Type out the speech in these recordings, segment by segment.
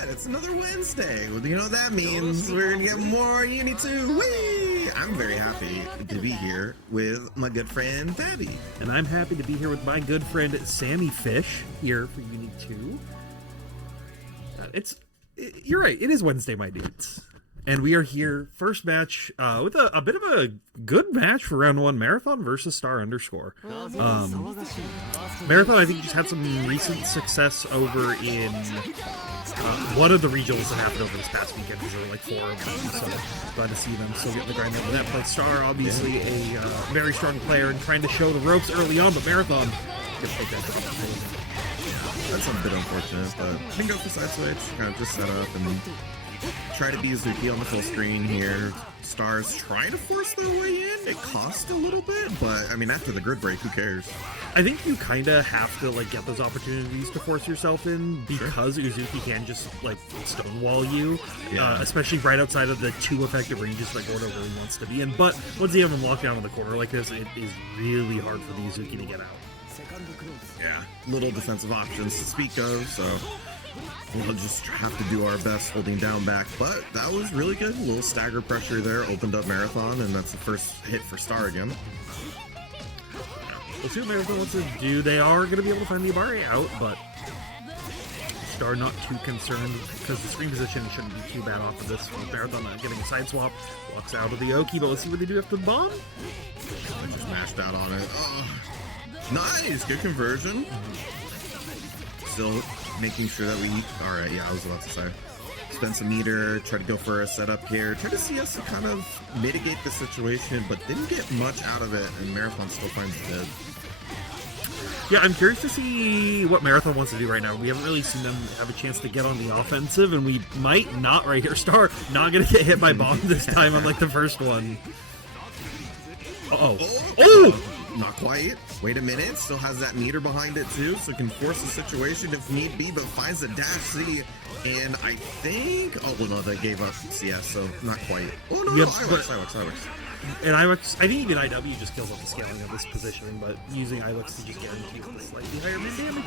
that? It's another Wednesday. Well, you know what that means? We're gonna get more UNI2. Whee! I'm very happy to be here with my good friend Tabby. And I'm happy to be here with my good friend Sammy Fish here for UNI2. You're right, it is Wednesday, my dudes. And we are here, first match, with a bit of a good match for round one, Marathon versus StarXUnderscore. Marathon, I think, just had some recent success over in one of the regionals that happened over this past weekend, because there were like 4 of them, so glad to see them still getting the grind over that. But Star, obviously a very strong player and trying to show the ropes early on, but Marathon just take that drop. That's a bit unfortunate, but I can go for side switch, kind of just set up and try to be Uzuki on the full screen here. Star's trying to force their way in. It cost a little bit, but I mean, after the grid break, who cares? I think you kind of have to like get those opportunities to force yourself in, because Uzuki can just like stonewall you, especially right outside of the 2 effective ranges that Gordeau really wants to be in. But once you have him locked down in the corner like this, it is really hard for the Uzuki to get out. Yeah, little defensive options to speak of, so we'll just have to do our best holding down back. But that was really good. A little stagger pressure there, opened up Marathon, and that's the first hit for Star again. We'll see what Marathon wants to do. They are going to be able to find the Orie out, but Star not too concerned because the screen position shouldn't be too bad off of this. Marathon not getting a side swap, walks out of the Oki, but let's see what they do after the bomb. I just mashed out on it. Oh, nice, good conversion. Still making sure that we, all right, yeah, I was about to say, spend some meter, try to go for a setup here, try to see us to kind of mitigate the situation, but didn't get much out of it, and Marathon still finds it dead. Yeah, I'm curious to see what Marathon wants to do right now. We haven't really seen them have a chance to get on the offensive, and we might not right here. Star not going to get hit by bomb this time on like the first one. Oh! Not quite. Wait a minute. Still has that meter behind it too, so can force the situation if need be, but finds a dash C. And I think, oh well, no, they gave up CS, so not quite. Oh no, IWX. And I think even IW just kills off the scaling of this positioning, but using IWX to just guarantee the slightly higher min damage.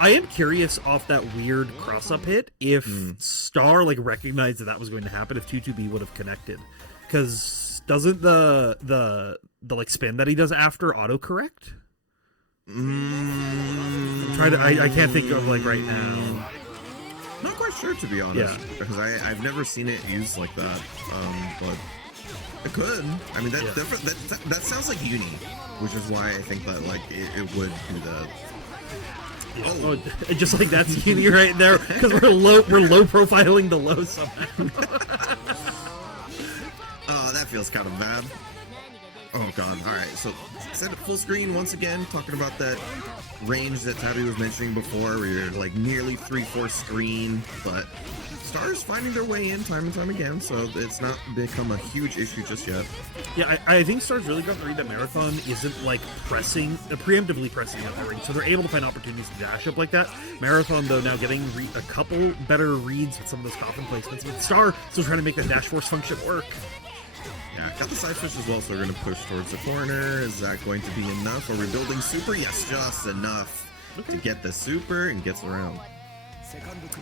I am curious off that weird cross-up hit if Star like recognized that was going to happen, if 2-2B would have connected, because doesn't the like spin that he does after autocorrect? I can't think of like right now. Not quite sure, to be honest, because I've never seen it used like that. But it could. I mean, that sounds like Uni, which is why I think that like it would do that. Yeah. Oh, just like that's Uni right there, because we're low profiling the low somehow. Oh, that feels kind of bad. Oh god, alright, so set it full screen once again, talking about that range that Tabby was mentioning before, where you're like nearly 3/4 screen, but Star's finding their way in time and time again, so it's not become a huge issue just yet. Yeah, I think Star's really got to read that Marathon isn't like preemptively pressing out the ring, so they're able to find opportunities to dash up like that. Marathon, though, now getting a couple better reads with some of those coffin placements, but Star still trying to make that dash force function work. Yeah, got the side switch as well, so we're going to push towards the corner. Is that going to be enough? Are we building super? Yes, just enough to get the super and gets around.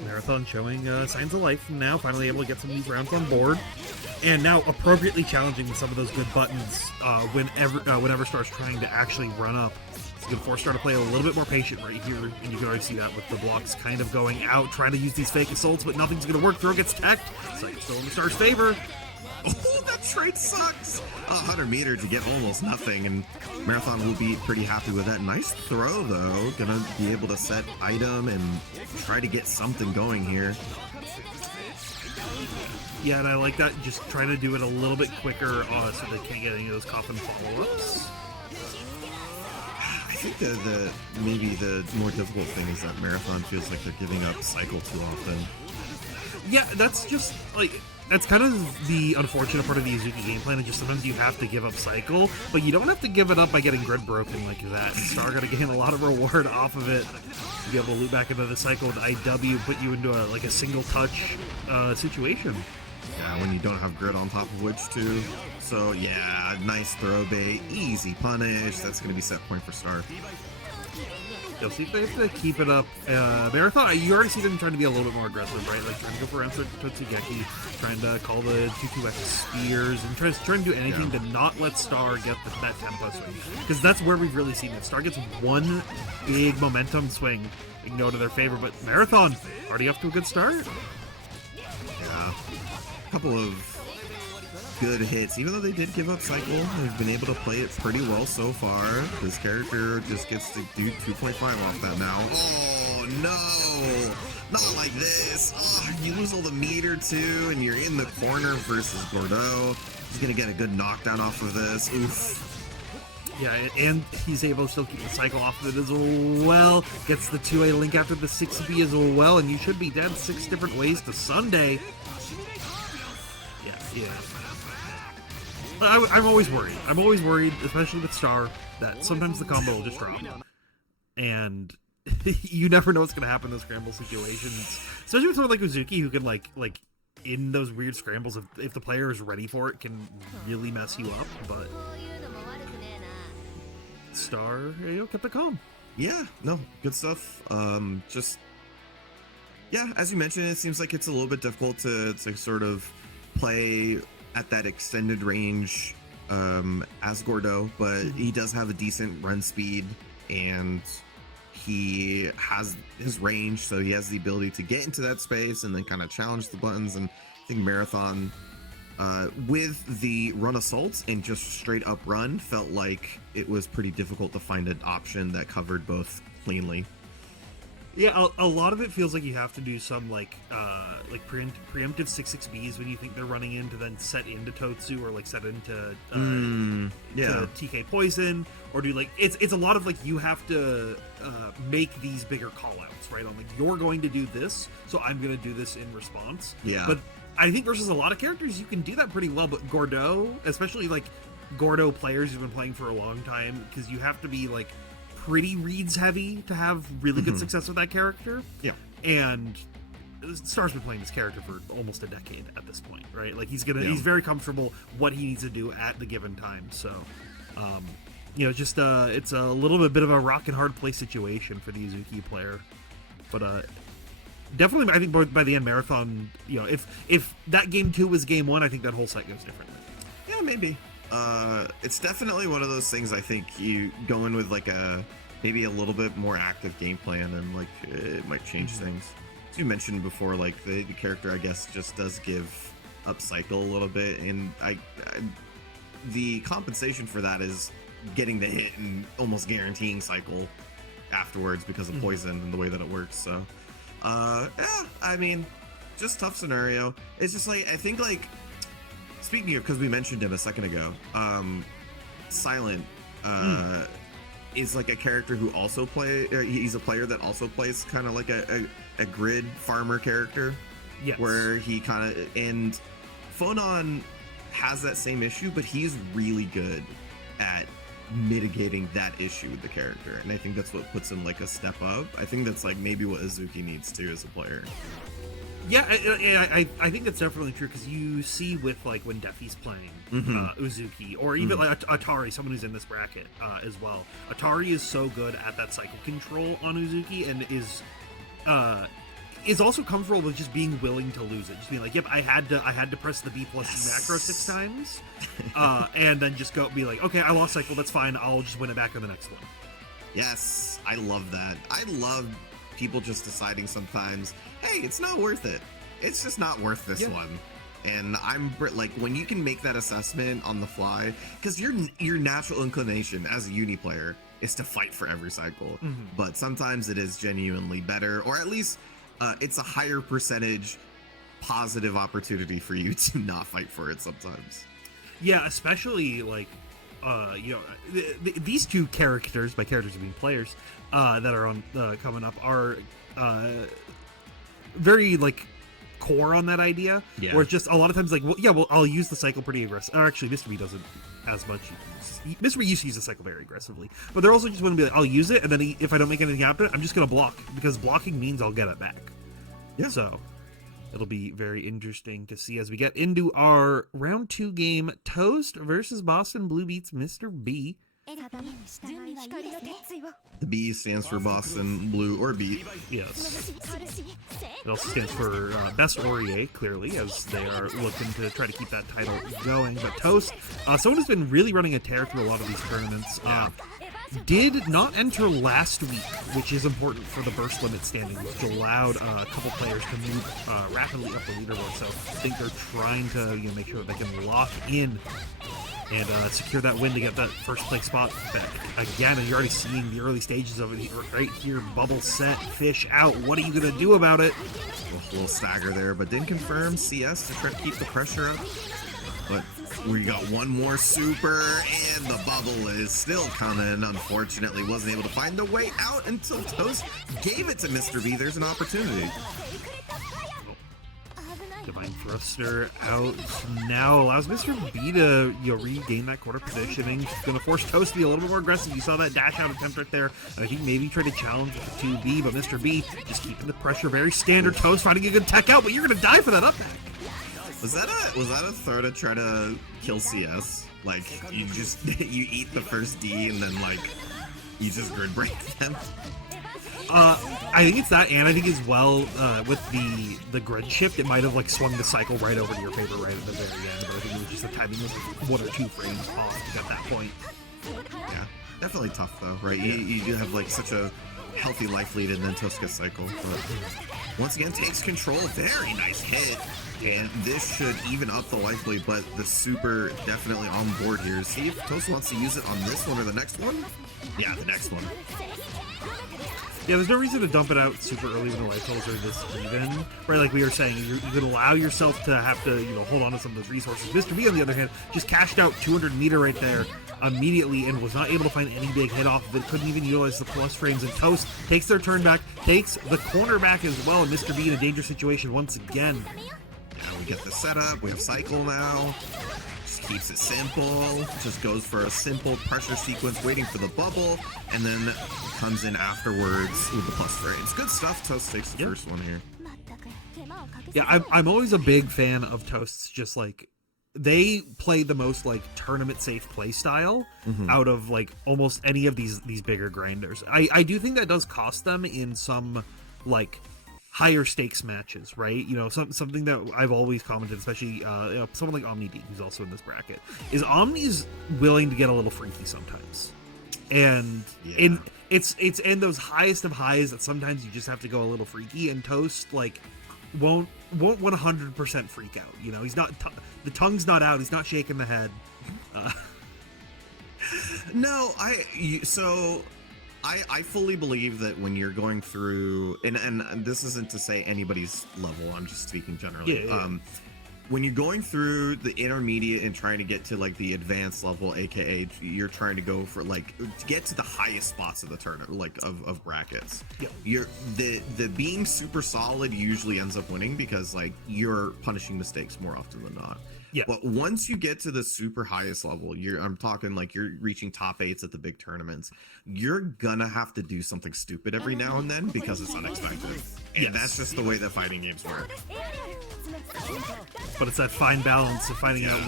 Marathon showing signs of life now, finally able to get some of these rounds on board, and now appropriately challenging some of those good buttons whenever Star's trying to actually run up. It's going to force Star to play a little bit more patient right here, and you can already see that with the blocks kind of going out, trying to use these fake assaults, but nothing's going to work. Throw gets teched. Psych still in the Star's favor. Oh, that trade sucks! 100 meter to get almost nothing, and Marathon will be pretty happy with that. Nice throw, though. Gonna be able to set item and try to get something going here. Yeah, and I like that. Just trying to do it a little bit quicker so they can't get any of those coffin follow-ups. I think maybe the more difficult thing is that Marathon feels like they're giving up cycle too often. Yeah, that's just like... That's kind of the unfortunate part of the Uzuki game plan, is just sometimes you have to give up cycle, but you don't have to give it up by getting grid broken like that. Star gonna gain a lot of reward off of it to be able to loop back into the cycle with IW, put you into a single touch situation. Yeah, when you don't have grid on top of which too. So yeah, nice throw bait, easy punish. That's gonna be set point for Star. You'll see if they have to keep it up. Marathon, you already see them trying to be a little bit more aggressive, right? Like trying to go for around Totsugeki, trying to call the 2-2X spears, and trying to do anything to not let Star get that tempo swing. Because that's where we've really seen it. Star gets one big momentum swing, you can go to their favor, but Marathon already off to a good start. Yeah. A couple of good hits. Even though they did give up cycle, they've been able to play it pretty well so far. This character just gets to do 2.5 off that now. Oh no! Not like this! Oh, you lose all the meter too, and you're in the corner versus Gordeau. He's gonna get a good knockdown off of this. Oof. Yeah, and he's able to still keep the cycle off of it as well. Gets the 2A link after the 6B as well, and you should be dead 6 different ways to Sunday. Yeah. I'm always worried. I'm always worried, especially with Star, that sometimes the combo will just drop. And you never know what's going to happen in those scramble situations. Especially with someone like Uzuki, who can, like in those weird scrambles, if the player is ready for it, can really mess you up. But Star, kept it calm. Yeah, no, good stuff. As you mentioned, it seems like it's a little bit difficult to sort of play at that extended range as Gordeau, but he does have a decent run speed, and he has his range, so he has the ability to get into that space and then kind of challenge the buttons. And I think Marathon, with the run assaults and just straight up run, felt like it was pretty difficult to find an option that covered both cleanly. Yeah, a lot of it feels like you have to do some preemptive 6-6Bs when you think they're running in, to then set into Totsu, or set into to TK Poison, or do it's a lot of you have to make these bigger callouts, right? On you're going to do this, so I'm going to do this in response. Yeah. But I think versus a lot of characters, you can do that pretty well. But Gordeau, especially Gordeau players who've been playing for a long time, because you have to be pretty reads heavy to have really good success with that character. Yeah. And Star's been playing this character for almost a decade at this point, right? He's very comfortable what he needs to do at the given time. So, it's a little bit of a rock and hard play situation for the Uzuki player. But definitely, I think by the end, Marathon, if that game 2 was game 1, I think that whole set goes differently. Yeah, maybe. It's definitely one of those things. I think you go in with maybe a little bit more active game plan, and it might change things. As you mentioned before, the character, I guess, just does give up cycle a little bit, and the compensation for that is getting the hit and almost guaranteeing cycle afterwards because of poison and the way that it works. So I mean, just tough scenario. It's just I think speaking of, because we mentioned him a second ago, Silent is a character who also he's a player that also plays kind of a grid farmer character. Yes. Where he kind of, and Phonon has that same issue, but he's really good at mitigating that issue with the character, and I think that's what puts him a step up. I think that's maybe what Uzuki needs to as a player. Yeah, I think that's definitely true, because you see with when Defi's playing Uzuki, or even Atari, someone who's in this bracket as well. Atari is so good at that cycle control on Uzuki, and is also comfortable with just being willing to lose it, just being yep, I had to press the B plus C macro 6 times, and then just be okay, I lost cycle, that's fine, I'll just win it back on the next one. Yes, I love that. I love people just deciding sometimes, hey, it's not worth it. It's just not worth this one. And I'm when you can make that assessment on the fly, because your natural inclination as a uni player is to fight for every cycle, but sometimes it is genuinely better, or at least it's a higher percentage positive opportunity for you to not fight for it sometimes. Yeah, especially these two characters, by characters I mean players, that are on coming up are very core on that idea. Yeah. Where it's just a lot of times I'll use the cycle pretty aggressive. Or actually, Mr.B doesn't as much. Mr.B used to use the cycle very aggressively, but they're also just going to be I'll use it, and then if I don't make anything happen, I'm just going to block, because blocking means I'll get it back. Yeah. So it'll be very interesting to see as we get into our round 2 game, Toast versus Boston Blue beats Mr.B. The B stands for Boston Blue or B. Yes. It also stands for Best Orie, clearly, as they are looking to try to keep that title going. But Toast, someone who's been really running a tear through a lot of these tournaments, did not enter last week, which is important for the burst limit standing, which allowed a couple players to move rapidly up the leaderboard. So I think they're trying to make sure that they can lock in and secure that win to get that first place spot back. Again, and you're already seeing the early stages of it right here. Bubble set, fish out. What are you going to do about it? A little stagger there, but didn't confirm CS to try to keep the pressure up. But we got one more super, and the bubble is still coming. Unfortunately, wasn't able to find a way out until Toast gave it to Mr.B. There's an opportunity. Divine Thruster out now allows Mr.B to regain that quarter positioning. It's going to force Toast to be a little bit more aggressive. You saw that dash out attempt right there. I think maybe try to challenge with the 2B, but Mr.B just keeping the pressure very standard. Toast finding a good tech out, but you're going to die for that up back. Was that a throw to try to kill CS? Like, you just you eat the first D and then like you just grid break them? I think it's that, and I think as well with the grid shift, it might have like swung the cycle right over to your favor right at the very end. But I think it was just the timing was like 1 or 2 frames off to get that point. Yeah, definitely tough though, right? You do have like such a healthy life lead and then Toska's cycle. But once again, takes control. Very nice hit. And this should even up the life lead, but the super definitely on board here. See if Toast wants to use it on this one or the next one? Yeah, the next one. Yeah, there's no reason to dump it out super early when the life totals are this even. Right, like we were saying, you could allow yourself to have to, hold on to some of those resources. Mr. B, on the other hand, just cashed out 200 meter right there immediately and was not able to find any big hit off of it. Couldn't even utilize the plus frames, and Toast takes their turn back, takes the corner back as well, and Mr. B in a dangerous situation once again. Yeah, we get the setup, we have cycle now. Just keeps it simple, just goes for a simple pressure sequence, waiting for the bubble, and then comes in afterwards with the plus frames. Good stuff. Toast takes the first one here. Yeah, I'm always a big fan of Toast's, just like, they play the most like tournament safe play style out of like almost any of these bigger grinders. I do think that does cost them in some like higher stakes matches, right? Something that I've always commented, especially someone like OmniDeag, who's also in this bracket, is Omni's willing to get a little freaky sometimes, and it's in those highest of highs that sometimes you just have to go a little freaky, and Toast like won't 100% freak out. He's not the tongue's not out, he's not shaking the head. No, I fully believe that when you're going through, and this isn't to say anybody's level, I'm just speaking generally. When you're going through the intermediate and trying to get to like the advanced level, aka you're trying to go for like to get to the highest spots of the tournament, like of brackets. You're the being super solid usually ends up winning because like you're punishing mistakes more often than not. Yeah. But once you get to the super highest level, I'm talking like you're reaching top 8s at the big tournaments, you're gonna have to do something stupid every now and then because it's unexpected. And that's just the way that fighting games work. But it's that fine balance of finding out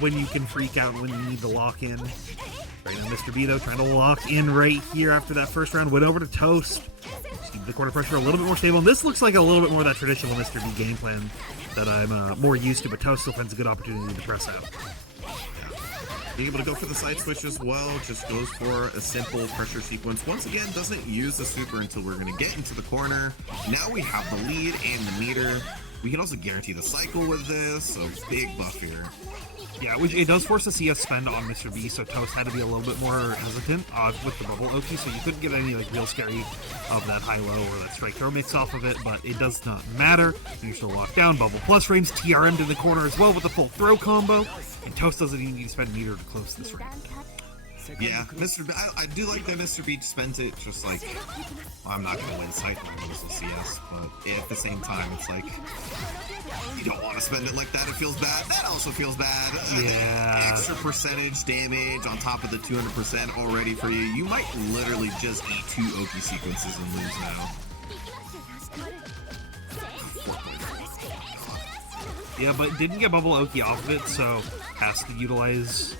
when you can freak out and when you need to lock in. Right now, Mr. B, though, trying to lock in right here after that first round. Went over to Toast. Just keep the corner pressure a little bit more stable. And this looks like a little bit more of that traditional Mr. B game plan that I'm more used to, but Toast still finds a good opportunity to press out. Being able to go for the side switch as well, just goes for a simple pressure sequence. Once again, doesn't use the super until we're going to get into the corner. Now we have the lead and the meter. We can also guarantee the cycle with this, so big buff here. Yeah, which it does force a CS spend on Mr. B, so Toast had to be a little bit more hesitant with the bubble Oki, so you couldn't get any like real scary of that high-low or that strike throw mix off of it, but it does not matter. You're still locked down, bubble plus frames, TRM to the corner as well with the full throw combo, and Toast doesn't even need to spend meter to close this rank. Yeah, Mr. B, I do like that Mr. B spent it just like, well, I'm not going to win sight when I lose the CS, but at the same time, it's like, you don't want to spend it like that. It feels bad. That also feels bad. Yeah. Extra percentage damage on top of the 200% already for you. You might literally just eat 2 Oki sequences and lose now. Yeah, but didn't get bubble Oki off of it, so has to utilize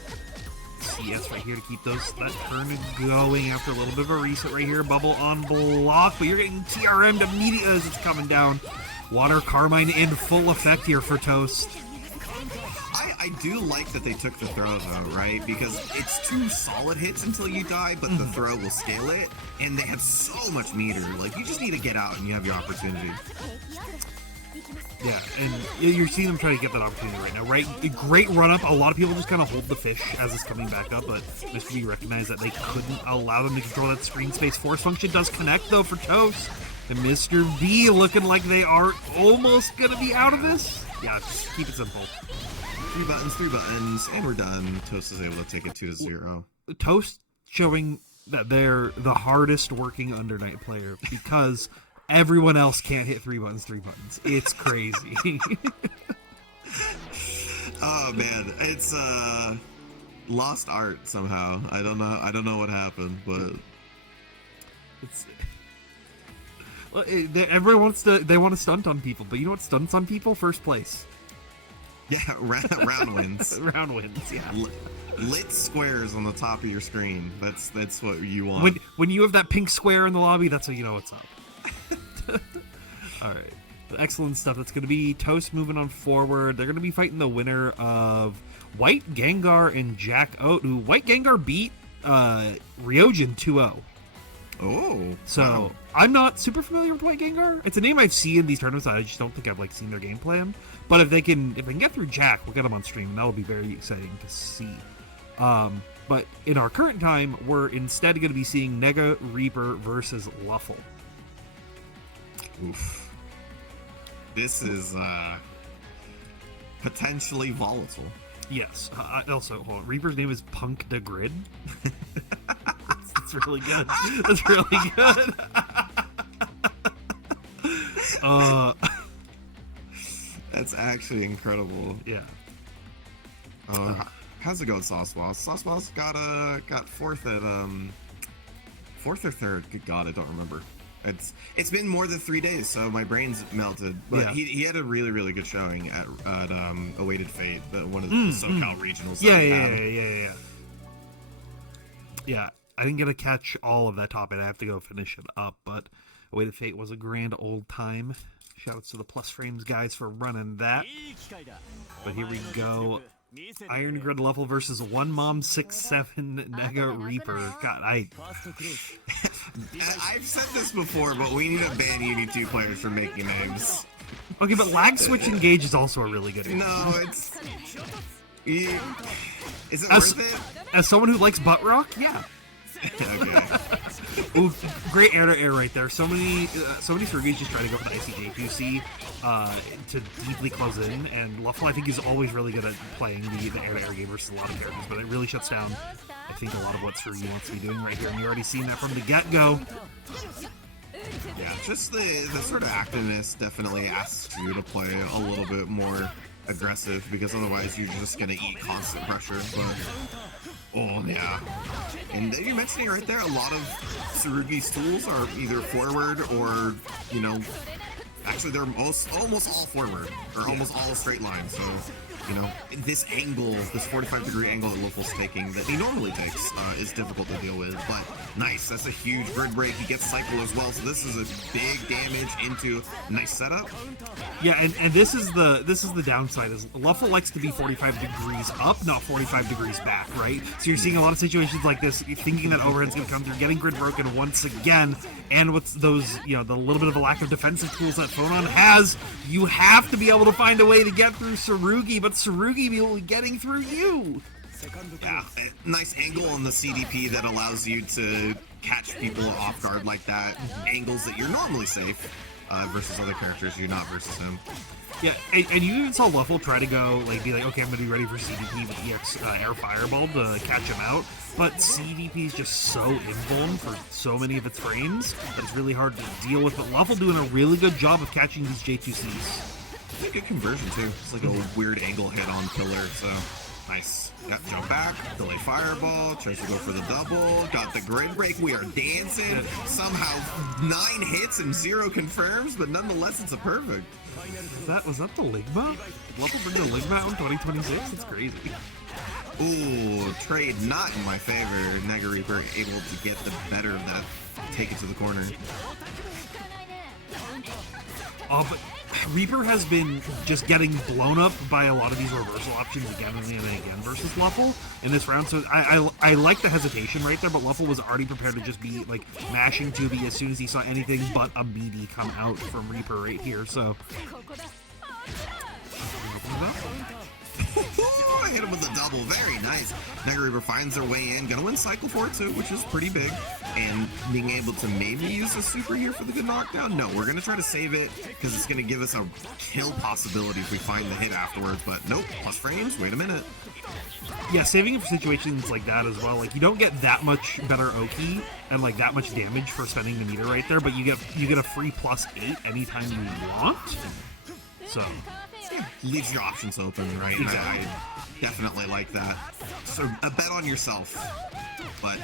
CS right here to keep that turn going after a little bit of a reset right here. Bubble on block, but you're getting TRM'd immediately as it's coming down. Water Carmine in full effect here for Toast. I do like that they took the throw though, right? Because it's 2 solid hits until you die, but the throw will scale it, and they have so much meter. Like, you just need to get out and you have your opportunity. Yeah, and you're seeing them try to get that opportunity right now, right? A great run-up. A lot of people just kind of hold the fish as it's coming back up, but Mr.B recognized that they couldn't allow them to control that screen space. Force function does connect, though, for Toast. And Mr.B looking like they are almost going to be out of this. Yeah, just keep it simple. 3 buttons, and we're done. Toast is able to take it 2-0. Toast showing that they're the hardest working undernight player because everyone else can't hit 3 buttons. It's crazy. Oh man, it's lost art somehow. I don't know what happened, but it's everyone wants to stunt on people, but you know what stunts on people? First place. Yeah, round wins. Round wins, yeah. Lit squares on the top of your screen. That's what you want. When you have that pink square in the lobby, that's how you know what's up. All right. Excellent stuff. That's going to be Toast moving on forward. They're going to be fighting the winner of White Gengar and Jack Oat, who White Gengar beat Ryojin 2-0. Oh, so wow. I'm not super familiar with White Gengar. It's a name I've seen in these tournaments. I just don't think I've seen their game plan. But if they can get through Jack, we'll get them on stream, and that'll be very exciting to see. But in our current time, we're instead going to be seeing NegaReaper versus LuFL. Oof. This is potentially volatile. Yes. Also, hold on. Reaper's name is Punk the Grid. That's really good. That's really good. That's actually incredible. Yeah. How's it going, Saucewalls? Saucewalls got fourth at fourth or third. Good God, I don't remember. It's been more than 3 days, so my brain's melted. But yeah. he had a really good showing at Awaited Fate, one of the SoCal regionals. Yeah. I didn't get to catch all of that top, and I have to go finish it up. But Awaited Fate was a grand old time. Shoutouts to the Plus Frames guys for running that. But here we go. Iron Grid LuFL versus 1Mom67 NegaReaper. God, I've said this before, but we need to ban UNI2 players for making names. Okay, but Lag Switch Engage is also a really good name. No, it's... Is it worth it? As someone who likes butt rock, yeah. Okay. Ooh, great air-to-air right there. So many Tsurugis just try to go for the ICJ2C to deeply close in, and LuFL I think is always really good at playing the air-to-air game versus a lot of characters, but it really shuts down, I think, a lot of what Tsurugi wants to be doing right here, and you're already seeing that from the get-go. Yeah, just the sort of activeness definitely asks you to play a little bit more aggressive, because otherwise you're just going to eat constant pressure, but... Oh, yeah. And you're mentioning right there, a lot of Tsurugi's tools are either forward or, you know, actually they're almost all forward, or almost all straight line, so, you know, this angle, this 45-degree angle that LuFL's taking, that he normally takes, is difficult to deal with, but nice, that's a huge grid break, he gets cycle as well, so this is a big damage into a nice setup. Yeah, and this is the downside, is LuFL likes to be 45 degrees up, not 45 degrees back, right? So you're seeing a lot of situations like this, thinking that overhead's going to come through, getting grid broken once again, and with those, you know, the little bit of a lack of defensive tools that Phonon has, you have to be able to find a way to get through Tsurugi, but Tsurugi will be getting through you. Yeah, nice angle on the CDP that allows you to catch people off guard like that. Angles that you're normally safe versus other characters you're not versus him. Yeah, and you even saw LuFL try to go, be like, okay, I'm going to be ready for CDP with EX Air Fireball to catch him out, but CDP is just so invuln for so many of its frames that it's really hard to deal with, but LuFL doing a really good job of catching these J2Cs. It's a good conversion, too. It's like a weird angle hit on pillar, so nice. Got jump back, delay fireball, tries to go for the double, got the grid break, we are dancing. Somehow 9 hits and 0 confirms, but nonetheless it's a perfect. Was that the Ligma? LuFL bring the Ligma out in 2026? It's crazy. Ooh, trade not in my favor. NegaReaper able to get the better of that, take it to the corner. But Reaper has been just getting blown up by a lot of these reversal options again and again versus LuFL in this round. So I like the hesitation right there, but LuFL was already prepared to just be like mashing 2B as soon as he saw anything but a meaty come out from Reaper right here. So I hit him with a double. Very nice. NegaReaper finds their way in. Gonna win cycle 4 too, which is pretty big. And being able to maybe use a super here for the good knockdown. No, we're gonna try to save it because it's gonna give us a kill possibility if we find the hit afterwards. But nope, plus frames. Wait a minute. Yeah, saving it for situations like that as well. Like you don't get that much better Oki and like that much damage for spending the meter right there, but you get a free +8 anytime you want. So leaves your options open, right? Exactly. I definitely like that. So a bet on yourself, but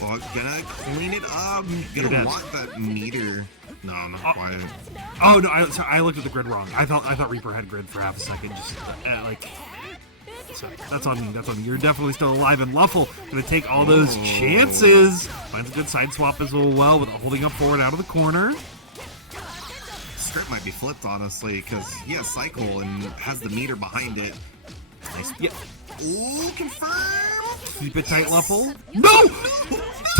gonna clean it up. Gonna want that meter. No, not quite. Oh no, I looked at the grid wrong. I thought Reaper had grid for half a second. Just like. So that's on me. That's on me. You're definitely still alive, and LuFL gonna take all those chances. Finds a good side swap as well with holding up forward out of the corner. Script might be flipped, honestly, because he has cycle and has the meter behind it. Nice. Yep. Ooh, confirm. Keep it tight, LuFL. No!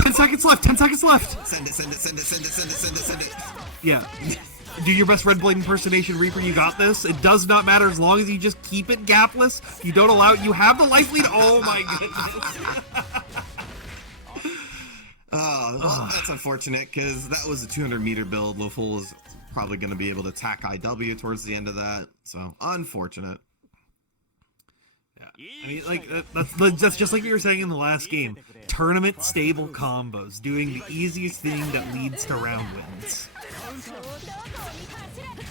10 seconds left. 10 seconds left. Send it. Send it. Send it. Send it. Send it. Send it. Send it. Yeah. Do your best Red Blade impersonation, Reaper. You got this. It does not matter as long as you just keep it gapless. You don't allow it. You have the life lead. Oh my goodness. That's unfortunate because that was a 200-meter build. LuFL was probably going to be able to attack IW towards the end of that. So unfortunate. Yeah, I mean, like that's just like we were saying in the last game. Tournament stable combos, doing the easiest thing that leads to round wins.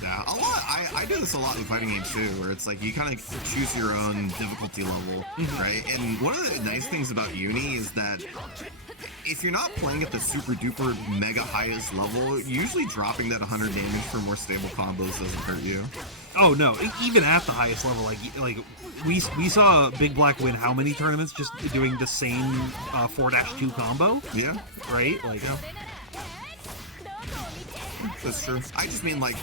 Yeah, a lot. I do this a lot in fighting games too, where it's like you kind of choose your own difficulty level, right? And one of the nice things about Uni is that if you're not playing at the super duper mega highest level, usually dropping that 100 damage for more stable combos doesn't hurt you. Oh no, even at the highest level, like we saw BigBlack win how many tournaments just doing the same 4-2 combo? Yeah. Right? Like, that's true. I just mean like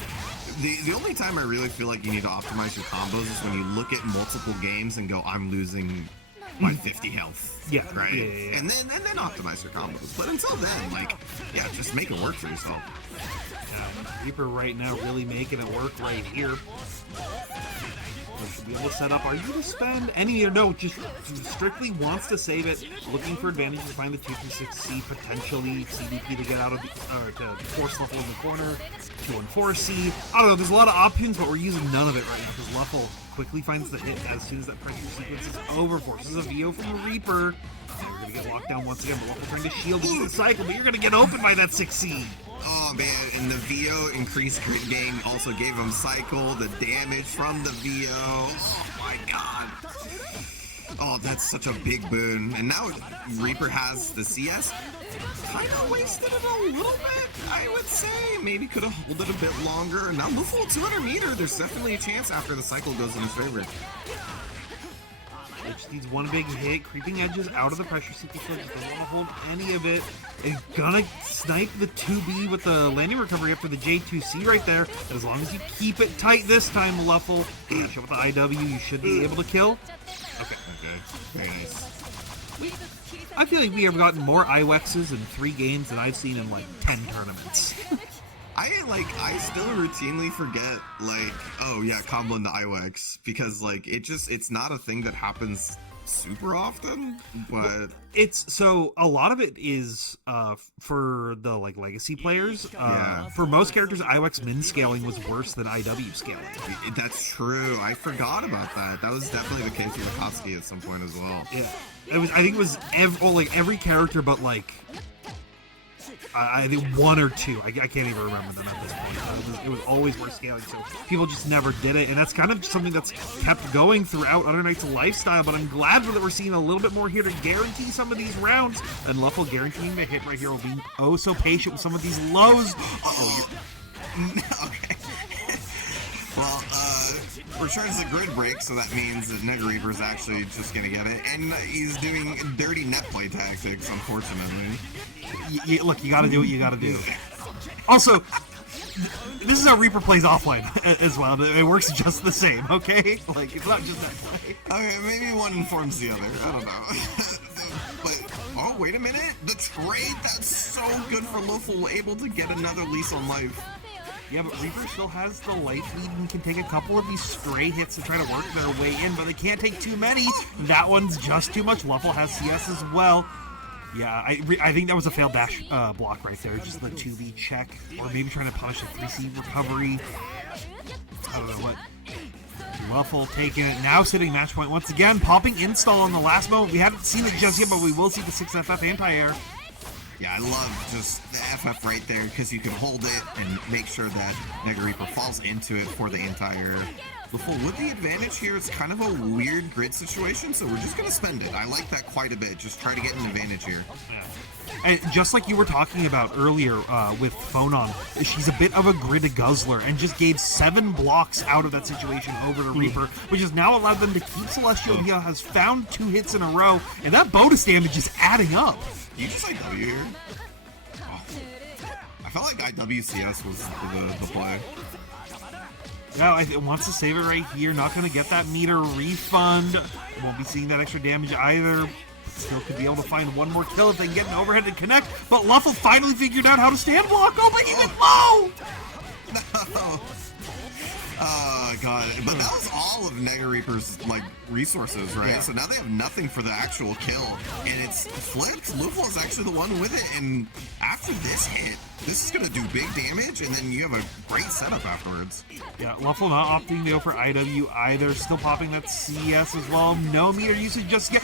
the only time I really feel like you need to optimize your combos is when you look at multiple games and go, I'm losing my 50 health. Yeah. Right? Yeah. And then optimize your combos. But until then, like, yeah, just make it work for yourself. Reaper right now really making it work right here. Should be able to set up. Are you to spend any or no? Just strictly wants to save it. Looking for advantage to find the 2-6C, potentially CDP to get out of the, to force LuFL in the corner. 2-4C. I don't know. There's a lot of options, but we're using none of it right now because LuFL quickly finds the hit as soon as that pressure sequence is over. Forces a VO from Reaper. And we're gonna get locked down once again. But LuFL trying to shield the cycle, but you're gonna get open by that 6C. Oh man, and the VO increased crit gain also gave him cycle, the damage from the VO. Oh my god. Oh, that's such a big boon. And now Reaper has the CS. Kind of wasted it a little bit, I would say. Maybe could have held it a bit longer. Now LuFL 200 meter, there's definitely a chance after the cycle goes in his favor. Just needs one big hit, creeping edges out of the pressure seeking field, just don't want to hold any of it. And gonna snipe the 2B with the landing recovery up to the J2C right there. As long as you keep it tight this time, LuFL. Finish up with the IW, you should be able to kill. Okay. Very nice. I feel like we have gotten more IWEXs in 3 games than I've seen in like 10 tournaments. I still routinely forget, like, oh yeah, combo into IWEX, because like it's not a thing that happens super often, but it's so a lot of it is for the like legacy players. For most characters, IWEX min scaling was worse than IW scaling. That's true. I forgot about that. That was definitely the case with Akatsuki at some point as well. Yeah, I think it was every character, but like. I think 1 or 2. I can't even remember them at this point. It was always worth scaling, so people just never did it, and that's kind of something that's kept going throughout Undernight's lifestyle, but I'm glad that we're seeing a little bit more here to guarantee some of these rounds, and LuFL guaranteeing the hit right here will be so patient with some of these lows. Okay. Well, returns the grid break, so that means that NegaReaper is actually just gonna get it, and he's doing dirty net play tactics, unfortunately. Look, you gotta do what you gotta do. Also, this is how Reaper plays offline as well. It works just the same, okay? Like, it's not just that play. Okay, maybe one informs the other. I don't know. But, oh, wait a minute. The trade, that's so good for LuFL, able to get another lease on life. Yeah, but Reaper still has the life lead and can take a couple of these stray hits to try to work their way in, but they can't take too many. That one's just too much. LuFL has CS as well. Yeah, I think that was a failed dash block right there. Just the 2V check, or maybe trying to punish a 3C recovery. I don't know what. LuFL taking it, now sitting match point once again, popping install on the last moment. We haven't seen it just yet, but we will see the 6FF anti-air. Yeah, I love just the FF right there, because you can hold it and make sure that NegaReaper falls into it for the entire LuFL. With the advantage here, it's kind of a weird grid situation, so we're just going to spend it. I like that quite a bit. Just try to get an advantage here. Yeah. And just like you were talking about earlier with Phonon, she's a bit of a grid guzzler and just gave 7 blocks out of that situation over to Reaper, which has now allowed them to keep Celestial. He has found 2 hits in a row, and that bonus damage is adding up. You just like W here? Oh. I felt like IWCS was the play. Now it wants to save it right here. Not going to get that meter refund. Won't be seeing that extra damage either. Still could be able to find one more kill if they can get an overhead to connect. But LuFL finally figured out how to stand block. Oh, but he went low! No. Oh, God. But that was all of NegaReaper's, like, resources, right? Yeah. So now they have nothing for the actual kill. And it's flipped. LuFL is actually the one with it. And after this hit, this is going to do big damage. And then you have a great setup afterwards. Yeah, LuFL not opting to go for IW either. Still popping that CS as well. No meter usage just yet.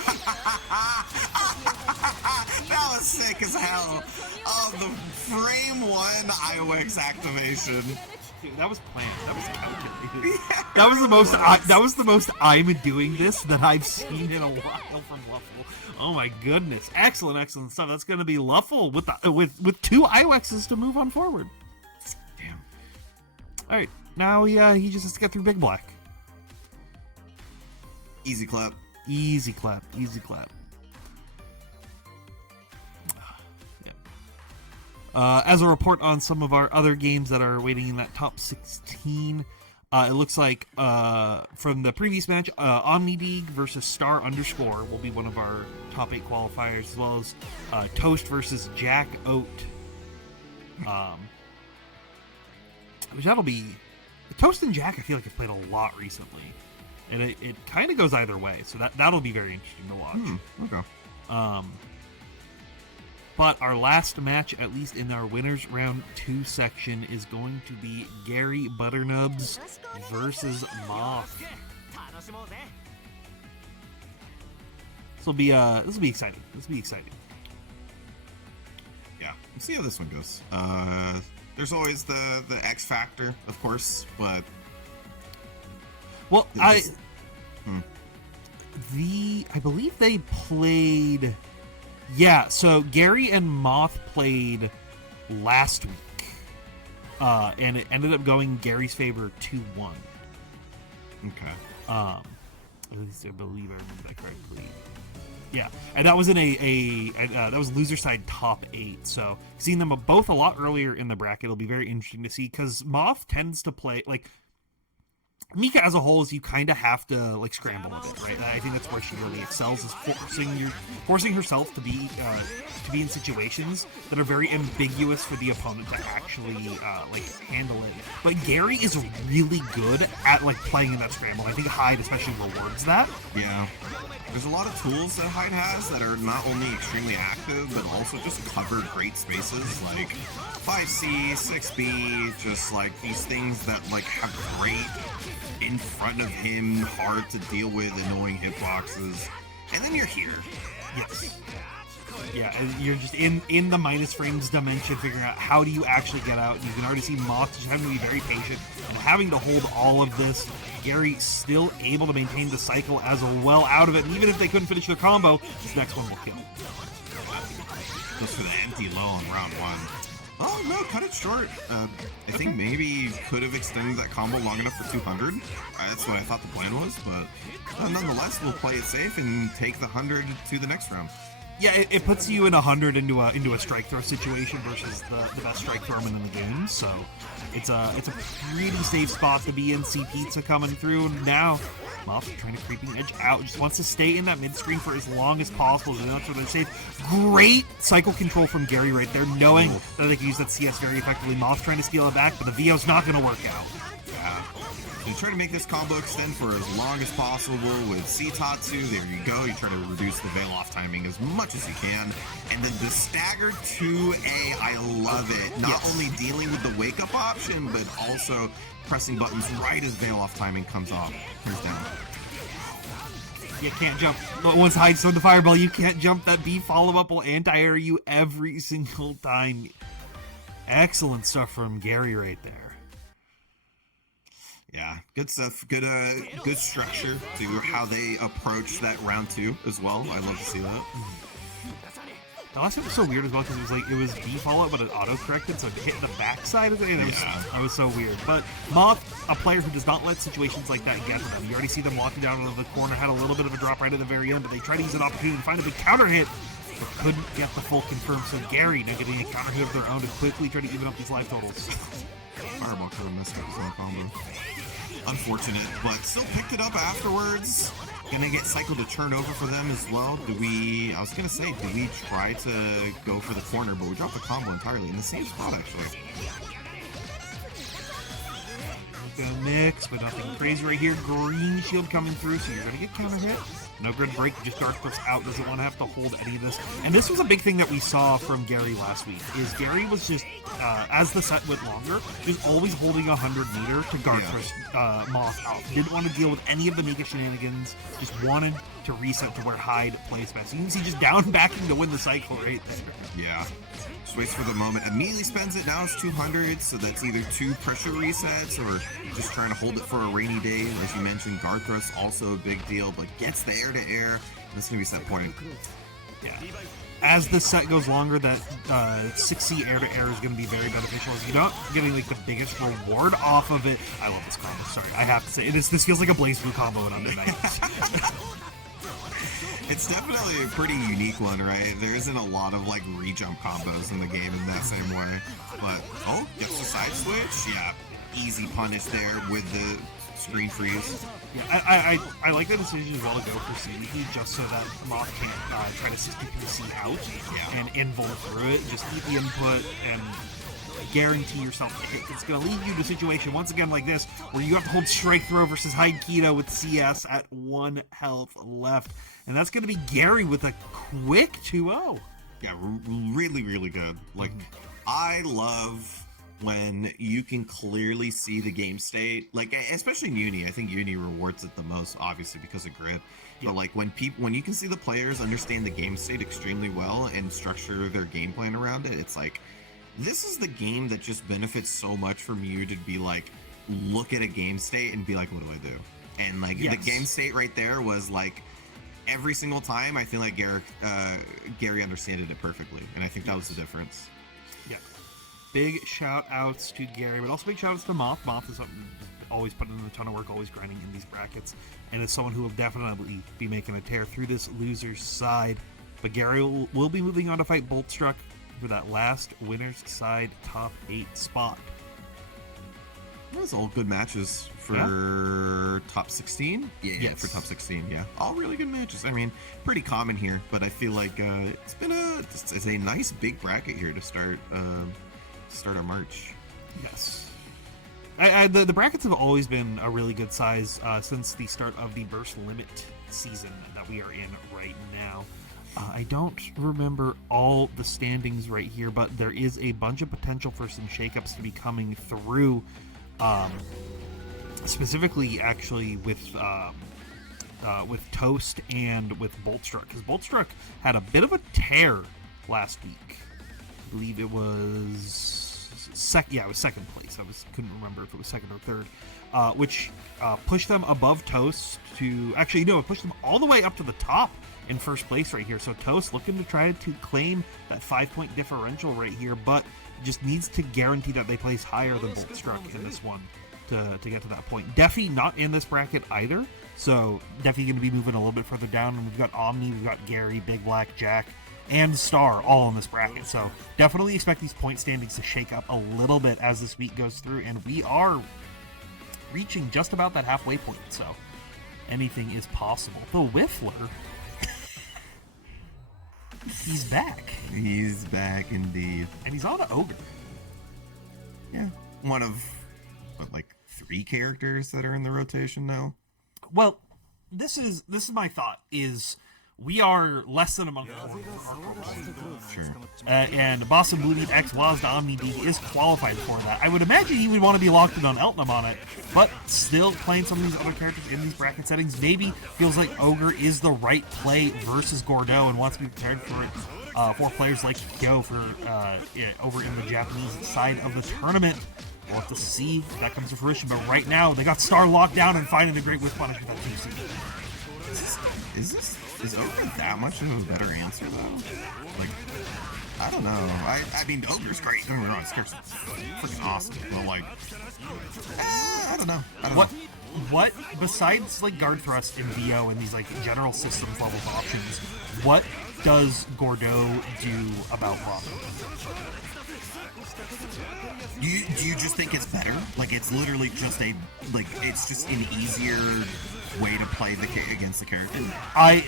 That was sick as hell. Oh, the frame 1 IOX activation. Dude, that was planned. That was calculated. Yeah, that was the most I'm doing this that I've seen in a while from LuFL. Oh my goodness. Excellent stuff. That's going to be LuFL with 2 IOXs to move on forward. Damn. All right. Now he just has to get through BigBlack. Easy clap. Easy clap. Easy clap. As a report on some of our other games that are waiting in that top 16, it looks like from the previous match, OmniDeag versus StarXUnderscore will be one of our top 8 qualifiers, as well as Toast versus Jack Oat. Which that'll be... Toast and Jack, I feel like, have played a lot recently. And it kind of goes either way, so that'll be very interesting to watch. Okay. But our last match, at least in our winners round 2 section, is going to be GaryButternubs versus Moth. This will be exciting. Yeah, we'll see how this one goes. There's always the X factor, of course, but well, I believe they played. Yeah, so Gary and Moth played last week, and it ended up going Gary's favor 2-1. Okay. At least I believe I remember that correctly. Yeah, and that was in that was loser side top 8. So seeing them both a lot earlier in the bracket will be very interesting to see, because Moth tends to play like. Mika as a whole is you kind of have to like scramble a bit, right? I think that's where she really excels, is forcing herself to be in situations that are very ambiguous for the opponent to actually like handle it. But Gary is really good at like playing in that scramble. I think Hyde especially rewards that. Yeah, there's a lot of tools that Hyde has that are not only extremely active but also just cover great spaces, like 5C, 6B, just like these things that like have great in front of him, hard to deal with, annoying hitboxes, and then you're here. Yes. Yeah, and you're just in the minus frames dimension, figuring out how do you actually get out. And you can already see Moth just having to be very patient and having to hold all of this. Gary still able to maintain the cycle as well out of it, and even if they couldn't finish their combo, this next one will kill. Goes for the empty low on round 1. Oh, no, cut it short. I think maybe could have extended that combo long enough for 200. That's what I thought the plan was, but nonetheless, we'll play it safe and take the 100 to the next round. Yeah, it puts you in 100 into a strike throw situation versus the best strike thrower in the game, so it's a pretty safe spot to be in. See Pizza coming through now. Moth trying to creeping edge out, just wants to stay in that mid screen for as long as possible. That's what they say. Great cycle control from Gary right there, knowing that they can use that CS very effectively. Moth trying to steal it back, but the VO's not going to work out. Yeah. You try to make this combo extend for as long as possible with C-Tatsu. There you go. You try to reduce the veil off timing as much as you can. And then the staggered 2A, I love it. Not only dealing with the wake-up option, but also pressing buttons right as veil off timing comes off. Turns down. You can't jump. Once Hyde's thrown the fireball, you can't jump. That B follow-up will anti-air you every single time. Excellent stuff from Gary right there. Yeah, good stuff. Good structure to how they approach that round 2 as well. I love to see that. The last time was so weird as well because it was B follow-up, but it auto-corrected, so it hit the backside of it, and it was so weird. But Moth, a player who does not let situations like that get to them. You already see them walking down into the corner, had a little bit of a drop right at the very end, but they tried to use an opportunity to find a big counter hit, but couldn't get the full confirm. So Gary now getting a counter hit of their own to quickly try to even up these life totals. Fireball could have messed up his own combo. Unfortunate, but still picked it up afterwards. Gonna get cycled to turn over for them as well. I was gonna say, do we try to go for the corner, but we dropped the combo entirely in the same spot, actually. The mix, but nothing crazy right here. Green shield coming through, so you're gonna get counter hit. No grid break, just Dark Cliffs out, doesn't want to have to hold any of this. And this was a big thing that we saw from Gary last week, is Gary was just, as the set went longer, just always holding 100 meter to Garthur's Moth out. Didn't want to deal with any of the Mika shenanigans, just wanted to reset to where Hyde plays best. You can see just down backing to win the cycle right there. Yeah. Just waits for the moment, immediately spends it. Now it's 200, so that's either 2 pressure resets or just trying to hold it for a rainy day. As you mentioned, Garthur's also a big deal, but gets the air to air. This is going to be set point. Yeah. As the set goes longer, that 6C air to air is going to be very beneficial. As you're not getting like the biggest reward off of it. I love this combo. Sorry, I have to say this feels like a BlazBlue combo in Undernight. It's definitely a pretty unique one, right? There isn't a lot of like re-jump combos in the game in that same way. But gets the side switch. Yeah, easy punish there with the screen freeze. Yeah, I like the decision as well to go for Tsurugi just so that Moth can't try to 60PC out and invul through it. Just keep the input and guarantee yourself a hit. It's going to lead you to a situation once again like this where you have to hold strike throw versus Hyde Keto with CS at 1 health left. And that's going to be Gary with a quick 2-0. Yeah, really, really good. Like, I love when you can clearly see the game state. Like, especially in Uni. I think Uni rewards it the most, obviously, because of grid. But, like, when you can see the players understand the game state extremely well and structure their game plan around it, it's like, this is the game that just benefits so much from you to be like, look at a game state and be like, what do I do? And, like, the game state right there was, like, every single time, I feel like Gary understood it perfectly, and I think that was the difference. Yeah. Big shout-outs to Gary, but also big shout-outs to Moth. Moth is always putting in a ton of work, always grinding in these brackets, and is someone who will definitely be making a tear through this loser's side. But Gary will be moving on to fight Boltstruck for that last winner's side top 8 spot. Those all good matches for top 16. Yeah, for top 16. Yeah, all really good matches. I mean, pretty common here, but I feel like it's a nice big bracket here to start our March. Yes. The brackets have always been a really good size since the start of the Burst Limit season that we are in right now. I don't remember all the standings right here, but there is a bunch of potential for some shakeups to be coming through. Specifically, actually, with Toast and with Boltstruck, because Boltstruck had a bit of a tear last week. I believe it was it was second place. I couldn't remember if it was second or third, which pushed them above Toast to it pushed them all the way up to the top in first place right here. So Toast looking to try to claim that 5-point differential right here, but just needs to guarantee that they place higher than Bolt Struck in this one to get to that point. Defi not in this bracket either, so Defi going to be moving a little bit further down, and we've got Omni, we've got Gary, BigBlack, Jack, and Star all in this bracket, so definitely expect these point standings to shake up a little bit as this week goes through, and we are reaching just about that halfway point, so anything is possible. The Whiffler, he's back. He's back indeed. And he's on an Ogre. Yeah. One of, what, like 3 characters that are in the rotation now? Well, this is my thought, is we are less than a month before Sure. and Basamudi X Waz OmniDeag is qualified for that. I would imagine he would want to be locked in on Eltnum on it, but still playing some of these other characters in these bracket settings maybe feels like Ogre is the right play versus Gordeau and wants to be prepared for it. For players like Kyo for over in the Japanese side of the tournament. We'll have to see if that comes to fruition, but right now they got Star locked down and finding the great whiff punishment that keeps it. Is Ogre that much of a better answer though? Like, I don't know. I mean, Ogre's great. Don't get me wrong, it's freaking awesome. But like, I don't know. What besides like guard thrust and VO and these like general systems level options, what does Gordeau do about blocking? Do you just think it's better? Like it's literally just it's just an easier way to play against the character?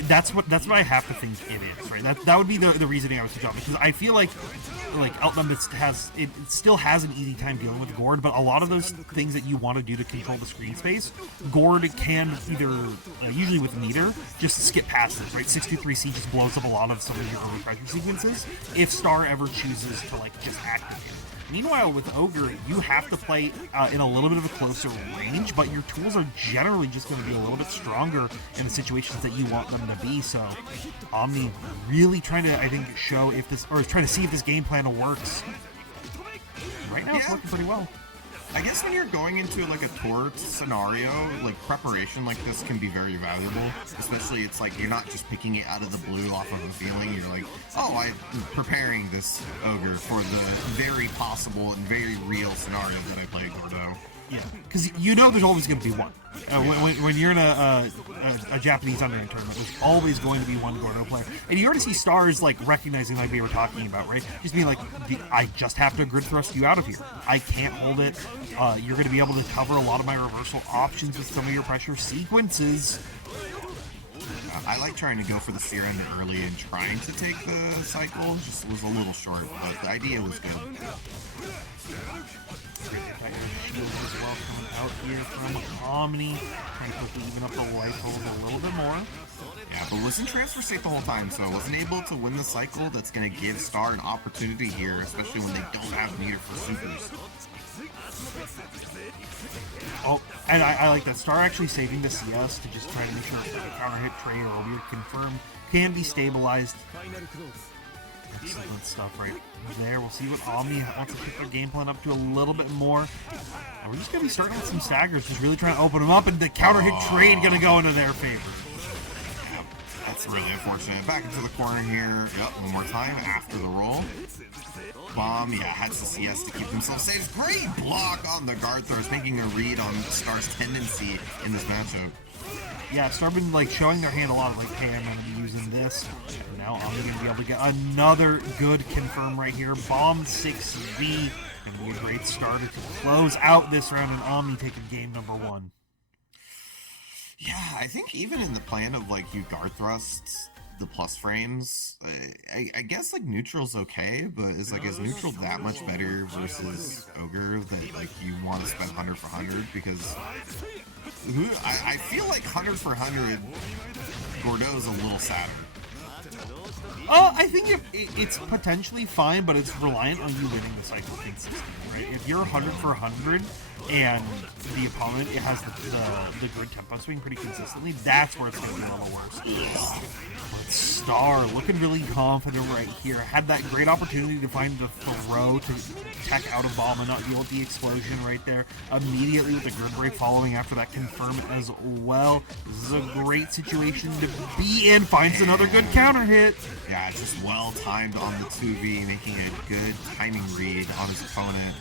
That's what I have to think it is, right? That would be the reasoning I was suggesting, because I feel like Eltnum it still has an easy time dealing with Gord, but a lot of those things that you want to do to control the screen space, Gord can either usually with meter just skip past it, right? 623C just blows up a lot of some of your early pressure sequences if Star ever chooses to like just activate it. Meanwhile, with Ogre, you have to play in a little bit of a closer range, but your tools are generally just going to be a little bit stronger in the situations that you want them to be. So, Omni really trying to, I think, show if this, or trying to see if this game plan works. Right now, it's working pretty well. I guess when you're going into like a tour scenario, like preparation like this can be very valuable. Especially it's like you're not just picking it out of the blue off of a feeling. You're like, oh, I'm preparing this Ogre for the very possible and very real scenario that I play Gordeau. Yeah, because you know there's always going to be one. When you're in a Japanese undernight tournament, there's always going to be one Gordeau player. And you already see Stars like recognizing, like we were talking about, right? Just being like, I just have to grid thrust you out of here. I can't hold it. You're going to be able to cover a lot of my reversal options with some of your pressure sequences. I like trying to go for the Seer Ender early and trying to take the cycle. Just was a little short, but the idea was good. Shield as well coming out here from Omni, trying to quickly even up the life hold a little bit more. Yeah, but was in transfer state the whole time, so wasn't able to win the cycle. That's going to give Star an opportunity here, especially when they don't have meter for supers. Oh, and I like that Star actually saving the CS to just try to make sure that the counter hit trade or a weird confirm can be stabilized. Excellent stuff right there. We'll see what Omni wants to pick their game plan up to a little bit more. And we're just going to be starting with some staggers, just really trying to open them up, and the counter hit trade going to go into their favor. Yeah, that's really unfortunate. Back into the corner here. Yep, one more time after the roll. Bomb, yeah, has the CS to keep himself safe. Great block on the guard throws, making a read on Star's tendency in this matchup. Yeah, Star been like showing their hand a lot, like, hey, I'm going to be using this. And now I'm going to be able to get another good confirm right here. Bomb 6V, and be a great starter to close out this round, and Omni taking game number 1. Yeah, I think even in the plan of like you guard thrusts the plus frames, I guess like neutral's okay, but is neutral that much better versus Ogre that like you want to spend 100 for 100? Because I feel like 100 for 100 Gordeau's a little sadder. I think it's potentially fine, but it's reliant on you winning the cycle consistently, right? If you're 100 for 100, and the opponent has the grid tempo swing pretty consistently, that's where it's going to be a little worse. But Star looking really confident right here. Had that great opportunity to find the throw to tech out of bomb and not deal with the explosion right there. Immediately with the grid break following after that confirm as well. This is a great situation to be in. Finds another good counter hit. Yeah, just well timed on the 2V, making a good timing read on his opponent.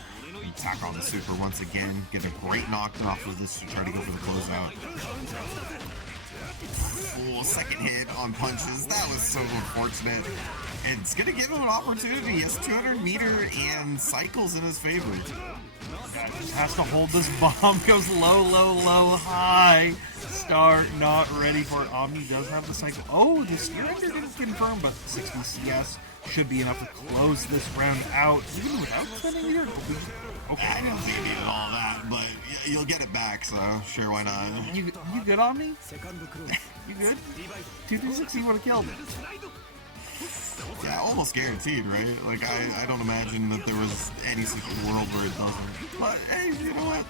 Attack on the super once again. Get a great knockdown off of this to try to go for the closeout. Full second hit on punches. That was so unfortunate. And it's going to give him an opportunity. He has 200 meter and cycles in his favor. Guy just has to hold this bomb. Goes low, low, low, high. Star not ready for it. Omni does have the cycle. Oh, the steer ender didn't confirm, but 60 CS should be enough to close this round out. Even without spending meter. Okay. I don't think he did all that, but you'll get it back, so sure, why not? You good, Omni? You good? 2-3-6, you would have killed it. Yeah, almost guaranteed, right? Like, I don't imagine that there was any such world where it doesn't. But, hey, you know what?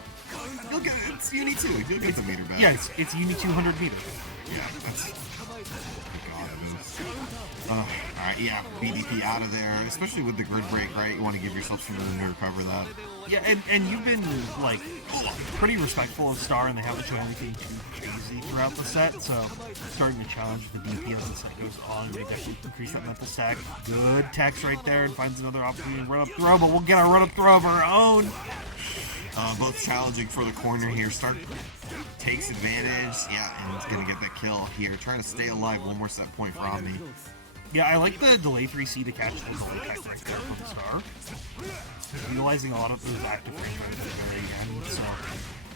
You'll get it. It's UNI2. You'll get the meter back. Yeah, it's UNI200 meter. Yeah, that's... Alright, yeah, BDP out of there, especially with the grid break, right? You want to give yourself some room to recover that. Yeah, and you've been, like, pretty respectful of Star, and they haven't shown anything too crazy throughout the set, so starting to challenge the BP as the set goes on. They definitely increase that mental stack. Good text right there, and finds another opportunity to run up throw, but we'll get our run up throw of our own. Both challenging for the corner here. Star takes advantage, yeah, and it's going to get that kill here. Trying to stay alive, one more set point for Omni. Yeah, I like the delay 3C to catch the delay tech right there from Star. Utilizing a lot of those active frames at the very end, so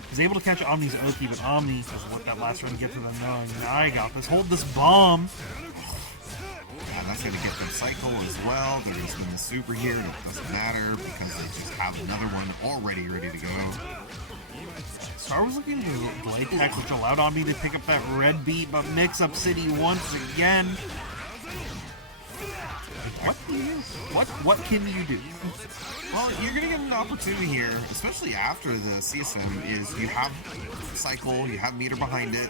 he's able to catch Omni's Oki, but Omni doesn't let that last run get to them knowing, I got this, hold this bomb. Yeah, that's going to get them cycle as well. They're going to spin the super here, and it doesn't matter because they just have another one already ready to go. Star was looking at the delay tech, which allowed Omni to pick up that red beat, but mix up City once again. What can you do? Well, you're going to get an opportunity here, especially after the CSM, is you have cycle, you have meter behind it,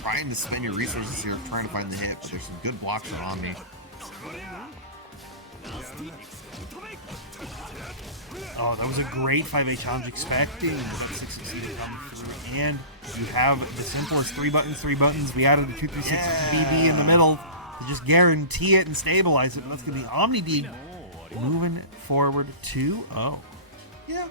trying to spend your resources here, trying to find the hit, but there's some good blocks on me. Oh, that was a great 5A challenge, expecting that 660 to come through, and you have the simplest 3 buttons. We added the 236 BB in the middle to just guarantee it and stabilize it, and that's going to be OmniDeag moving forward 2-0. Yeah.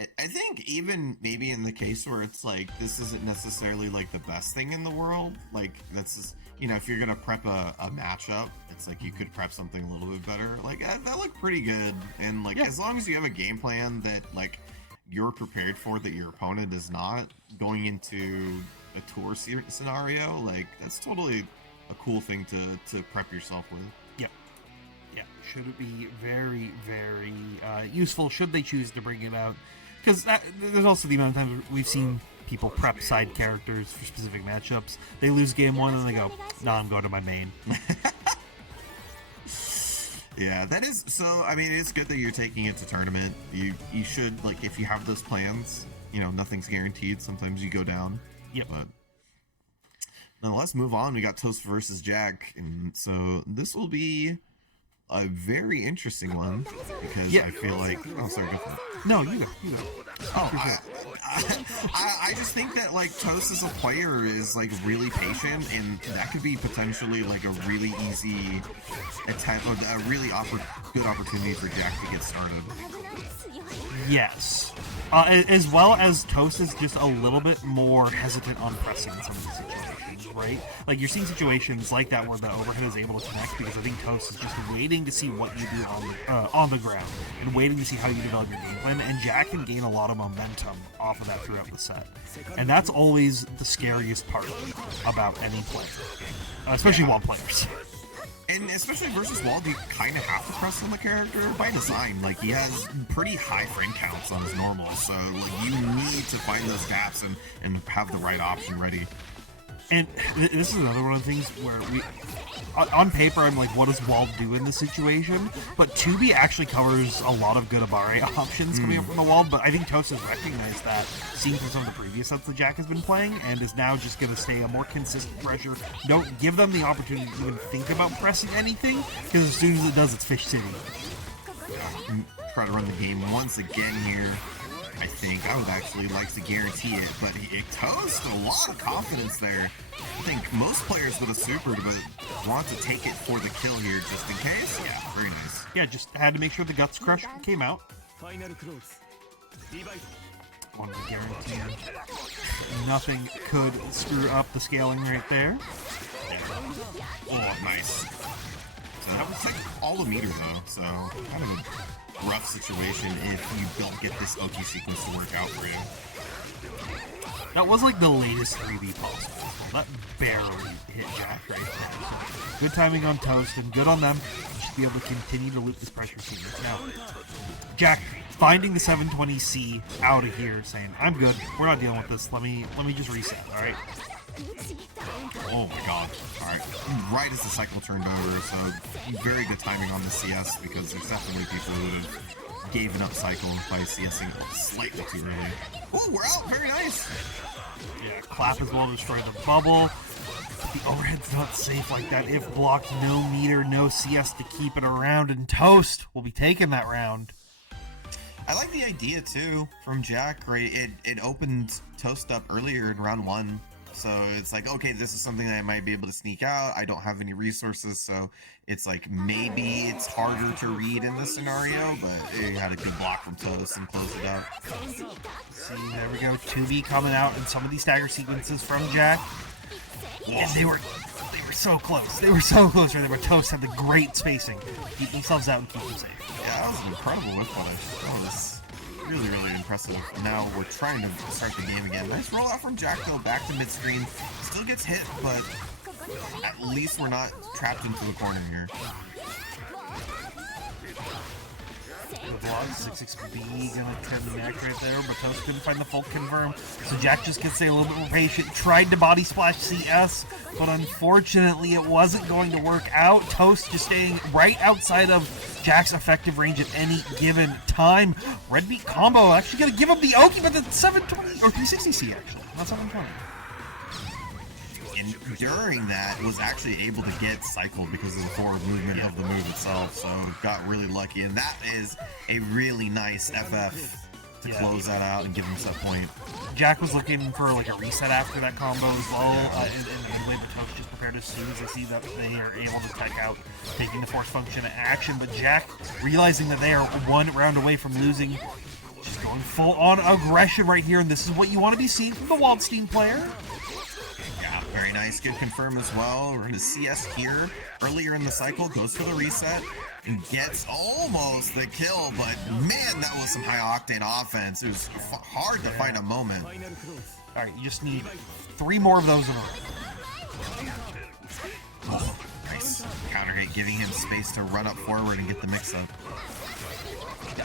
I think even maybe in the case where it's like, this isn't necessarily like the best thing in the world, like that's just, you know, if you're going to prep a matchup, it's like you could prep something a little bit better. Like that looked pretty good. And like, as long as you have a game plan that like you're prepared for, that your opponent is not going into a tour scenario, like that's totally a cool thing to prep yourself with. Yep. Yeah, should it be very, very useful should they choose to bring it out. Because there's also the amount of times we've seen people prep side characters for specific matchups. They lose game one and they go, nah, I'm going to my main. Yeah, that is, so, I mean, it's good that you're taking it to tournament. You should, like, if you have those plans, you know, nothing's guaranteed. Sometimes you go down. Yep. But now let's move on. We got Toast versus Jack, and so this will be a very interesting one because I feel like, oh, sorry, go for it. No, you go. Oh, I just think that like Toast as a player is like really patient, and that could be potentially like a really easy attempt, or a really good opportunity for Jack to get started. Yes. As well as Toast is just a little bit more hesitant on pressing in some of these situations, right? Like, you're seeing situations like that where the overhead is able to connect because I think Toast is just waiting to see what you do on the ground and waiting to see how you develop your game plan, and Jack can gain a lot of momentum off of that throughout the set. And that's always the scariest part about any player, especially one players. And especially versus Wald, you kind of have to press on the character by design. Like, he has pretty high frame counts on his normal, so like you need to find those gaps and have the right option ready. And this is another one of the things where we, on paper, I'm like, what does Wald do in this situation? But 2B actually covers a lot of good Abare options coming up from the Wald, but I think Toast has recognized that, seen from some of the previous sets that Jack has been playing, and is now just going to stay a more consistent pressure. Don't give them the opportunity to even think about pressing anything, because as soon as it does, it's Fish City. Try to run the game once again here. I think I would actually like to guarantee it, but Toast, a lot of confidence there. I think most players would have supered, but want to take it for the kill here just in case. Yeah, very nice. Yeah, just had to make sure the Guts Crush came out. Wanted to guarantee nothing could screw up the scaling right there. Oh, nice. So that was like all the meter though, so kind of a rough situation if you don't get this OT sequence to work out for you. That was like the latest 3B possible. That barely hit Jack right there. So good timing on Toast and good on them. Should be able to continue to loop this pressure sequence. Now, Jack finding the 720C out of here, saying, "I'm good. We're not dealing with this. Let me just reset. All right." Oh my god. Alright. Right as the cycle turned over, so very good timing on the CS because there's definitely people who would have given up cycle by CSing slightly too early. Oh, we're out! Very nice! Yeah, clap as well to destroy the bubble. But the overhead's not safe like that. If blocked, no meter, no CS to keep it around, and Toast will be taking that round. I like the idea too from Jack, right? It opened Toast up earlier in round 1. So it's like, okay, this is something that I might be able to sneak out. I don't have any resources, so it's like maybe it's harder to read in this scenario, but it had a good block from Toast and closed it out. See, there we go. 2B coming out in some of these stagger sequences from Jack. And they were so close. They were so close right there, but Toast had the great spacing. Keep themselves out and keep them safe. Yeah, that was an incredible whip punish. That was really, really impressive. Now we're trying to start the game again. Nice rollout from Jack though, back to mid-screen. Still gets hit, but at least we're not trapped into the corner here. The block, 6-6B gonna turn the neck right there, but Toast couldn't find the full confirm. So Jack just gets a little bit more patient. Tried to body splash CS, but unfortunately it wasn't going to work out. Toast just staying right outside of Jack's effective range at any given time. Red beat combo actually gonna give him the Oki, but the 720 or 360C actually, not 720. And during that was actually able to get cycled because of the forward movement of the move itself, so got really lucky, and that is a really nice FF to close that out and give him set point. Jack was looking for like a reset after that combo as well, and the way the Toast just prepared as soon as they see that they are able to tech out, taking the force function in action, but Jack, realizing that they are one round away from losing, just going full on aggression right here, and this is what you want to be seeing from the Waldstein player. Very nice, good confirm as well. We're going to CS here. Earlier in the cycle, goes for the reset and gets almost the kill, but man, that was some high-octane offense. It was hard to find a moment. All right, you just need 3 more of those in a row. Oh, nice. Counter hit, giving him space to run up forward and get the mix-up.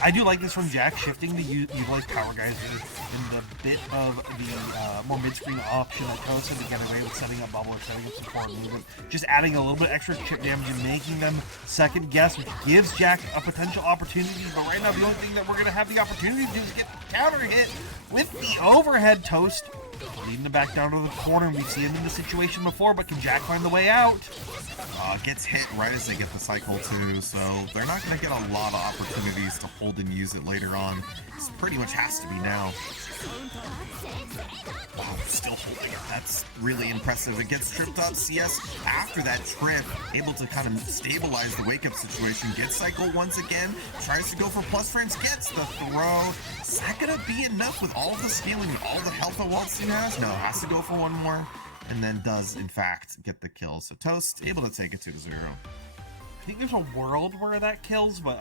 I do like this from Jack, shifting to utilize Power Geyser in the bit of the more mid-screen option that Toast had to get away with setting up bubble or setting up some forward movement. Just adding a little bit extra chip damage and making them second guess, which gives Jack a potential opportunity. But right now, the only thing that we're going to have the opportunity to do is get counter hit with the overhead. Toast leading it back down to the corner. We've seen him in this situation before, but can Jack find the way out? Gets hit right as they get the cycle too, so they're not going to get a lot of opportunities to hold and use it later on. This pretty much has to be now. Oh, still holding it. That's really impressive. It gets tripped up. CS, after that trip, able to kind of stabilize the wake-up situation. Gets cycle once again. Tries to go for plus frames. Gets the throw. Is that going to be enough with all the scaling and all the health that Waldstein has? No, has to go for one more. And then does, in fact, get the kill. So Toast able to take it 2-0. I think there's a world where that kills, but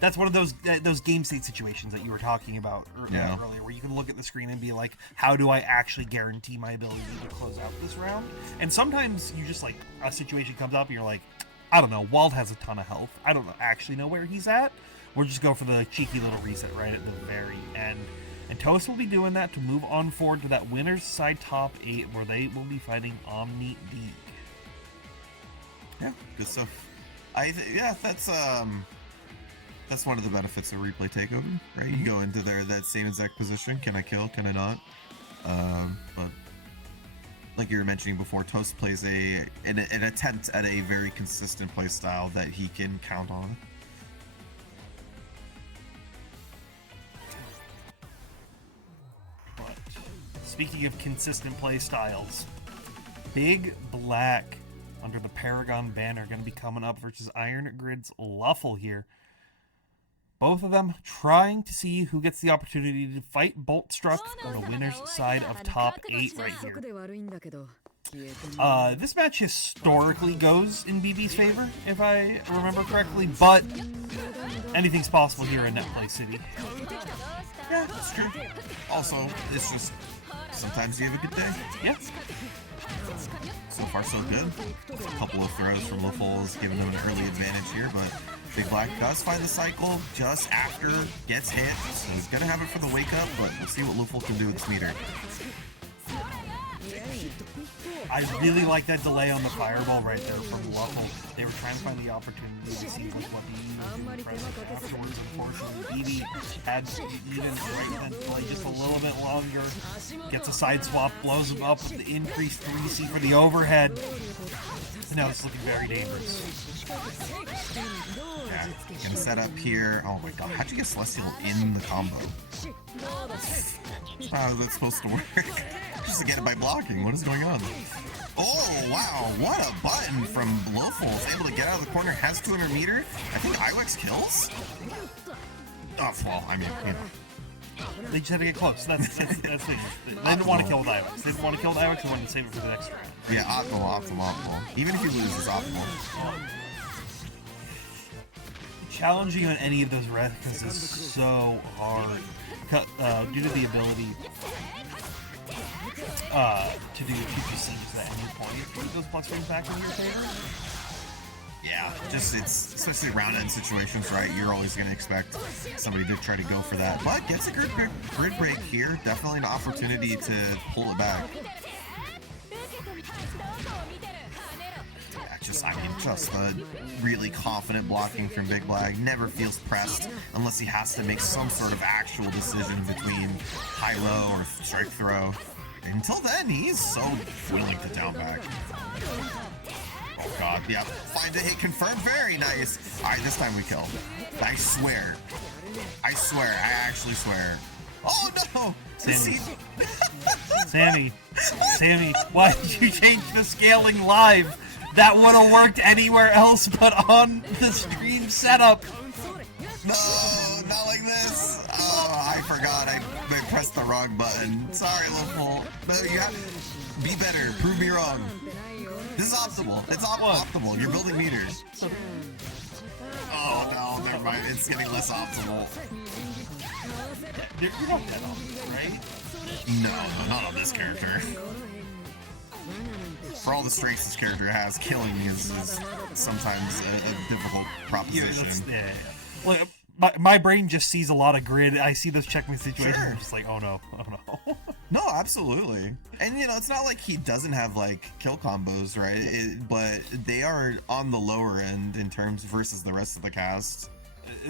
that's one of those game state situations that you were talking about earlier, where you can look at the screen and be like, how do I actually guarantee my ability to close out this round? And sometimes you just like a situation comes up and you're like, I don't know, Wald has a ton of health. I don't actually know where he's at. We'll just go for the cheeky little reset right at the very end. And Toast will be doing that to move on forward to that winner's side top 8 where they will be fighting OmniDeag. Yeah, good stuff. Yeah, that's one of the benefits of replay takeover, right? You go into that same exact position. Can I kill? Can I not? But like you were mentioning before, Toast plays an attempt at a very consistent play style that he can count on. But speaking of consistent play styles, BigBlack under the Paragon banner going to be coming up versus Iron Grid's LuFL here. Both of them trying to see who gets the opportunity to fight Boltstruck on the winner's side of top 8 right here. This match historically goes in BB's favor, if I remember correctly, but anything's possible here in Netplay City. Yeah, that's true. Also, it's just sometimes you have a good day. Yeah. So far, so good. A couple of throws from LuFL is giving them an early advantage here, but BigBlack does find the cycle just after gets hit, so he's gonna have it for the wake up, but we'll see what LuFL can do with this meter. I really like that delay on the fireball right there from LuFL. They were trying to find the opportunity to see what BB was doing afterwards. Unfortunately, BB had even right then play just a little bit longer. Gets a side swap, blows him up with the increased 3C for the overhead. Now it's looking very dangerous. Yeah, gonna set up here. Oh my god, how'd you get Celestial in the combo? How is that supposed to work? Just to get it by blocking. What is going on? Oh, wow. What a button from LuFL. Is able to get out of the corner. Has 200 meter. I think Iwex kills? Oh, well, I mean, you know. They just had to get close. That's the thing. They didn't want to kill with Iwex. They didn't want to kill with Iwex. They wanted to save it for the next round. Yeah, optimal. Even if you lose, it's optimal. Challenging on any of those records is so hard due to the ability to do 2PCs at any point. Put those plus frames back in your favor. Yeah, just it's especially round end situations, right? You're always going to expect somebody to try to go for that, but gets a grid break here. Definitely an opportunity to pull it back. Just the really confident blocking from BigBlack. Never feels pressed unless he has to make some sort of actual decision between high-low or strike throw. Until then, he's so willing to down back. Oh god, yeah, find a hit confirmed, very nice. Alright, this time we kill. I swear, I actually swear. Oh no! Sammy, why did you change the scaling live? That would have worked anywhere else but on the stream setup. No, not like this. Oh, I forgot. I pressed the wrong button. Sorry, LuFL. No, you have to be better. Prove me wrong. This is optimal. It's optimal. You're building meters. Oh no, never mind. It's getting less optimal. You don't get on, right? No, not on this character. For all the strengths this character has, killing is sometimes a difficult proposition. Yeah. Like, my brain just sees a lot of grid. I see those checkmate situations. Sure. I'm just like, oh no. No, absolutely. And you know, it's not like he doesn't have like kill combos, right? But they are on the lower end in terms versus the rest of the cast.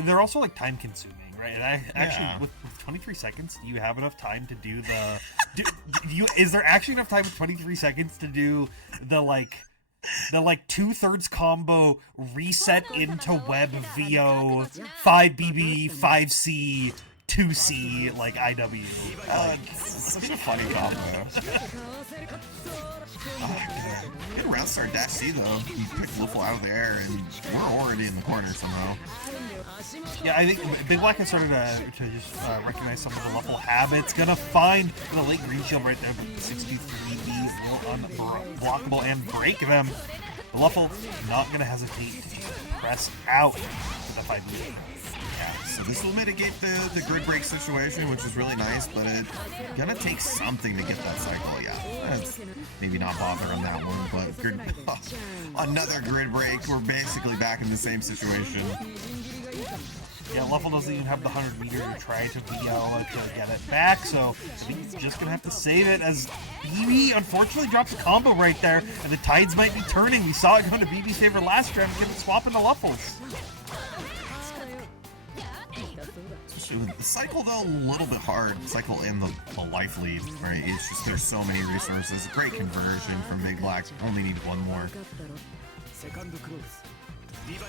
They're also like time consuming, right? And I actually, with 23 seconds, do you have enough time to do the? Is there actually enough time with 23 seconds to do the 2/3 combo reset into web VO 5BB 5C 2C like IW? It's such a funny combo. Good round start dash C though. You pick LuFL out of the air and we're already in the corner somehow. Yeah, I think BigBlack has started to just recognize some of the LuFL habits. Gonna find the late green shield right there, but 63B will unblockable and break them. The LuFL not gonna hesitate to just press out to the 5B. Yeah, so this will mitigate the grid break situation, which is really nice, but it's gonna take something to get that cycle. Yeah, that's maybe not bother on that one, but another grid break. We're basically back in the same situation. Yeah, LuFL doesn't even have the 100 meter to try to BL to get it back, so I think he's just going to have to save it as BB unfortunately drops a combo right there, and the tides might be turning. We saw it go to BB's favor last round and get it swap into LuFL's. The cycle, though, a little bit hard. Cycle in the life lead, right? It's just there's so many resources. Great conversion from BigBlack. Only need one more.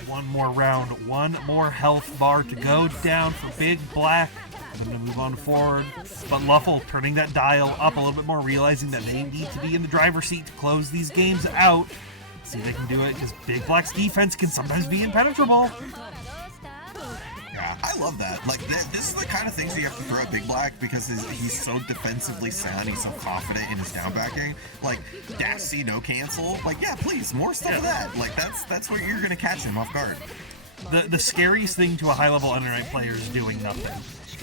One more round, one more health bar to go down for BigBlack. I'm going to move on forward. But LuFL turning that dial up a little bit more, realizing that they need to be in the driver's seat to close these games out. See if they can do it, because BigBlack's defense can sometimes be impenetrable. Yeah, I love that. Like, this is the kind of things that you have to throw at BigBlack because he's so defensively sound, he's so confident in his down backing. Like, dash C, no cancel. Like, yeah, please, more stuff of that. Like, that's what you're going to catch him off guard. The scariest thing to a high-level undernight player is doing nothing.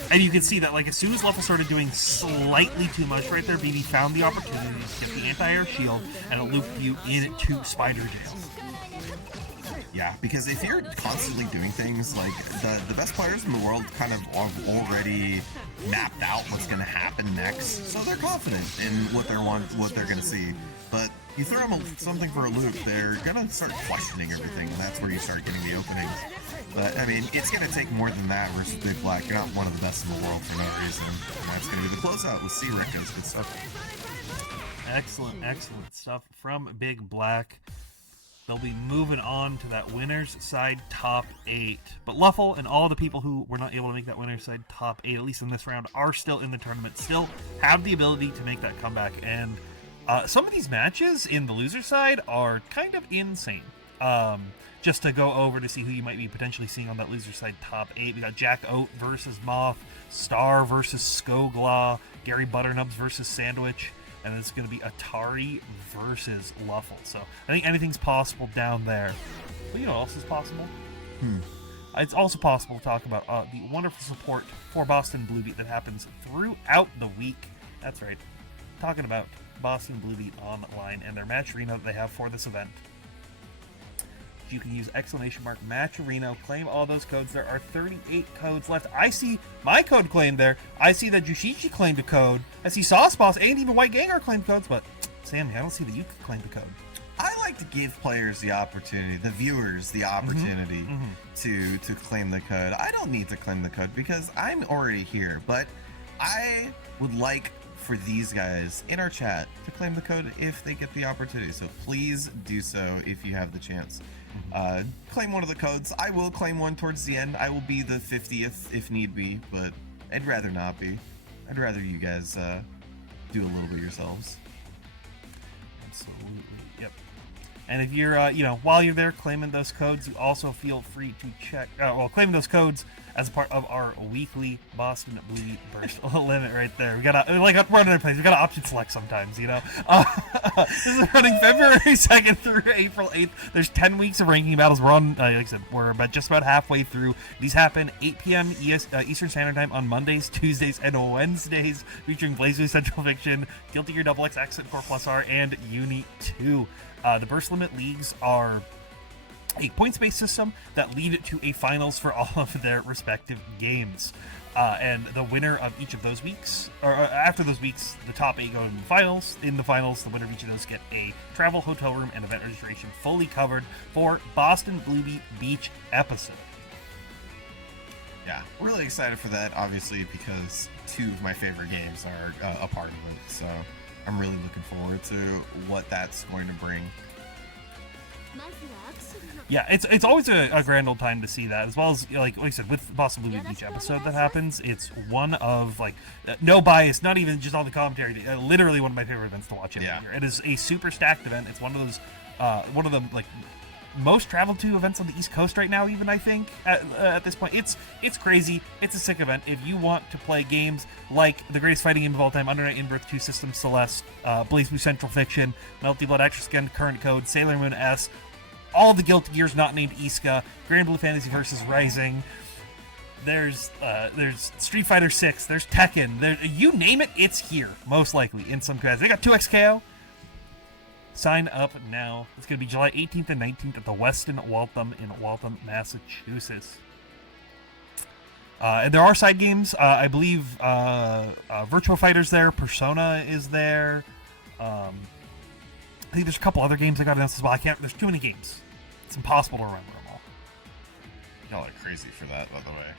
And you can see that, like, as soon as LuFL started doing slightly too much right there, BB found the opportunity to get the anti-air shield, and it looped you into Spider Jail. Yeah, because if you're constantly doing things, like, the best players in the world kind of have already mapped out what's going to happen next, so they're confident in what they're going to see. But you throw them something for a loop, they're going to start questioning everything, and that's where you start getting the openings. But, I mean, it's going to take more than that versus BigBlack. You're not one of the best in the world for no reason. And that's going to be the closeout with C-Recos. Good stuff. Excellent, excellent stuff from BigBlack. They'll be moving on to that winner's side top 8. But LuFL and all the people who were not able to make that winner's side top 8, at least in this round, are still in the tournament, still have the ability to make that comeback. And some of these matches in the loser side are kind of insane. Just to go over to see who you might be potentially seeing on that loser side top 8. We got Jack Oat versus Moth, Star versus Skoglaw, GaryButternubs versus Sandwich, and it's going to be Atari versus LuFL. So I think anything's possible down there. But you know what else is possible? It's also possible to talk about the wonderful support for Boston Blue Beat that happens throughout the week. That's right. Talking about Boston Blue Beat Online and their match arena that they have for this event. You can use !Matcherino, claim all those codes. There are 38 codes left. I see my code claimed there. I see that Jushichi claimed a code. I see Sauce Boss and even White Gang are claimed codes, but Sammy, I don't see that you could claim the code. I like to give players the opportunity, the viewers the opportunity to claim the code. I don't need to claim the code because I'm already here, but I would like for these guys in our chat to claim the code if they get the opportunity. So please do so if you have the chance. Claim one of the codes. I will claim one towards the end. I will be the 50th if need be, but I'd rather not be. I'd rather you guys do a little bit yourselves. Absolutely. Yep. And if you're, while you're there claiming those codes, you also feel free to check, claiming those codes as a part of our weekly Boston Blue Beat Burst limit right there. We gotta, like we're on other plays, we gotta option select sometimes, you know? This is running February 2nd through April 8th. There's 10 weeks of ranking battles. We're on, like I said, we're about just about halfway through. These happen 8 p.m. Eastern Standard Time on Mondays, Tuesdays, and Wednesdays, featuring BlazBlue Centralfiction, Guilty Gear XX, Accent Core Plus R, and UNI2. The burst limit leagues are a points-based system that lead to a finals for all of their respective games. And the winner of each of those weeks, or after those weeks, the top 8 go in the finals. In the finals, the winner of each of those get a travel, hotel room, and event registration fully covered for Boston Blue Beat Beach episode. Yeah, really excited for that, obviously, because 2 of my favorite games are a part of it. So I'm really looking forward to what that's going to bring. Yeah, it's always a grand old time to see that, as well as, like I said, with Boston Blue Beat each episode that happens, it's one of, like, no bias, not even just all the commentary, literally one of my favorite events to watch every year. It is a super stacked event. It's one of the like, most traveled to events on the East Coast right now, even, I think, at this point. It's crazy. It's a sick event. If you want to play games like the greatest fighting game of all time, undernightinbirth 2 System, Celes, BlazBlue Centralfiction, Melty Blood, Extra Skin, Current Code, Sailor Moon S, all the Guilty Gears not named Iska, Grand Blue Fantasy vs. Rising, there's Street Fighter 6, there's Tekken, you name it, it's here, most likely, in some capacity. They got 2XKO. Sign up now. It's going to be July 18th and 19th at the Westin Waltham in Waltham, Massachusetts. And there are side games. I believe Virtua Fighter's there. Persona is there. I think there's a couple other games I got announced as well. I can't. There's too many games. It's impossible to remember them all. Y'all are crazy for that, by the way.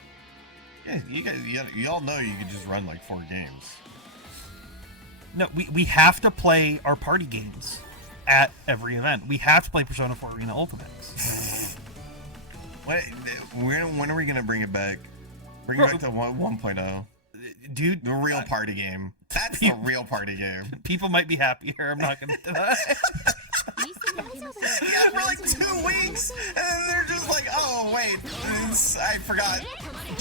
Yeah, you guys, you all know you can just run like 4 games. No, we have to play our party games at every event. We have to play Persona 4 Arena Ultimates. When are we gonna bring it back? Bring it back to 1.0. Dude, the real party game. That's the real party game. People might be happier. I'm not gonna deny. Yeah, for like 2 weeks, and then they're just like, oh wait, I forgot.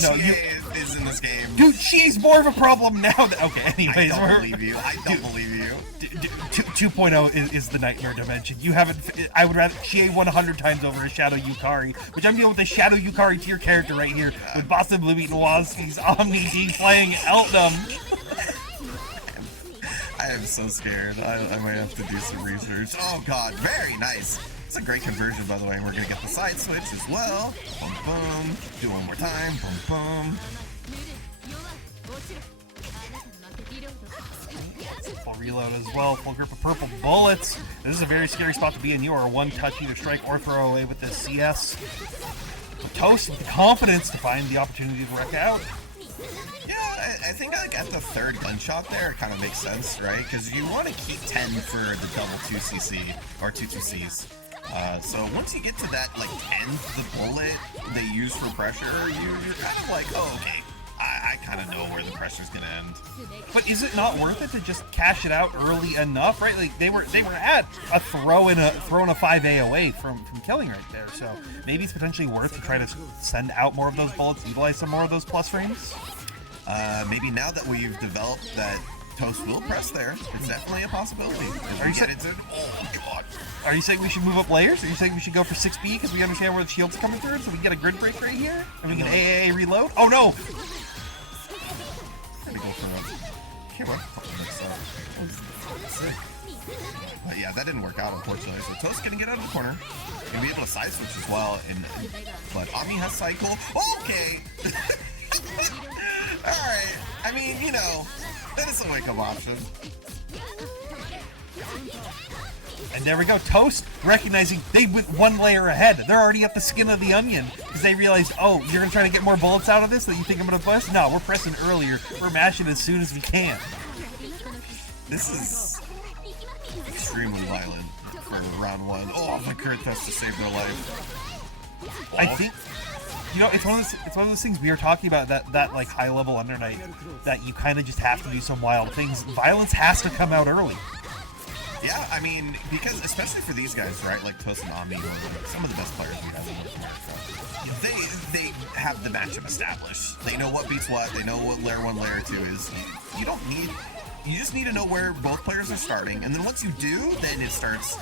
No, Chie is in this game. Dude, she's more of a problem now. Okay, anyways, I don't believe you. I don't believe you. 2.0 is the nightmare dimension. You haven't. I would rather Chie 100 times over a Shadow Yukari, which I'm dealing with a Shadow Yukari tier character right here with Boston Blue Meat and Wazki's OmniDeag playing Eltnum. I am so scared. I might have to do some research. Oh god, very nice. It's a great conversion, by the way. We're gonna get the side switch as well. Boom, boom. Do one more time. Boom, boom. Full reload as well. Full grip of purple bullets. This is a very scary spot to be in. You are one touch, either strike or throw away with this CS. Toast with the confidence to find the opportunity to wreck out. Yeah, I think like at the 3rd gunshot there, it kind of makes sense, right? Because you want to keep 10 for the double 2cc or 2Cs. So once you get to that like 10th, the bullet they use for pressure, you're kind of like, oh, okay, I kind of know where the pressure's gonna end. But is it not worth it to just cash it out early enough, right? Like they were at a throw in a 5A away from killing right there. So maybe it's potentially worth to try to send out more of those bullets, utilize some more of those plus frames. Maybe now that we've developed that Toast will press there, it's definitely a possibility. Are you saying? Oh god. Are you saying we should move up layers? Are you saying we should go for 6B because we understand where the shield's coming through, so we can get a grid break right here, and we can AAA reload? Oh no! Go for okay, what? But yeah, that didn't work out, unfortunately. So Toast's gonna get out of the corner. Gonna be able to side switch as well. But Ami has cycle. Okay. Alright. I mean, you know, that is a wake-up option. And there we go. Toast recognizing they went 1 layer ahead. They're already at the skin of the onion because they realized, oh, you're going to try to get more bullets out of this that you think I'm going to bust? No, we're pressing earlier. We're mashing as soon as we can. This is extremely violent for round 1. Oh, my current has to save their life. I think, you know, it's one of those things we were talking about, that like high level undernight, that you kind of just have to do some wild things. Violence has to come out early. Yeah, I mean, because especially for these guys, right, like Toast and Omni, like some of the best players we have in North America, they have the matchup established. They know what beats what. They know what layer 1, layer 2 is. You just need to know where both players are starting, and then once you do, then it starts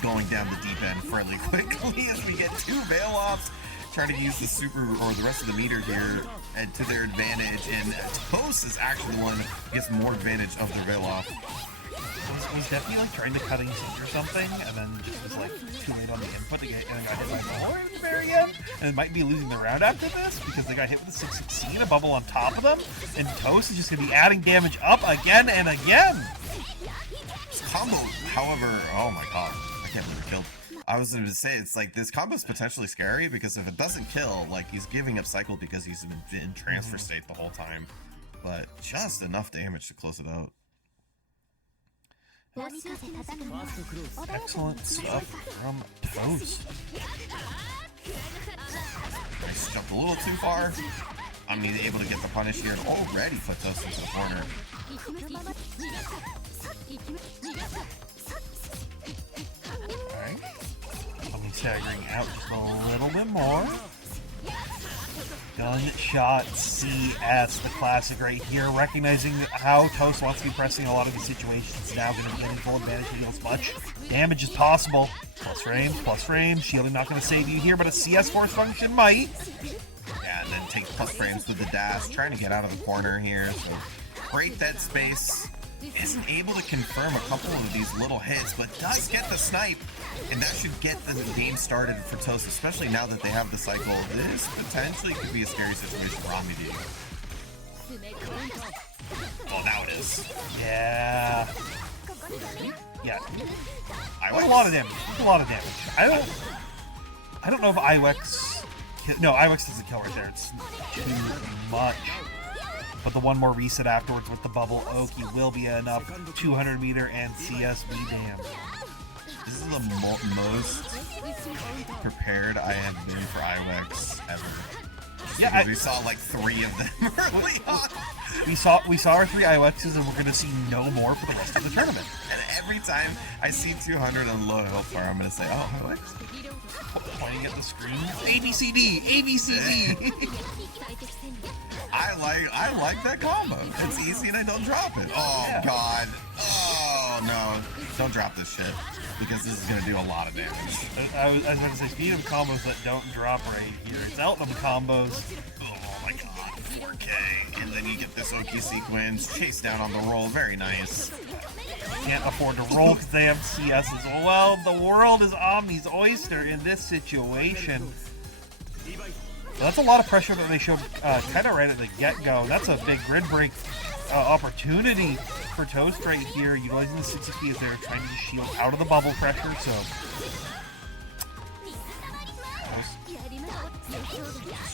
going down the deep end fairly quickly as we get 2 veil offs, trying to use the super or the rest of the meter here to their advantage, and Toast is actually the one who gets more advantage of their veil off. He's definitely like trying to cutting siege or something, and then just was like too late on the input to get, and then got hit by a bubble at the very end, and it might be losing the round after this because they got hit with a 616, a bubble on top of them, and Toast is just going to be adding damage up again and again. This combo, however, oh my god, I can't believe it killed. I was going to say, it's like this combo is potentially scary because if it doesn't kill, like he's giving up cycle because he's in transfer state the whole time, but just enough damage to close it out. Excellent stuff from Toast. Nice, jumped a little too far. I'm able to get the punish here and already put Toast into the corner. Alright. I'll be staggering out just a little bit more. Gunshot CS, the classic right here, recognizing how Toast wants to be pressing a lot of these situations. Now going to be getting full advantage to deal as much damage as possible. Plus frames, shielding not going to save you here, but a CS force function might. Yeah, and then take plus frames with the dash, trying to get out of the corner here. So great dead space. isn't able to confirm a couple of these little hits, but does get the snipe, and that should get the game started for Toast, especially now that they have the cycle. This potentially could be a scary situation for OmniDeag. Oh, now it is. Yeah. Yeah. Iwex? A lot of damage. A lot of damage. I don't know if Iwex... No, Iwex doesn't kill right there. It's too much. But the one more reset afterwards with the bubble Oki will be enough 200 meter and CSB damage. This is the most prepared I have been for Iwex ever. Yeah, we saw like 3 of them early on. We saw our 3 Iwexes, and we're gonna see no more for the rest of the tournament. And every time I see 200 on low health bar, I'm gonna say, oh, Iwex. Pointing at the screen. ABCD, ABCD. I like that combo. It's easy and I don't drop it. Oh yeah. God. Oh no. Don't drop this shit. Because this is gonna do a lot of damage. I was gonna say, speed of combos that don't drop right here. It's out of combos. Oh my God. 4K. And then you get this Oki sequence. Chase down on the roll. Very nice. Can't afford to roll because they have CS as well. The world is Omni's oyster in this situation. So that's a lot of pressure that they showed kind of right at the get-go. That's a big grid break opportunity for Toast right here, utilizing the 60 as they're trying to shield out of the bubble pressure. So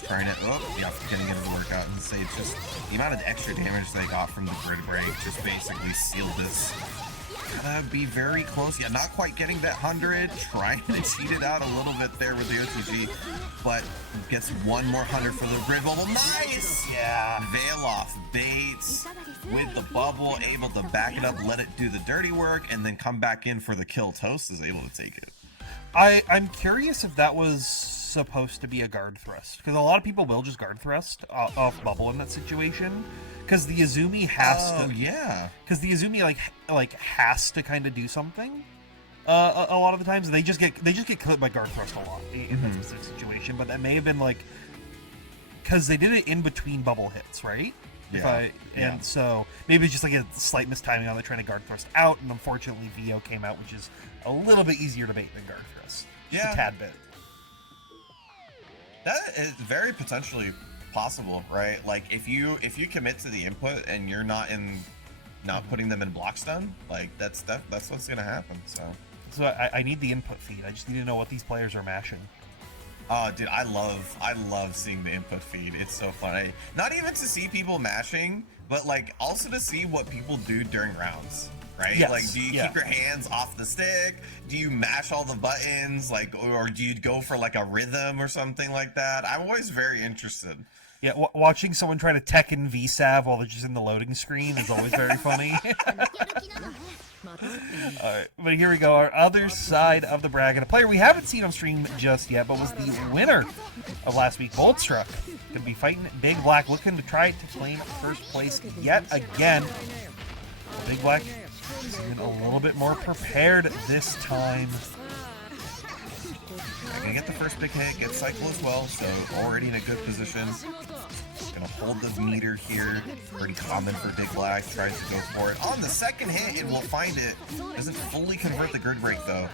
trying to, getting into the workout and say it's just the amount of extra damage they got from the grid break just basically sealed this. Gotta be very close. Yeah, not quite getting that 100. Trying to cheat it out a little bit there with the OTG, but gets one more 100 for the grid bubble. Nice! yeah, Veil off baits with the bubble, able to back it up, let it do the dirty work, and then come back in for the kill. Toast is able to take it. I'm curious if that was supposed to be a guard thrust, because a lot of people will just guard thrust off bubble in that situation. Because the Izumi has to, yeah. Because the Izumi like has to kind of do something. A lot of the times they just get clipped by guard thrust a lot in that specific situation. But that may have been like because they did it in between bubble hits, right? Yeah. So maybe it's just like a slight mistiming on the trying to guard thrust out, and unfortunately VO came out, which is a little bit easier to bait than guard thrust. Just a tad bit. That is very potentially possible, right? Like if you commit to the input and you're not putting them in block stun, like that's what's gonna happen. So I need the input feed. I just need to know what these players are mashing. Oh, dude, I love seeing the input feed. It's so fun. Not even to see people mashing, but like also to see what people do during rounds, right? Yes, like, do you keep your hands off the stick? Do you mash all the buttons? Like, or do you go for like a rhythm or something like that? I'm always very interested. Yeah, watching someone try to Tekken VSAV while they're just in the loading screen is always very funny. Alright, but here we go, our other side of the bracket. A player we haven't seen on stream just yet, but was the winner of last week, Boldstruck. Going to be fighting BigBlack, looking to try to claim first place yet again. BigBlack is even a little bit more prepared this time. Gonna get the first big hit, get cycle as well, so already in a good position. Gonna hold the meter here. Pretty common for BigBlack. Tries to go for it. On the second hit, and will find it. Doesn't fully convert the grid break though.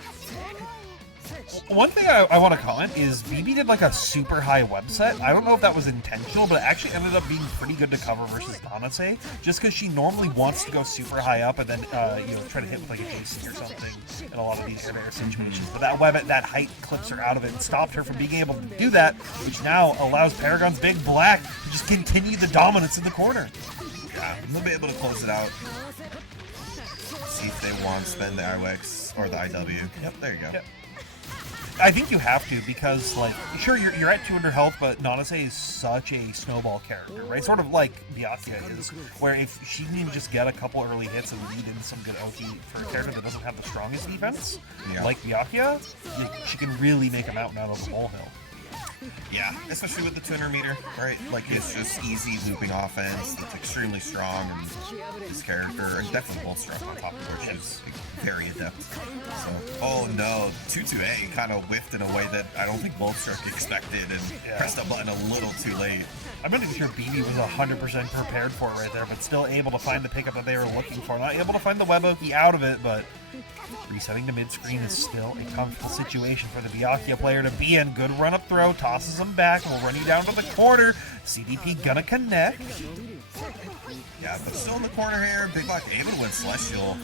One thing I want to comment is BB did like a super high web set. I don't know if that was intentional, but it actually ended up being pretty good to cover versus Donase, just because she normally wants to go super high up and then try to hit with like a JC or something in a lot of these air-to-air situations. But that web at that height clips her out of it and stopped her from being able to do that, which now allows Paragon's BigBlack to just continue the dominance in the corner. Yeah, they'll be able to close it out. See if they want to spend the IWX or the IW. Yep, there you go. Yep. I think you have to, because, like, sure, you're at 200 health, but Nanase is such a snowball character, right? Sort of like Byakuya is, where if she can just get a couple early hits and lead in some good OT for a character that doesn't have the strongest defense, like Byakuya, she can really make a mountain out of a molehill. Yeah, especially with the 200 meter, right? Like, it's just easy looping offense. It's extremely strong, and this character, and definitely Bolstrock on top of her, she's very adept. So, oh no, 2-2A kind of whiffed in a way that I don't think Bolstrock expected, and pressed the button a little too late. I'm not even sure BB was 100% prepared for it right there, but still able to find the pickup that they were looking for. Not able to find the web oki out of it, but resetting to mid-screen is still a comfortable situation for the Byakuya player to be in. Good run-up throw, tosses him back, will run you down to the corner. CDP gonna connect. Yeah, but still in the corner here. BigBlack able to win Celestial.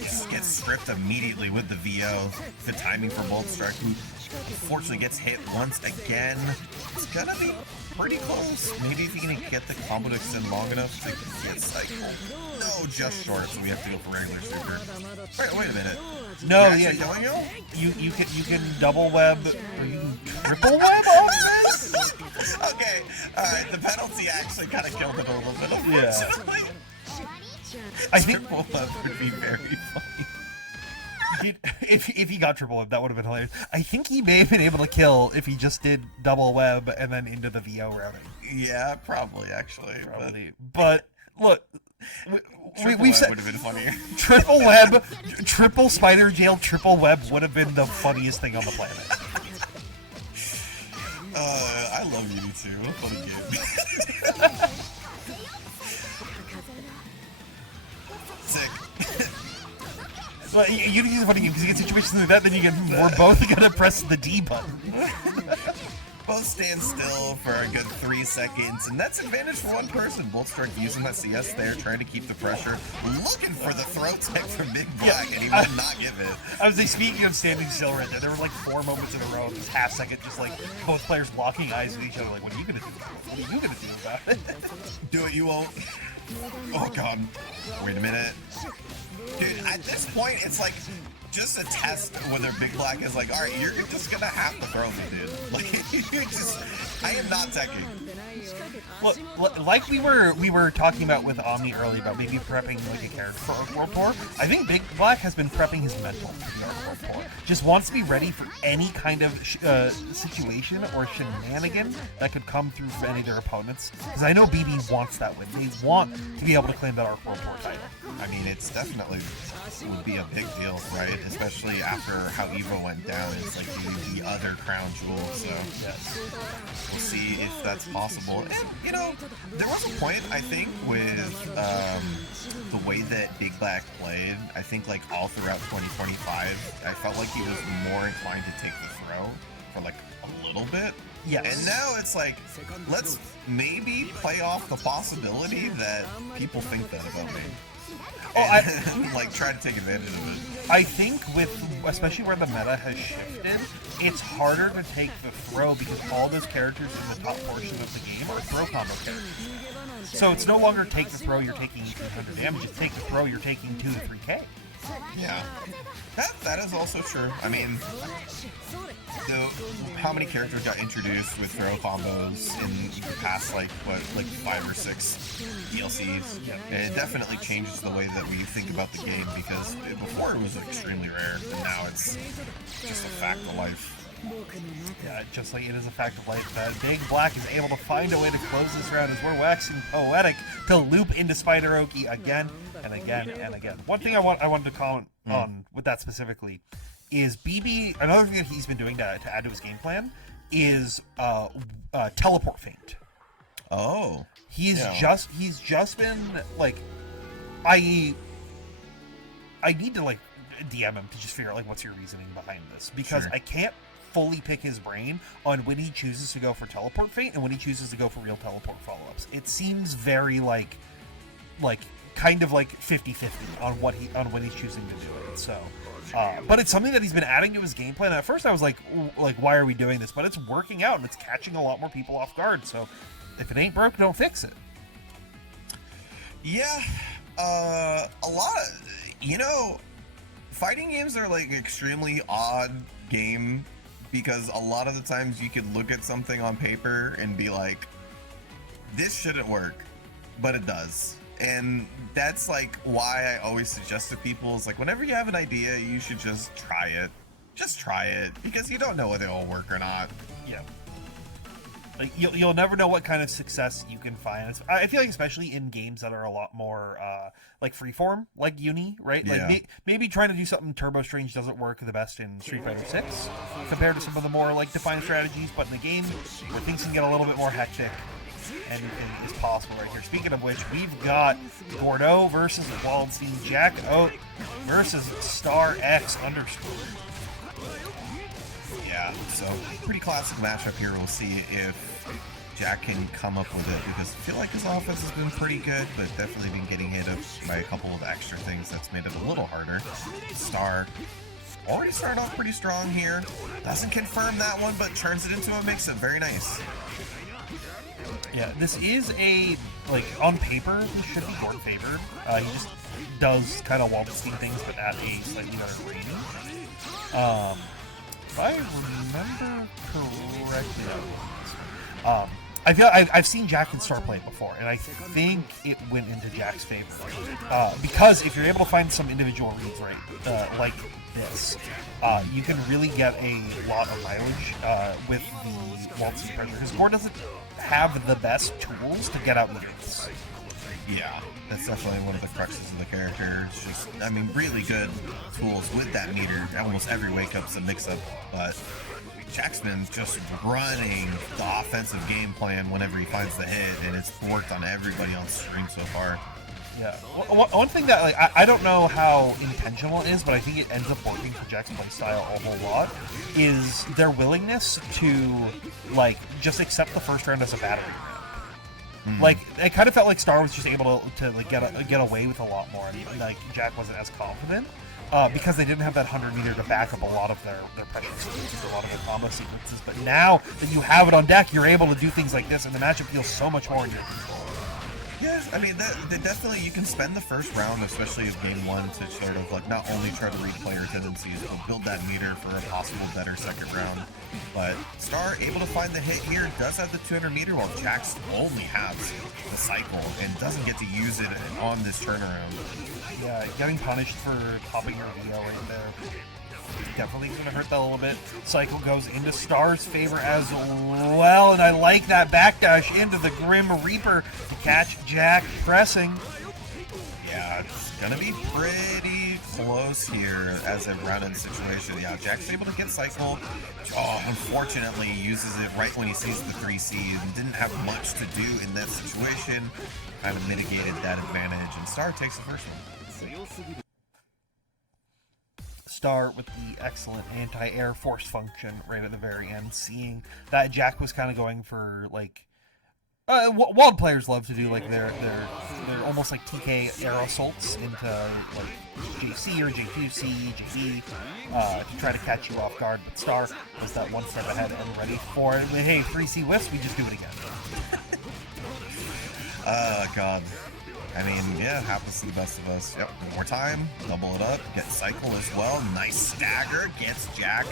Just gets stripped immediately with the VO. Good timing for Boltstruck, who unfortunately gets hit once again. It's gonna be pretty close. Maybe if he can get the combo to extend long enough to get cycled. No, just short, so we have to go for regular super. Wait a minute. No, You're yeah, you can double web or you can triple web all this. Okay, alright, the penalty actually kind of killed it a little bit, unfortunately. I think Triple web would be very funny. If he got triple web, that would have been hilarious. I think he may have been able to kill if he just did double web and then into the VO routing. Yeah, probably, actually. But look, we've said would have been funnier. Triple web, triple spider jail, triple web would have been the funniest thing on the planet. I love UNI2. What a funny game. Sick. Well, you use a funny game because you get situations like that, then you get we're both gonna press the D button. Both stand still for a good 3 seconds, and that's advantage for one person. Boltstruck using that CS there, trying to keep the pressure, looking for the throw tech from BigBlack, and he will not give it. I was like, speaking of standing still right there, there were like 4 moments in a row of this half second, just like both players locking eyes with each other, like, what are you gonna do? What are you gonna do about it? Do it, you won't. Oh god. Wait a minute. Dude, at this point, it's like just a test whether BigBlack is like, alright, you're just gonna have to throw me, dude. Like, you just, I am not teching. Look, like we were talking about with Omni earlier about maybe prepping like a character for Arc World Tour. I think BigBlack has been prepping his mental for the Arc World Tour. Just wants to be ready for any kind of situation or shenanigan that could come through from any of their opponents. Because I know BB wants that win. They want to be able to claim that Arc World Tour title. I mean, it's definitely would be a big deal, right? Especially after how Evo went down. It's like the other crown jewel, so Yes. we'll see if that's possible. And, you know, there was a point, I think, with the way that BigBlack played. I think, like, all throughout 2025, I felt like he was more inclined to take the throw for, like, a little bit. Yes. And now it's like, let's maybe play off the possibility that people think that about me. And, like, try to take advantage of it. I think with, especially where the meta has shifted, it's harder to take the throw because all those characters in the top portion of the game are throw combo characters. So it's no longer take the throw, you're taking 100 damage, it's take the throw, you're taking 2 to 3k. Yeah. That is also true. I mean, how many characters got introduced with throw combos in the past, like 5 or 6 DLCs? It definitely changes the way that we think about the game because before it was extremely rare, and now it's just a fact of life. Yeah, just like it is a fact of life that BigBlack is able to find a way to close this round as we're waxing poetic to loop into Spider Oki again and again and again. One thing I wanted to comment on with that specifically is BB. Another thing that he's been doing to add to his game plan is teleport feint. Oh, He's just been like, I need to like DM him to just figure out like what's your reasoning behind this because I can't fully pick his brain on when he chooses to go for teleport feint and when he chooses to go for real teleport follow-ups. It seems very like kind of like 50-50 on when he's choosing to do it. So but it's something that he's been adding to his game plan. At first I was like why are we doing this? But it's working out and it's catching a lot more people off guard. So if it ain't broke, don't fix it. Yeah, a lot of, you know, fighting games are like extremely odd game because a lot of the times you can look at something on paper and be like, this shouldn't work, but it does. And that's like why I always suggest to people is like, whenever you have an idea, you should just try it. Just try it because you don't know whether it'll work or not. Yeah. Like you'll never know what kind of success you can find. I feel like especially in games that are a lot more like freeform, like Uni, right? Yeah. Like maybe trying to do something Turbo Strange doesn't work the best in Street Fighter 6 compared to some of the more like defined strategies. But in a game where things can get a little bit more hectic, and is possible right here. Speaking of which, we've got Gordeau versus Waldstein, Jack Oat versus StarXUnderscore. Yeah, so pretty classic matchup here. We'll see if Jack can come up with it, because I feel like his offense has been pretty good, but definitely been getting hit up by a couple of extra things that's made it a little harder. Star already started off pretty strong here. Doesn't confirm that one, but turns it into a mix-up. Very nice. Yeah, this is a, like, on paper, he should be Gordon favored. He just does kind of Waldstein things, but at a slightly better range. If I remember correctly, I feel I've seen Jack in Star play before, and I think it went into Jack's favor. Because if you're able to find some individual reads right, like this, you can really get a lot of mileage with the Waldstein pressure. Because Gore doesn't have the best tools to get out meters. Yeah, that's definitely one of the cruxes of the character. It's just, I mean, really good tools with that meter. Almost every wake-up's a mix-up, but Jack's been just running the offensive game plan whenever he finds the hit, and it's worked on everybody on stream so far. Yeah, one thing that, like, I don't know how intentional it is, but I think it ends up working for Jack's playstyle a whole lot, is their willingness to, like, just accept the first round as a battery round. Like, it kind of felt like Star was just able to like, get away with a lot more, and, like, Jack wasn't as confident, because they didn't have that 100-meter to back up a lot of their pressure sequences, a lot of their combo sequences, but now that you have it on deck, you're able to do things like this, and the matchup feels so much more in your control. Yes, I mean, that definitely, you can spend the first round, especially of game one, to sort of, like, not only try to read player tendencies, but build that meter for a possible better second round. But Star, able to find the hit here, does have the 200-meter, while Jax only has the cycle and doesn't get to use it on this turnaround. Yeah, getting punished for popping your VO right there. Definitely going to hurt that a little bit. Cycle goes into Star's favor as well, and I like that backdash into the Grim Reaper to catch Jack pressing. Yeah, it's going to be pretty close here as a round-in situation. Yeah, Jack's able to get Cycle. Oh, unfortunately, uses it right when he sees the 3C and didn't have much to do in that situation. Kind of mitigated that advantage, and Star takes the first one. Star with the excellent anti-air force function right at the very end, seeing that Jack was kind of going for, like, Wild players love to do, like, their almost like TK air assaults into, like, JC or J2C, JD, to try to catch you off guard, but Star was that one step ahead and ready for it. Hey, 3C whiffs, we just do it again. God. I mean, yeah, happens to the best of us. Yep, one more time, double it up, get Cycle as well. Nice stagger, gets Jack.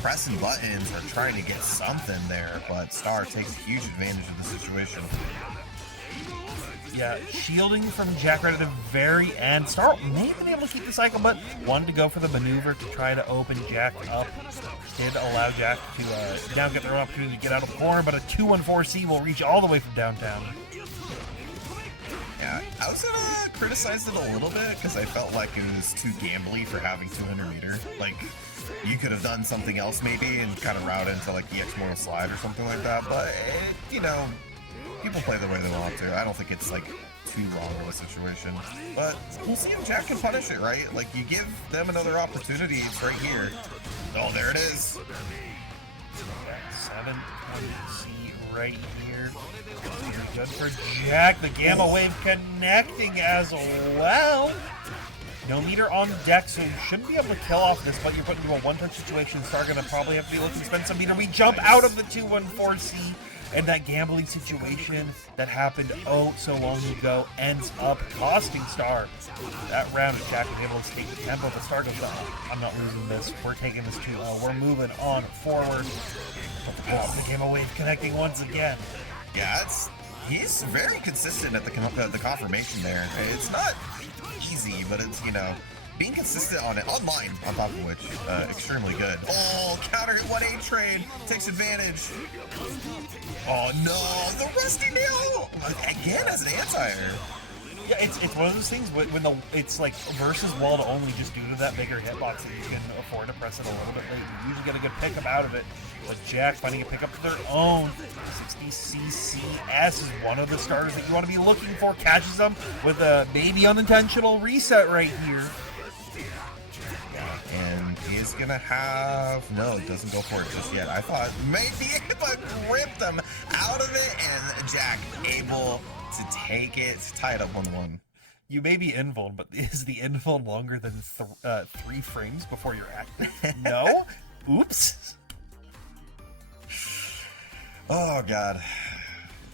Pressing buttons or trying to get something there, but Star takes huge advantage of the situation. Yeah, shielding from Jack right at the very end. Star may have been able to keep the cycle, but wanted to go for the maneuver to try to open Jack up. Did allow Jack to now get their opportunity to get out of the corner, but a 2-1-4C will reach all the way from downtown. Yeah, I was gonna criticize it a little bit because I felt like it was too gambly for having 200 meter. Like, you could have done something else maybe and kind of route into like EX Mortal Slide or something like that, but you know, people play the way they want to. I don't think it's like too wrong of a situation, but we'll see if Jack can punish it, right? Like, you give them another opportunity. It's right here. Oh, there it is. 7-1C right here. Pretty good for Jack. The Gamma Wave connecting as well. No meter on deck, so you shouldn't be able to kill off this, but you're put into a one-touch situation. Star gonna probably have to be looking to spend some meter. We jump out of the 2-1-4C, and that gambling situation that happened oh so long ago ends up costing Star that round. Jack was able to take the tempo, but Star goes, I'm not losing this. We're taking this 2-0. We're moving on forward. But the Gamma Wave connecting once again. Yeah, he's very consistent at the confirmation there. It's not easy, but it's, you know, being consistent on it, online, on top of which, extremely good. Oh, counter hit 1A trade, takes advantage. Oh no, the Rusty Nail! Again as an anti-air. Yeah, it's one of those things when it's like versus wall to only just due to that bigger hitbox that you can afford to press it a little bit late. You usually get a good pickup out of it. But Jack finding a pickup to their own. 60CCS is one of the starters that you want to be looking for. Catches them with a maybe unintentional reset right here. And he is gonna have doesn't go for it just yet. I thought maybe but ripped them out of it, and Jack able to take it, to tie it up 1-1. You may be invuln, but is the invuln longer than 3 frames before you're active? No? Oops. Oh god.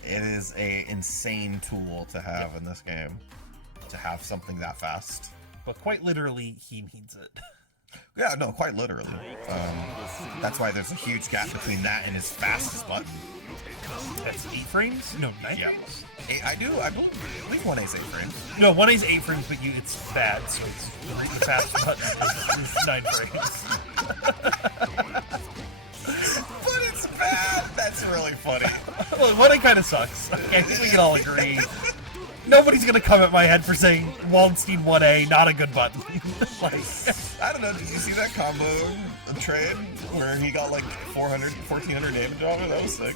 It is a insane tool to have in this game. To have something that fast. But quite literally, he needs it. Yeah, no, quite literally. That's why there's a huge gap between that and his fastest button. That's 8 frames? No, 9 Yeah. frames. I believe 1A's 8 frames. No, 1A's 8 frames, but it's bad, so it's really fast button is 9 frames. But it's bad! That's really funny. Well, 1A kind of sucks. Okay, I think we can all agree. Nobody's gonna come at my head for saying Waldstein 1A, not a good button. Like, I don't know, did you see that combo trade where he got like 1,400 damage off it? That was sick.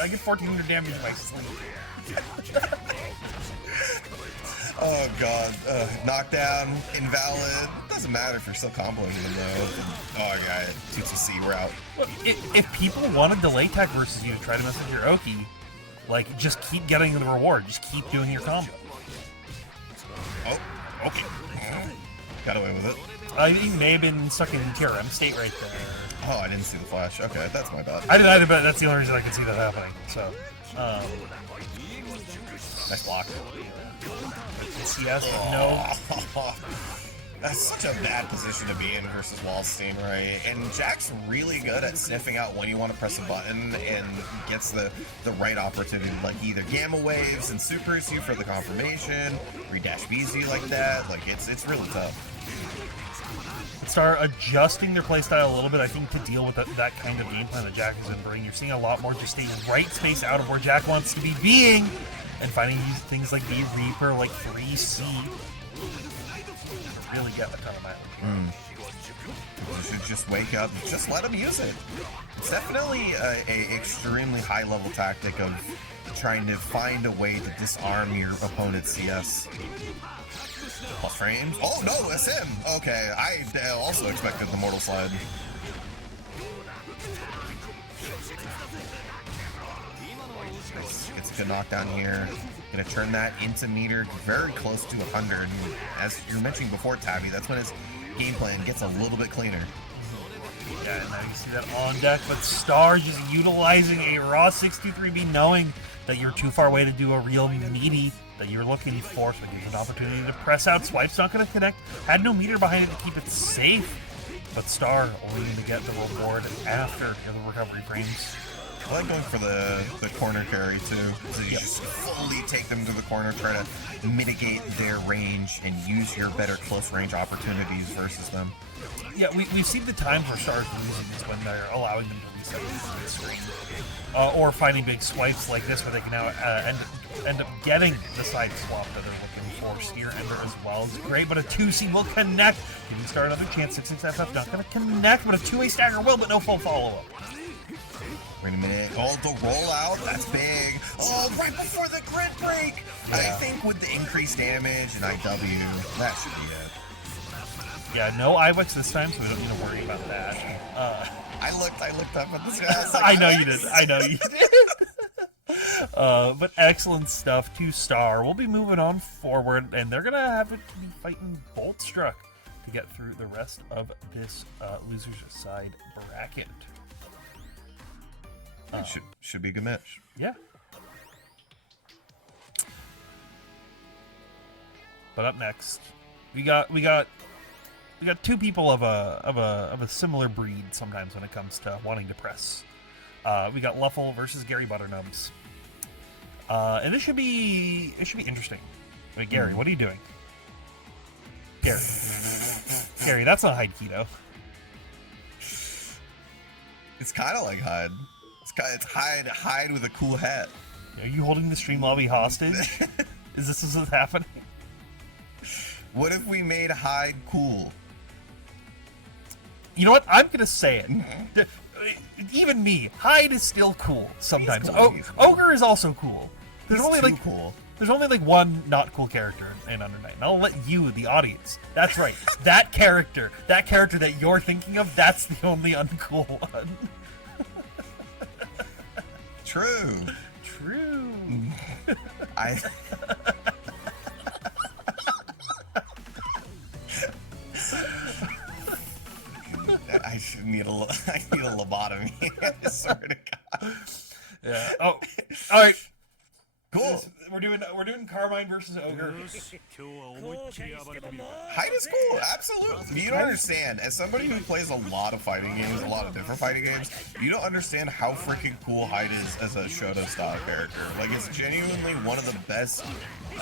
I get 1,400 damage in my sleep. Oh god, knockdown, invalid. Doesn't matter if you're still comboing even though. Oh god, 2TC, we're out. Look, if people want to delay tech versus you to try to mess with your Oki, like, just keep getting the reward. Just keep doing your combo. Oh, okay. Got away with it. He may have been stuck in TRM state right there. Oh, I didn't see the flash. Okay, that's my bad. I didn't either, but that's the only reason I could see that happening. So, Nice block. CS, no. That's such a bad position to be in versus Waldstein, right? And Jack's really good at sniffing out when you want to press a button and gets the right opportunity, like either gamma waves and supers you for the confirmation, re-dash Bs you like that. Like, it's really tough. Start adjusting their playstyle a little bit, I think, to deal with that kind of game plan that Jack has been bringing. You're seeing a lot more just staying right space out of where Jack wants to be being, and finding these things like GaryButternubs, like 3C. Really get a ton of mileage. You should just wake up, just let him use it. It's definitely a extremely high level tactic of trying to find a way to disarm your opponent's CS. Plus frames. Oh no, it's him. Okay, I also expected the Mortal Slide. It's a good knockdown here. Gonna turn that into meter very close to 100. As you mentioned before, Tabby, that's when his game plan gets a little bit cleaner. Yeah, and now you see that on deck, but Star just utilizing a raw 623B, knowing that you're too far away to do a real meaty that you're looking for, so it gives an opportunity to press out. Swipe's not going to connect. Had no meter behind it to keep it safe, but Star only going to get the reward after the recovery frames. I like going for the corner carry too, so you just fully take them to the corner, try to mitigate their range and use your better close range opportunities versus them. Yeah, we've seen the times where Stars losing is when they're allowing them to reset the screen. Or finding big swipes like this where they can now end up getting the side swap that they're looking for. Steer Ender as well is great, but a 2C will connect. Giving Star another chance. 6-6-FF not going to connect, but a 2-way stagger will, but no full follow-up. Wait a minute. Oh, the rollout. That's big. Oh, right before the grid break. Yeah. I think with the increased damage and IW, that should be it. Yeah, no IWX this time, so we don't need to worry about that. I looked up at this guy. Like, I know you did. I know you did. But excellent stuff to Star. We'll be moving on forward, and they're going to have to be fighting Bolt Struck to get through the rest of this loser's side bracket. Should be a good match. Yeah. But up next, we got two people of a similar breed sometimes when it comes to wanting to press. We got LuFL versus GaryButternubs. And it should be interesting. Wait, Gary, what are you doing? Gary, that's not Hyde keto. It's kind of like Hyde. It's Hyde with a cool hat. Are you holding the stream lobby hostage? Is this what's happening? What if we made Hyde cool? You know what? I'm gonna say it. Even me, Hyde is still cool sometimes. He's cool. Ogre is also cool. There's He's only too like cool. There's only like one not cool character in Undernight, and I'll let you, the audience. That's right. that character that you're thinking of, that's the only uncool one. True. I should need a lobotomy. I swear to God. Yeah. Oh. All right. Cool. We're doing Carmine versus Ogre. Hyde is cool, absolutely. You don't understand. As somebody who plays a lot of fighting games, a lot of different fighting games, you don't understand how freaking cool Hyde is as a Shoto style character. Like, it's genuinely one of the best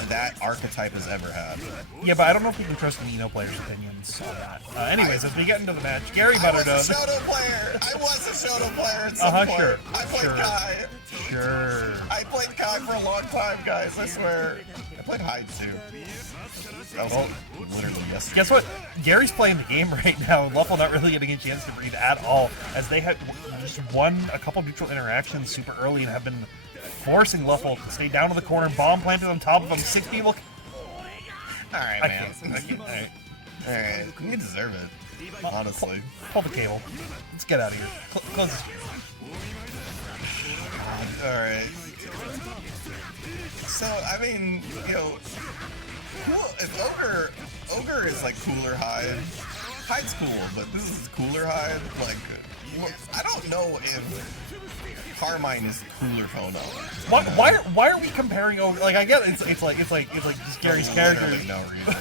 that archetype has ever had. Yeah, but I don't know if we can trust the Eno player's opinions on that. Anyways, as we get into the match, GaryButternubs. I was a Shoto player at some point. Sure. I played Kai. Sure. I played Kai for a long time, guys, I swear. I played Hyde too. That was literally yesterday. Guess what? Gary's playing the game right now, and LuFL not really getting a chance to breathe at all, as they had just won a couple neutral interactions super early and have been forcing LuFL to stay down in the corner, bomb planted on top of him, 6 people. Alright, man. Alright. You deserve it, honestly. Pull the cable. Let's get out of here. Close the stream. Alright. So, I mean, you know, cool. If Ogre is like cooler Hyde, Hyde's cool, but this is cooler Hyde. Like, I don't know if Carmine is cooler Phonon. Why are we comparing Ogre? Like, I get it's like just Gary's character. No reason.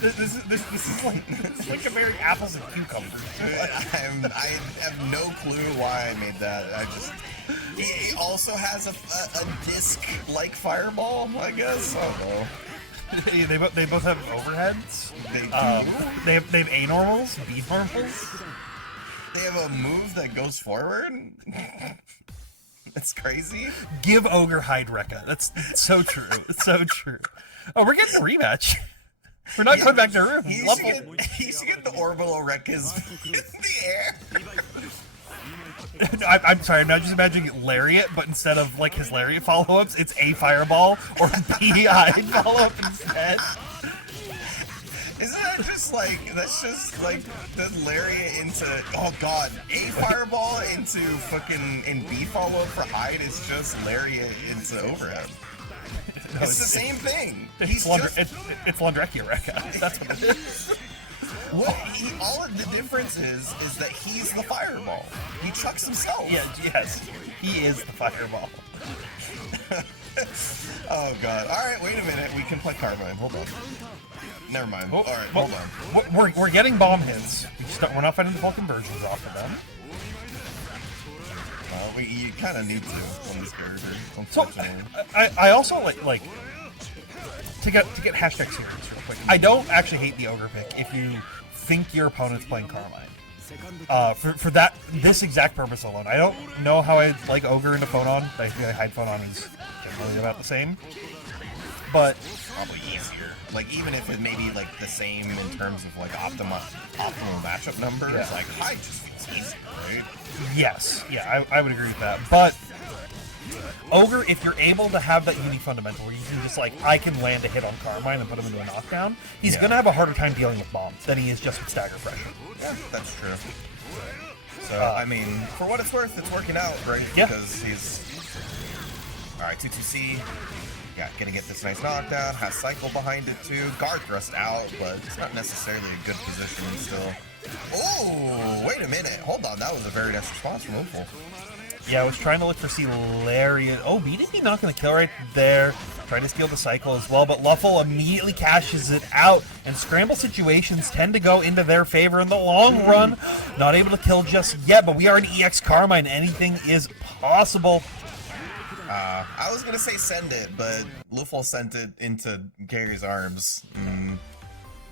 This is like comparing apples and cucumbers. I have no clue why I made that. He also has a disc-like fireball, I guess. I don't know. Yeah, they both have overheads. They have A-normals, B-normals. They have a move that goes forward. That's crazy. Give Ogre Hyde Rekka. That's so true. It's so true. Oh, we're getting a rematch. We're not going back to room. He should get the orbital Rekkas in the air. No, I'm sorry, I'm not just imagining Lariat, but instead of like his Lariat follow-ups, it's A Fireball or B Hyde follow-up instead. Isn't that just like, that's just like the Lariat into, oh god, A Fireball into fucking, and B follow-up for Hyde is just Lariat into overhead. No, it's the same thing. It's Londrekia Rekka. That's what it is. All of the difference is that he's the fireball. He chucks himself. Yeah, yes. He is the fireball. Oh god. Alright, wait a minute. We can play Carmine. Hold on. Never mind. Oh, Alright, hold on. We're getting bomb hits. We're not fighting the full conversions off of them. You kind of need to on this character, So, unfortunately. I also like to get hashtag serious real quick. I don't actually hate the Ogre pick if you think your opponent's playing Carmine. For this exact purpose alone, I don't know how I like Ogre into Phonon. I feel like Hyde Phonon is generally about the same, but Probably easier. Like, even if it may be like the same in terms of like optimal matchup numbers, Yeah. like Hyde just feels easier, right? yes, yeah, I would agree with that. But Ogre, if you're able to have that unique fundamental where you can just like, I can land a hit on Carmine and put him into a knockdown, he's gonna have a harder time dealing with bombs than he is just with stagger pressure. Yeah, that's true. So, I mean, for what it's worth, it's working out, right? Yeah. Because he's... Alright, 2-2-C. Yeah, gonna get this nice knockdown. Has cycle behind it, too. Guard thrust out, but it's not necessarily a good position still. Oh, wait a minute. Hold on, that was a very nice response from LuFL. Yeah, I was trying to look for Lariat. Oh, BBB not going to kill right there. Trying to steal the cycle as well, but LuFL immediately cashes it out, and scramble situations tend to go into their favor in the long run. Not able to kill just yet, but we are an EX Carmine. Anything is possible. I was gonna say send it, but LuFL sent it into Gary's arms.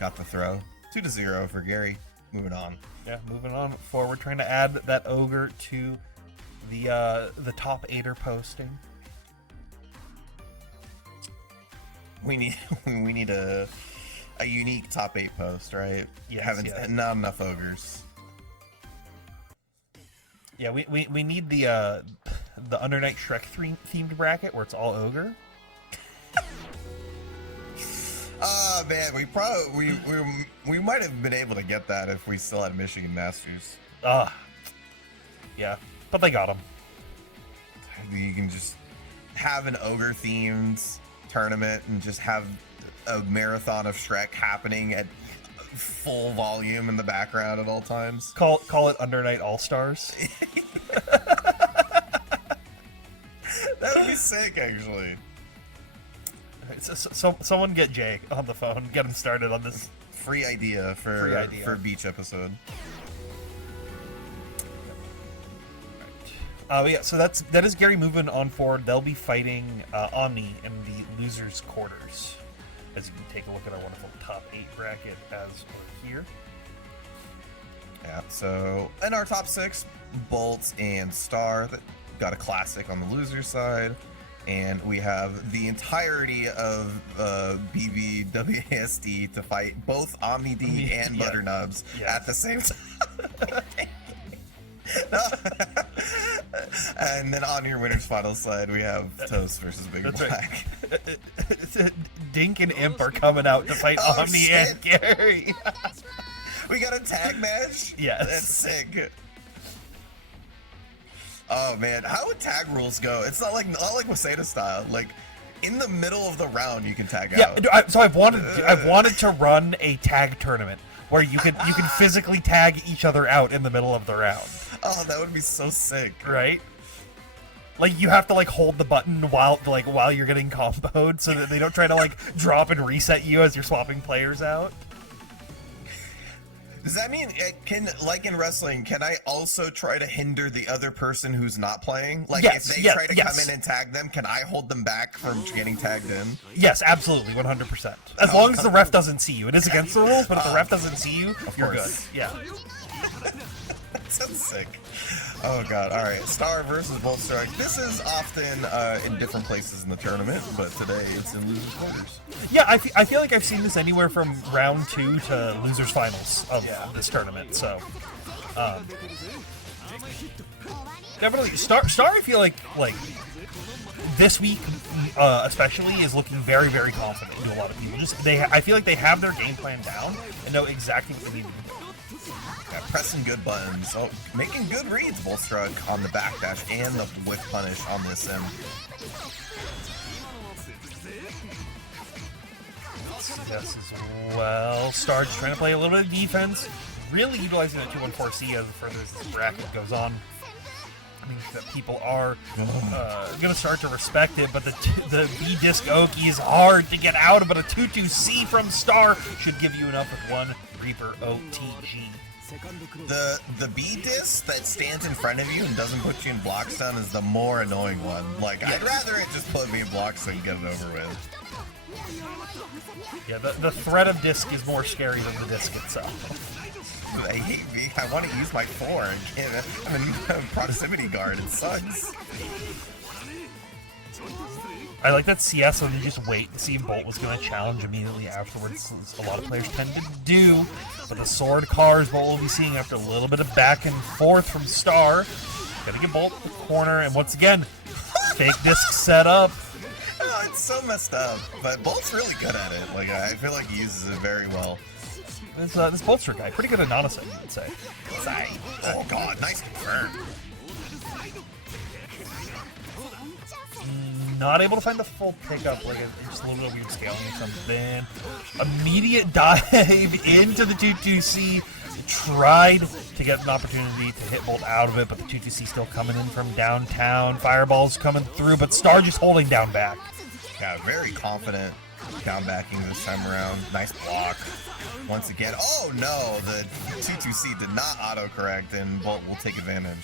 Got the throw. 2-0 for Gary. Moving on. Yeah, moving on forward, trying to add that Ogre to the top 8er posting. We need a unique top 8 post, right? Yes, Not enough ogres. Yeah, we need the Undernight Shrek themed bracket where it's all Ogre. Oh man, we might have been able to get that if we still had Michigan Masters. Yeah, but they got them. You can just have an ogre themed tournament and just have a marathon of Shrek happening at full volume in the background at all times. Call it Undernight All Stars. That would be sick, actually. Someone get Jay on the phone. Get him started on this free idea for beach episode. Yeah, so that is Gary moving on forward. They'll be fighting Omni in the losers' quarters. As you can take a look at our wonderful top 8 bracket as we're here. Yeah, so in our top 6, Bolt and Star got a classic on the loser side. And we have the entirety of BBWASD to fight both OmniDeag and Butternubs at the same time. And then on your winner's final side, we have Toast versus BigBlack. Right. Dink and Imp are coming out to fight Omni and Gary. We got a tag match? Yes. That's sick. Oh man, how would tag rules go? It's not like Waseda style. Like in the middle of the round, you can tag out. Yeah, so I've wanted to run a tag tournament where you can physically tag each other out in the middle of the round. Oh, that would be so sick, right? Like you have to like hold the button while you're getting comboed, so that they don't try to like drop and reset you as you're swapping players out. Does that mean like in wrestling, can I also try to hinder the other person who's not playing? Like if they try to come in and tag them, can I hold them back from getting tagged in? Yes, absolutely, 100%. As long as the ref doesn't see you. It is against the rules, but if the ref doesn't see you, you're good. Yeah. That sounds sick. Oh god, alright. Star versus Bolt Strike. This is often in different places in the tournament, but today it's in losers quarters. Yeah, I feel like I've seen this anywhere from round 2 to losers finals of this tournament, so definitely Star I feel like this week especially is looking very, very confident to a lot of people. I feel like they have their game plan down and know exactly what they need to do. Yeah, pressing good buttons. Oh, making good reads, Bolstrug on the backdash and the whiff punish on the sim. Yes, as well. Star just trying to play a little bit of defense, really utilizing the 214C as the further this bracket goes on. I mean, that people are going to start to respect it, but the B-Disc Oki is hard to get out of, but a 2-2-C from Star should give you enough with one Reaper OTG. The B-Disc that stands in front of you and doesn't put you in block stun is the more annoying one. Like, I'd rather it just put me in block stun and get it over with. Yeah, the threat of disc is more scary than the disc itself. I hate me. I want to use my 4 and I'm in proximity guard. It sucks. I like that CS when you just wait and see if Bolt was going to challenge immediately afterwards. A lot of players tend to do, but the sword cars Bolt will be seeing after a little bit of back and forth from Star. Gotta get Bolt in the corner, and once again, fake disc set up. Oh, it's so messed up, but Bolt's really good at it. Like, I feel like he uses it very well. This Bolster guy, pretty good at Nonisa, you would say. Oh god, nice confirm. Not able to find the full pickup, like just a little bit of weird scaling or something. Immediate dive into the 2-2-C. Tried to get an opportunity to hit Bolt out of it, but the 2-2-C still coming in from downtown. Fireball's coming through, but Star just holding down back. Yeah, very confident down backing this time around. Nice block. Once again, oh no, the 2-2-C did not autocorrect, and Bolt will take advantage.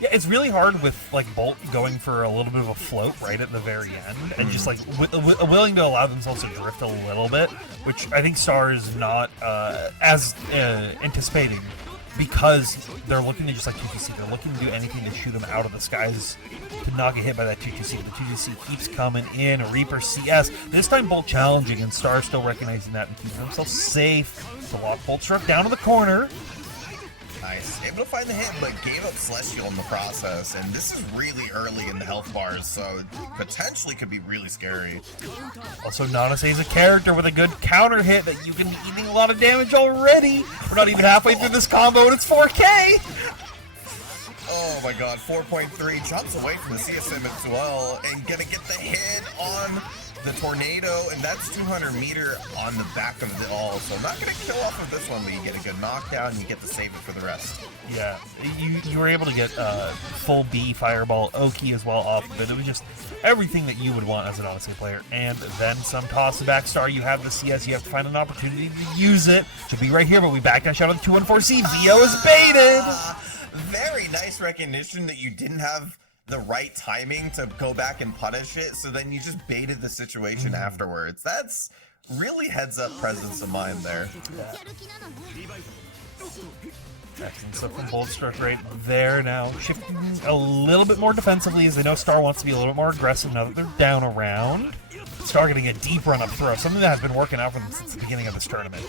Yeah, it's really hard with like Bolt going for a little bit of a float right at the very end, and just like willing to allow themselves to drift a little bit, which I think Star is not as anticipating, because they're looking to just like 2TC. They're looking to do anything to shoot them out of the skies to not get hit by that 2TC. The 2TC keeps coming in. Reaper CS. This time Bolt challenging, and Star still recognizing that and keeping himself safe. The lock Bolt struck down to the corner. Nice. Able to find the hit, but gave up Celestial in the process. And this is really early in the health bars, so potentially could be really scary. Also, Nanase is a character with a good counter hit that you can be eating a lot of damage already. We're not even halfway through this combo, and it's 4K! Oh my god, 4.3 jumps away from the CSM as well, and gonna get the hit on the tornado, and that's 200 meter on the back of it all. So not gonna kill off of this one, but you get a good knockdown and you get to save it for the rest. Yeah, you were able to get full B Fireball Oki as well off of it. It was just everything that you would want as an Odyssey player, and then some toss it back. Star, you have the CS, you have to find an opportunity to use it. Should be right here, but we backdash out on the 214C. VO is baited! Very nice recognition that you didn't have the right timing to go back and punish it, so then you just baited the situation afterwards. That's really heads up presence of mind there. Excellent stuff from Boldstruck right there. Now shifting a little bit more defensively, as they know Star wants to be a little bit more aggressive now that they're down around. Star getting a deep run up throw, something that has been working out for them since the beginning of this tournament.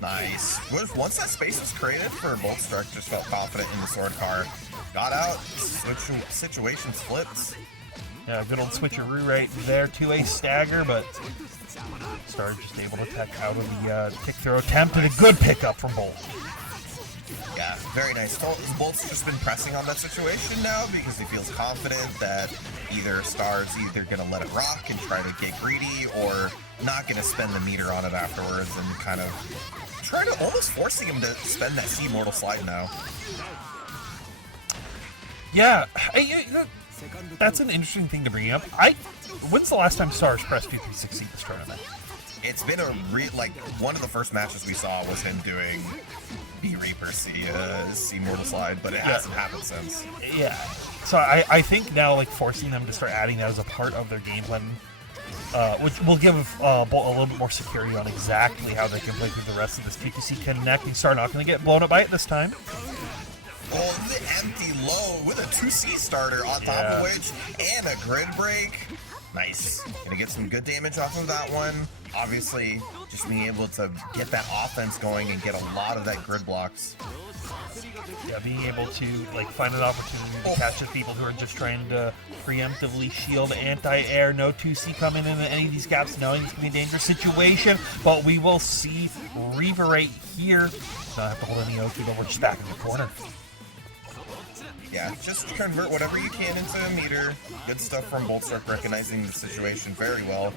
Nice. Once that space was created for Boldstruck, just felt confident in the sword car. Got out, situations flipped. Yeah, good old switcheroo right there. 2A stagger, but Star just able to tech out of the kick throw attempt, and a good pickup from Bolt. Yeah, very nice. Bolt's just been pressing on that situation now because he feels confident that either Star's either going to let it rock and try to get greedy, or not going to spend the meter on it afterwards and kind of try to almost forcing him to spend that C Mortal slide now. Yeah, that's an interesting thing to bring up. When's the last time Stars pressed 260 this tournament? It's been like one of the first matches we saw was him doing B-Reaper C Mortal slide, but it hasn't happened since. Yeah, so I think now like forcing them to start adding that as a part of their game plan, which will give Bolt a little bit more security on exactly how they can play through the rest of this 2TC connecting. Star not going to get blown up by it this time. Oh, the empty low with a 2C starter on top of which, and a grid break. Nice. Gonna get some good damage off of that one. Obviously, just being able to get that offense going and get a lot of that grid blocks. Yeah, being able to like find an opportunity to catch the people who are just trying to preemptively shield anti-air. No 2C coming into any of these gaps, knowing it's gonna be a dangerous situation. But we will see Reaver right here. Not have to hold any Oki, but we're just back in the corner. Yeah, just convert whatever you can into a meter. Good stuff from Boldstruck, recognizing the situation very well.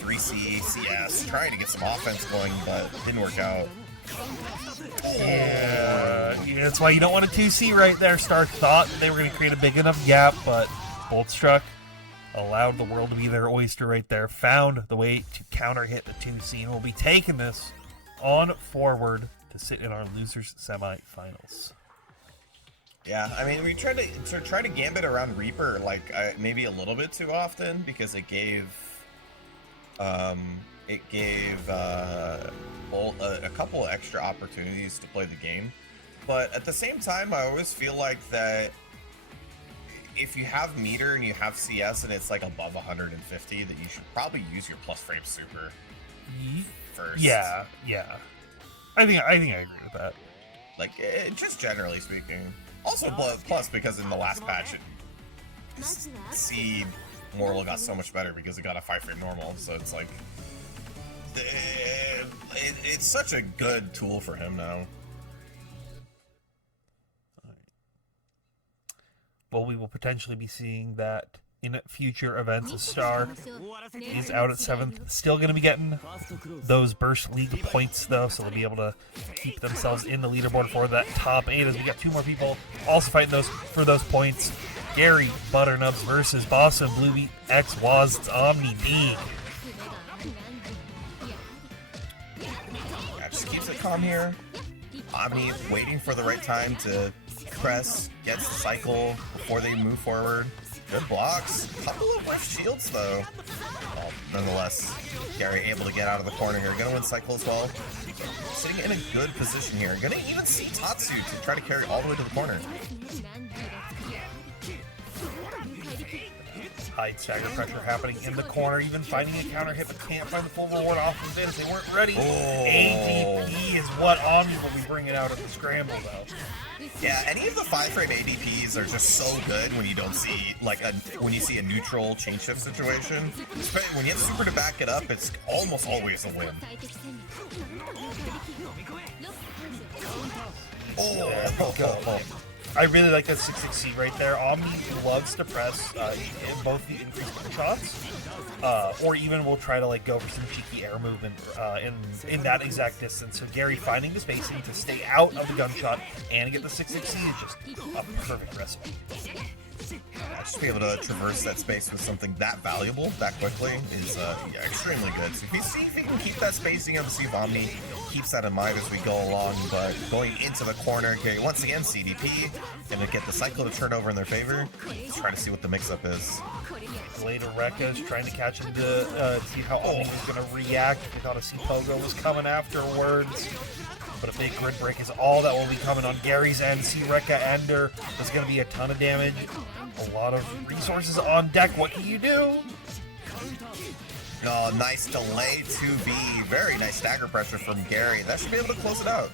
3C, CS, trying to get some offense going, but didn't work out. Yeah, that's why you don't want a 2C right there. Star thought they were going to create a big enough gap, but Boldstruck allowed the world to be their oyster right there. Found the way to counter hit the 2C, and we'll be taking this on forward to sit in our losers semi-finals. Yeah, I mean, we tried to gambit around Reaper like maybe a little bit too often, because it gave Bolt a couple of extra opportunities to play the game. But at the same time, I always feel like that if you have meter and you have CS and it's like above 150, that you should probably use your plus frame super first. Yeah. I think I agree with that. Like, just generally speaking. Also, plus because in the last patch, C Mortal got so much better because it got a 5-frame normal, so it's like it's such a good tool for him now. Well, we will potentially be seeing that in future events. A Star is out at 7th, still going to be getting those Burst League points though, so they'll be able to keep themselves in the leaderboard for that top 8, as we got 2 more people also fighting for those points. GaryButternubs versus Boston Blue X OmniDeag. Yeah, just calm here. Omni waiting for the right time to press, gets the cycle before they move forward. Good blocks. Couple of left shields though. Well, nonetheless, Gary able to get out of the corner here. Gonna win cycle as well. Sitting in a good position here. Gonna even see Tatsu to try to carry all the way to the corner. Hyde stagger pressure happening in the corner, even finding a counter hit, but can't find the full reward off of it as they weren't ready. ADP is what Omni will be bringing out at the scramble, though. Yeah, any of the 5-frame ADPs are just so good when you don't see, like, when you see a neutral change shift situation. When you have super to back it up, it's almost always a win. Oh, I really like that 6-6C right there. Omni loves to press in both the increased shots, or even will try to like go for some cheeky air movement in that exact distance. So Gary finding the spacing to stay out of the gunshot and get the 6-6C is just a perfect recipe. Yeah, just be able to traverse that space with something that valuable that quickly is yeah, extremely good. So if he can keep that spacing, and see if Omni keeps that in mind as we go along. But going into the corner, okay, once again, CDP gonna get the cycle to turn over in their favor. Let's try to see what the mix-up is. Later, Rekka is trying to catch him to see how Omni is gonna react. We thought a C Pogo was coming afterwards. But a big grid break is all that will be coming on Gary's end. See Rekka Ender. There's going to be a ton of damage. A lot of resources on deck. What can you do? Oh, nice delay 2B. Very nice stagger pressure from Gary. That should be able to close it out.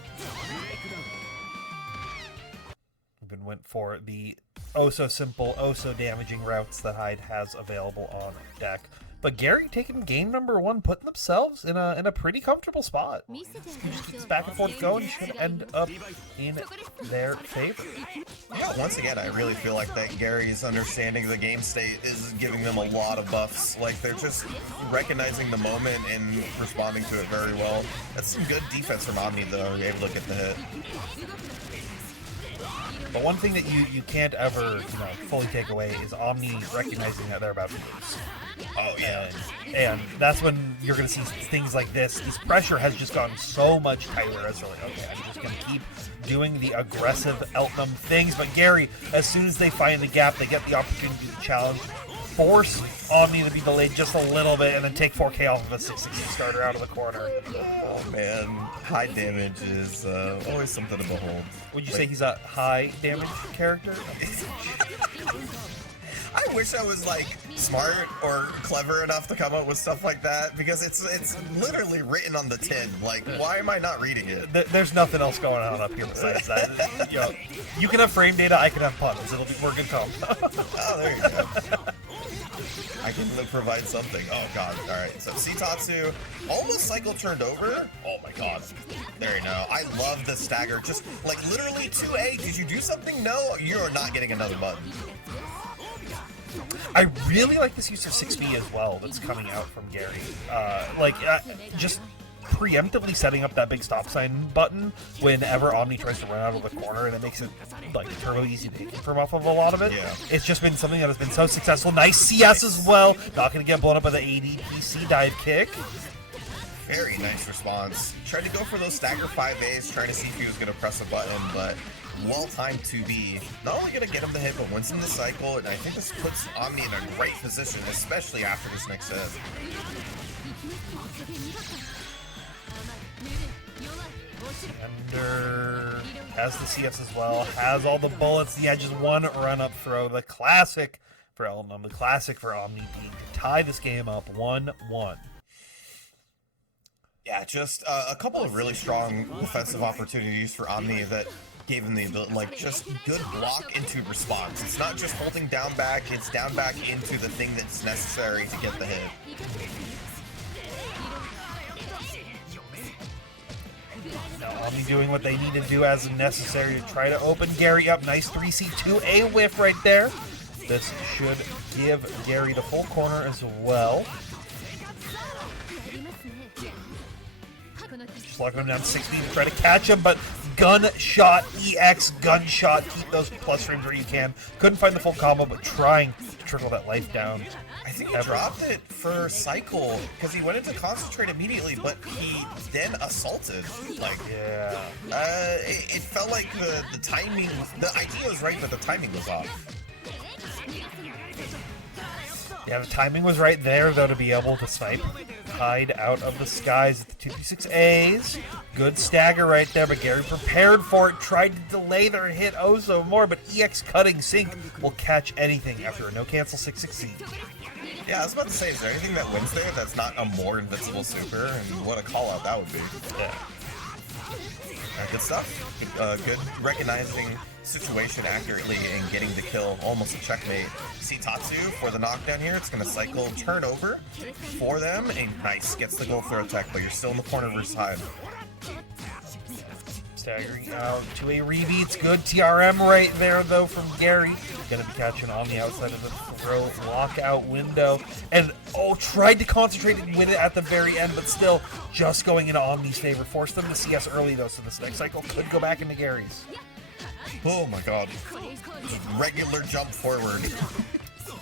Even went for the oh-so-simple, oh-so-damaging routes that Hyde has available on deck. But Gary taking game number 1, putting themselves in a pretty comfortable spot. Just keep this back and forth going, should end up in their favor. Yeah, once again, I really feel like that Gary's understanding of the game state is giving them a lot of buffs. Like, they're just recognizing the moment and responding to it very well. That's some good defense from Omni, though, able to get the hit. But one thing that you can't ever fully take away is Omni recognizing that they're about to lose. Oh yeah, and that's when you're going to see things like this. This pressure has just gotten so much tighter as they're like, okay, I'm just going to keep doing the aggressive Eltnum things. But Gary, as soon as they find the gap, they get the opportunity to challenge, force Omni to be delayed just a little bit, and then take 4K off of a 6-6 starter out of the corner. Oh man, high damage is always something to behold. Would you say he's a high damage character? I wish I was like smart or clever enough to come up with stuff like that, because it's literally written on the tin. Like, why am I not reading it? There's nothing else going on up here besides that. You can have frame data, I can have puns. We're a good combo. Oh, there you go. I can provide something. Oh god. All right. So Tatsu almost cycle turned over. Oh my god. There you go. I love the stagger. Just like literally 2A. Did you do something? No, you are not getting another button. I really like this use of 6B as well that's coming out from Gary. Just preemptively setting up that big stop sign button whenever Omni tries to run out of the corner, and it makes it like turbo easy to hit from off of a lot of it. Yeah. It's just been something that has been so successful. Nice CS as well. Not going to get blown up by the ADPC dive kick. Very nice response. Tried to go for those stagger 5As, trying to see if he was going to press a button, but well-timed 2B. Not only going to get him the hit, but wins him the cycle, and I think this puts Omni in a great position, especially after this next hit. Ender has the CS as well, has all the bullets, the edges, one run-up throw, the classic for Eltnum, the classic for OmniDeag to tie this game up 1-1. Yeah, just a couple of really strong defensive opportunities for Omni that gave him the ability, like, just good block into response. It's not just holding down back, it's down back into the thing that's necessary to get the hit. Now Omni doing what they need to do as necessary to try to open Gary up. Nice 3C2A whiff right there. This should give Gary the full corner as well. Just locking him down 60 to try to catch him, but gunshot, EX, gunshot, keep those plus frames where you can. Couldn't find the full combo, but trying to trickle that life down. I think he dropped it for Cycle because he went into concentrate immediately, but he then assaulted. Like, Yeah. It felt like the timing, the idea was right, but the timing was off. Yeah, the timing was right there, though, to be able to snipe Hyde out of the skies at the 236As. Good stagger right there, but Gary prepared for it, tried to delay their hit oh so more, but EX cutting sync will catch anything after a no-cancel 660. Yeah, I was about to say, is there anything that wins there that's not a more invincible super? And what a call-out that would be. Yeah. Good stuff. Good recognizing situation accurately and getting the kill. Almost a checkmate. See Tatsu for the knockdown here. It's going to cycle turnover for them. And nice. Gets the goal throw tech, but you're still in the corner versus Hyde. Staggering out to a rebeats. Good TRM right there, though, from Gary. Going to be catching on the outside of the throw lockout window. And, tried to concentrate and win it at the very end, but still just going into Omni's favor. Forced them to CS early, though, so this next cycle could go back into Gary's. Oh my god. Regular jump forward.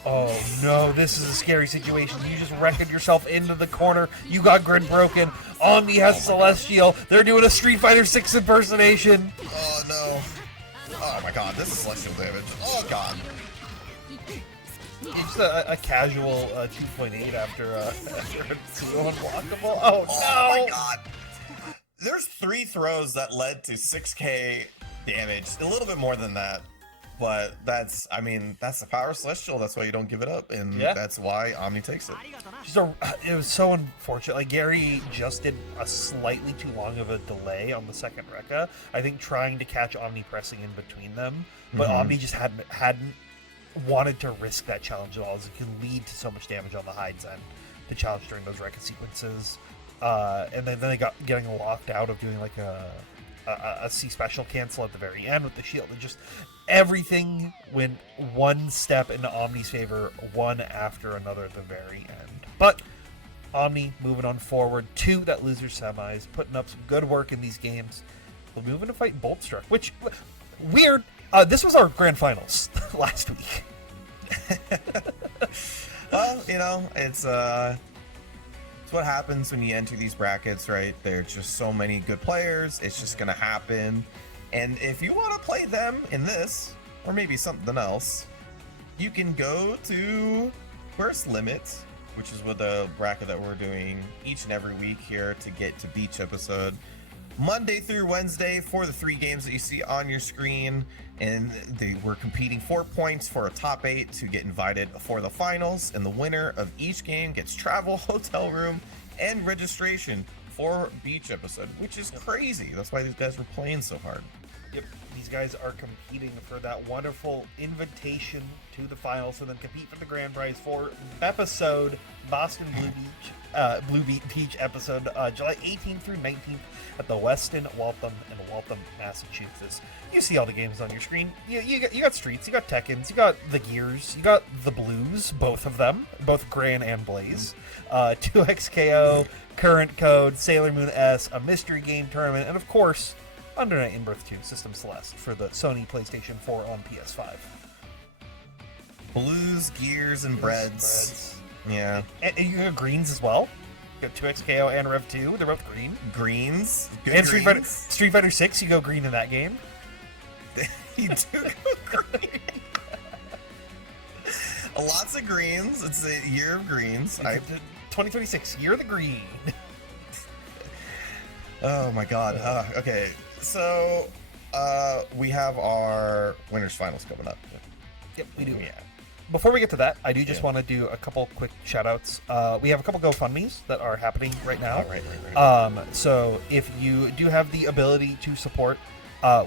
Oh no, this is a scary situation. You just wrecked yourself into the corner. You got grid broken. Omni has Celestial. They're doing a Street Fighter 6 impersonation. Oh no. Oh my god, this is Celestial damage. Oh god. It's a casual 2.8 after a 2 unblockable. Oh no! Oh my god. There's 3 throws that led to 6k damage. A little bit more than that. But that's the power of Celestial. That's why you don't give it up. And that's why Omni takes it. It was so unfortunate. Like, Gary just did a slightly too long of a delay on the second Rekka. I think trying to catch Omni pressing in between them. But Omni just hadn't wanted to risk that challenge at all, as it could lead to so much damage on the Hyde's end to challenge during those Rekka sequences. And then they got getting locked out of doing like a C special cancel at the very end with the shield. And just everything went one step into Omni's favor, one after another at the very end. But Omni moving on forward to that loser semis, putting up some good work in these games. We're moving to fight Boltstruck, which, weird, this was our grand finals last week. Well, it's what happens when you enter these brackets, right? There's just so many good players. It's just gonna happen. And if you want to play them in this, or maybe something else, you can go to First Limit, which is with the bracket that we're doing each and every week here to get to Beach episode. Monday through Wednesday for the 3 games that you see on your screen. And we're competing 4 points for a top 8 to get invited for the finals. And the winner of each game gets travel, hotel room, and registration for Beach episode, which is crazy. That's why these guys were playing so hard. Yep, these guys are competing for that wonderful invitation to the finals, and then compete for the grand prize for episode Boston Blue Beach episode, July 18th through 19th at the Westin Waltham in Waltham, Massachusetts. You see all the games on your screen. You got Streets, you got Tekkens, you got the Gears, you got the Blues, both of them, both Gran and Blaze, 2XKO, Current Code, Sailor Moon S, a mystery game tournament, and of course, Undernightinbirth 2, System Celeste for the Sony PlayStation 4 on PS5. Blues, Gears, and Breads. Yeah. And you got Greens as well. You got 2XKO and Rev 2. They're both green. Greens. Good And greens. Street Fighter 6, you go green in that game. You do go green. Lots of greens. It's the year of greens. 2026, year of the green. Oh my god. Okay. So, we have our winners finals coming up. Yep, we do. Yeah. Before we get to that, I do just want to do a couple quick shout-outs. We have a couple GoFundMes that are happening right now. Right. So if you do have the ability to support,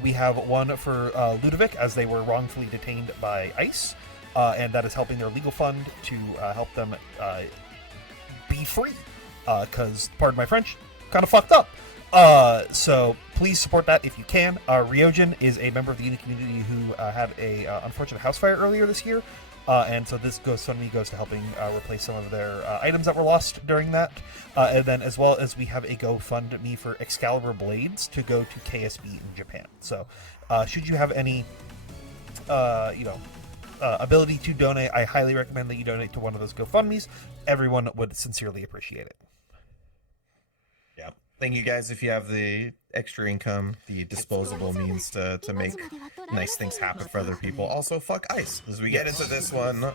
we have one for Ludovic, as they were wrongfully detained by ICE, and that is helping their legal fund to help them be free, because, pardon my French, kind of fucked up. So please support that if you can. Ryojin is a member of the UNI community who had a unfortunate house fire earlier this year. And so this GoFundMe goes to helping replace some of their items that were lost during that. And then as well as we have a GoFundMe for Excalibur Blades to go to KSB in Japan. So should you have any, ability to donate, I highly recommend that you donate to one of those GoFundMes. Everyone would sincerely appreciate it. Yeah. Thank you guys if you have the extra income, the disposable means to make nice things happen for other people. Also, fuck ice. As we get into this one,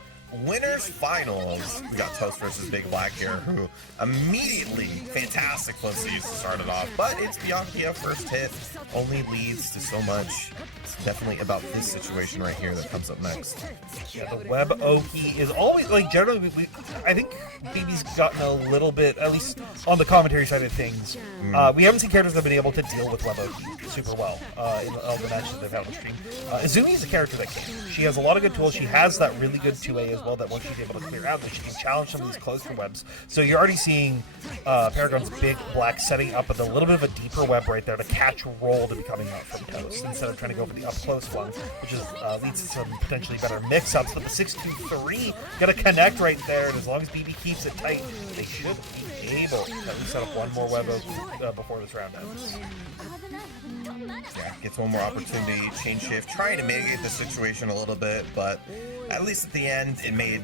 winners finals. We got Toast versus BigBlack here, who immediately fantastic close to start it off, but it's Byakuya first hit only leads to so much. It's definitely about this situation right here that comes up next. Yeah, the web Oki is always like generally. I think BB's gotten a little bit, at least on the commentary side of things. We haven't seen characters that have been able to deal with web Oki super well in all the matches they've had on the stream. Izumi is a character that can. She has a lot of good tools. She has that really good 2A as well. That once she's able to clear out, that she can challenge some of these closer webs. So you're already seeing Paragon's BigBlack setting up with a little bit of a deeper web right there to catch a roll to be coming out from Toast instead of trying to go for the up close one, which is leads to some potentially better mix-ups. But the 6-2-3 gonna connect right there, and as long as BB keeps it tight, they should be able to at least set up one more web before this round ends. Yeah, gets one more opportunity, chain shift, trying to mitigate the situation a little bit, but at least at the end, it made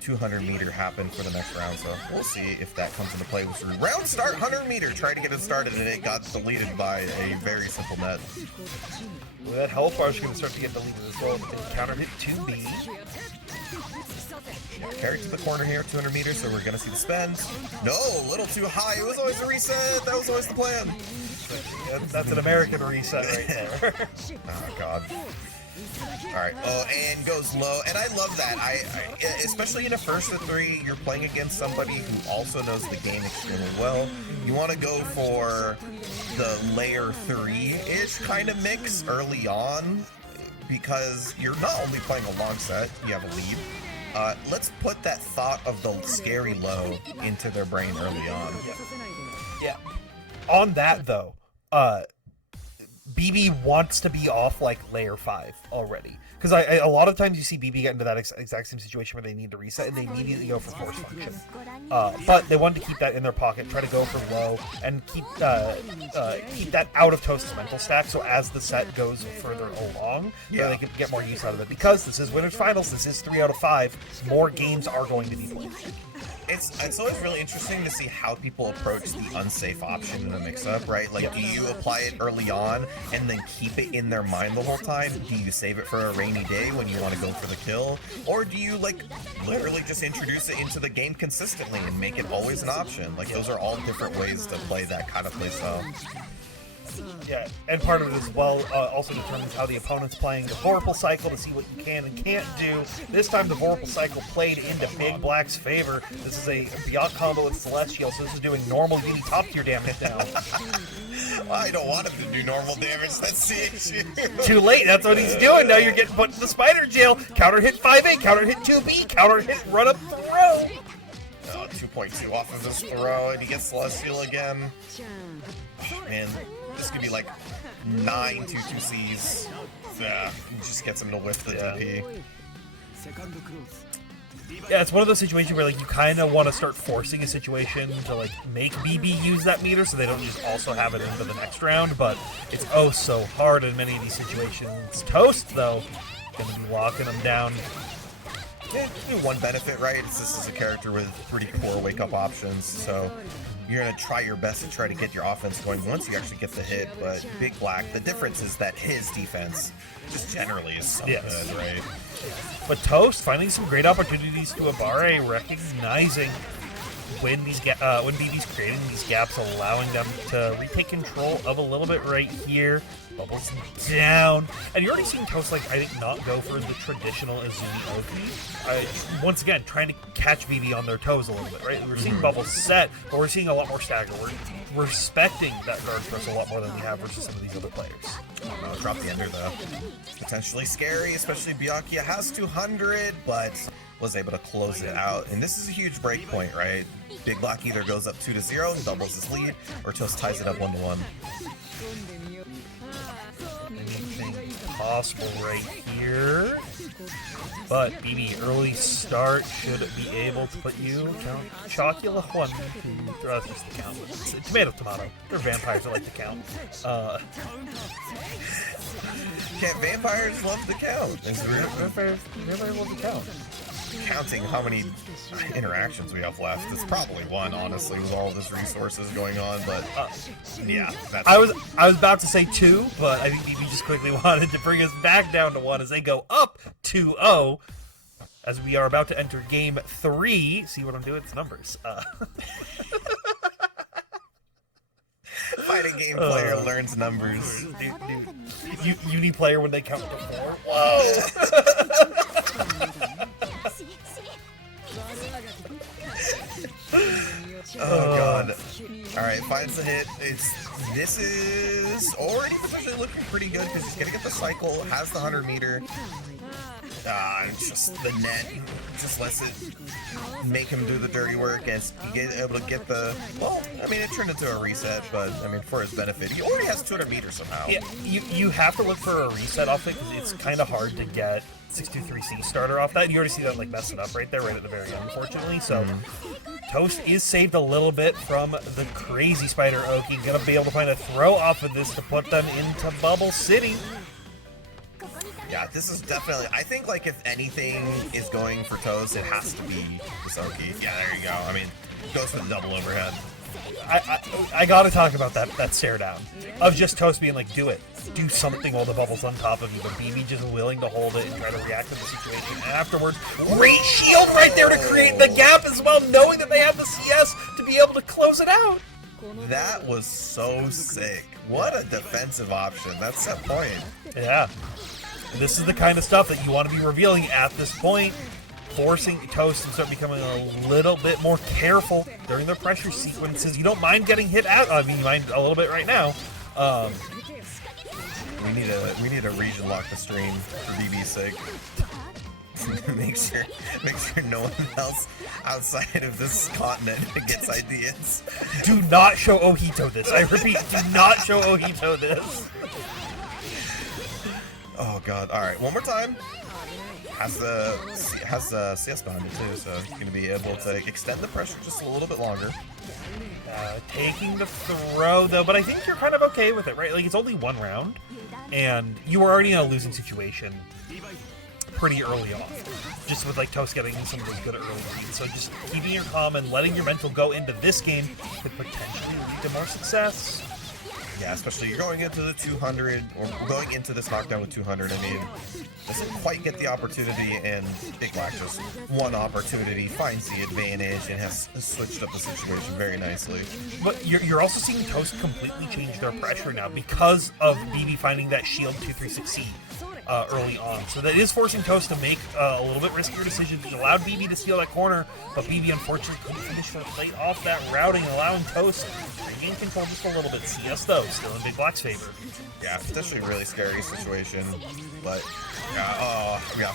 200-meter happen for the next round, so we'll see if that comes into play. Round start, 100-meter, tried to get it started, and it got deleted by a very simple net. Well, that health bar is going to start to get deleted as well. Counter hit 2B. Carry to the corner here, 200 meters, so we're going to see the spend. No, a little too high. It was always a reset. That was always the plan. Yeah, that's an American reset right there. Oh, God. All right. Oh, and goes low. And I love that. I especially in a first to three, you're playing against somebody who also knows the game extremely well. You want to go for the layer 3-ish kind of mix early on because you're not only playing a long set, you have a lead. Let's put that thought of the scary low into their brain early on. Yeah. On that, though, BB wants to be off like layer 5 already. Because a lot of times you see BB get into that exact same situation where they need to reset and they immediately go for force function. But they wanted to keep that in their pocket, try to go for low, and keep that out of Toast's mental stack so as the set goes further along, they can get more use out of it. Because this is winners finals, this is 3 out of 5, more games are going to be played. It's always really interesting to see how people approach the unsafe option in a mix-up, right? Like, do you apply it early on and then keep it in their mind the whole time? Do you save it for a rainy day when you want to go for the kill? Or do you, like, literally just introduce it into the game consistently and make it always an option? Like, those are all different ways to play that kind of playstyle. Yeah, and part of it as well also determines how the opponent's playing the Vorpal cycle to see what you can and can't do. This time the Vorpal cycle played into BigBlack's favor. This is a Byakuya combo with Celestial, so this is doing normal Uni top tier damage now. I don't want him to do normal damage, that's the issue. Too late, that's what he's doing. Now you're getting put in the spider jail. Counter hit 5A, counter hit 2B, counter hit run up throw. 2.2 off of this throw, and he gets Celestial again. Oh, man, this could be like 9 2-2Cs. Yeah, he just gets him to whiff the DP. Yeah, it's one of those situations where like you kind of want to start forcing a situation to like make BB use that meter so they don't just also have it into the next round, but it's oh so hard in many of these situations. Toast, though, gonna be locking them down. Yeah, one benefit, right? This is a character with pretty poor wake-up options, so you're going to try your best to try to get your offense going once you actually get the hit, but BigBlack, the difference is that his defense just generally is so good, right? But Toast finding some great opportunities to Abare, recognizing when BB's creating these gaps, allowing them to retake control of a little bit right here. Bubbles down. And you're already seeing Toast, like, I think, not go for the traditional Izumi Oki. Once again, trying to catch BB on their toes a little bit, right? We're seeing Bubbles set, but we're seeing a lot more stagger. We're respecting that guard press a lot more than we have versus some of these other players. Oh, drop the ender, though. Potentially scary, especially Byakuya has 200, but was able to close it out. And this is a huge break point, right? BigBlack either goes up 2-0, doubles his lead, or Toast ties it up 1-1. Anything possible right here. But BB, early start should be able to put you count Chocula 1 to that's just the count. It's tomato. They're vampires that like to count. Can't vampires love to count? Vampires love to count. Counting how many interactions we have left. It's probably one, honestly, with all this resources going on. But yeah, that's I was about to say 2, but I think BB just quickly wanted to bring us back down to 1 as they go up 2-0. As we are about to enter game 3. See what I'm doing? It's numbers. Fighting game player learns numbers. Dude. Uni player when they count to 4. Whoa! Oh god. Alright, finds the hit. This is already potentially looking pretty good because he's gonna get the cycle, has the 100 meter. It's just the net just lets it make him do the dirty work and get able to get the, well, I mean, it turned into a reset, but I mean, for his benefit, he already has 200 meters somehow. Yeah, you have to look for a reset off it because it's kind of hard to get 623C starter off that. You already see that like messing up right there, right at the very end, unfortunately. So Toast is saved a little bit from the crazy Spider Oki. Gonna be able to find a throw off of this to put them into Bubble City. Yeah, this is definitely, I think, like, if anything is going for Toast, it has to be Uzuki. Yeah, there you go. I mean, goes for the double overhead. I gotta talk about that stare down of just Toast being like, do it. Do something while the bubble's on top of you, but BB just willing to hold it and try to react to the situation. And afterwards, great shield right there to create the gap as well, knowing that they have the CS to be able to close it out. That was so sick. What a defensive option. That's set point. Yeah. This is the kind of stuff that you want to be revealing at this point, forcing Toast to start becoming a little bit more careful during the pressure sequences. You don't mind getting hit out. I mean, you mind a little bit right now. We need a region lock the stream for BB's sake. make sure no one else outside of this continent gets ideas. Do not show Ojito this. I repeat, do not show Ojito this. Oh god! All right, one more time. Has the CS behind it too, so he's gonna be able to extend the pressure just a little bit longer. Taking the throw though, but I think you're kind of okay with it, right? Like it's only 1 round, and you were already in a losing situation pretty early on, just with like Toast getting some of those good early leads. So just keeping your calm and letting your mental go into this game could potentially lead to more success. Yeah, especially you're going into the 200, or going into this knockdown with 200. I mean, doesn't quite get the opportunity, and BigBlack just one opportunity, finds the advantage, and has switched up the situation very nicely. But you're also seeing Toast completely change their pressure now because of BB finding that shield 236C early on. So that is forcing Toast to make a little bit riskier decisions. It allowed BB to steal that corner, but BB unfortunately couldn't finish the plate off that routing, allowing Toast to regain control just a little bit. CS though, still in BigBlack's favor. Yeah, potentially a really scary situation, but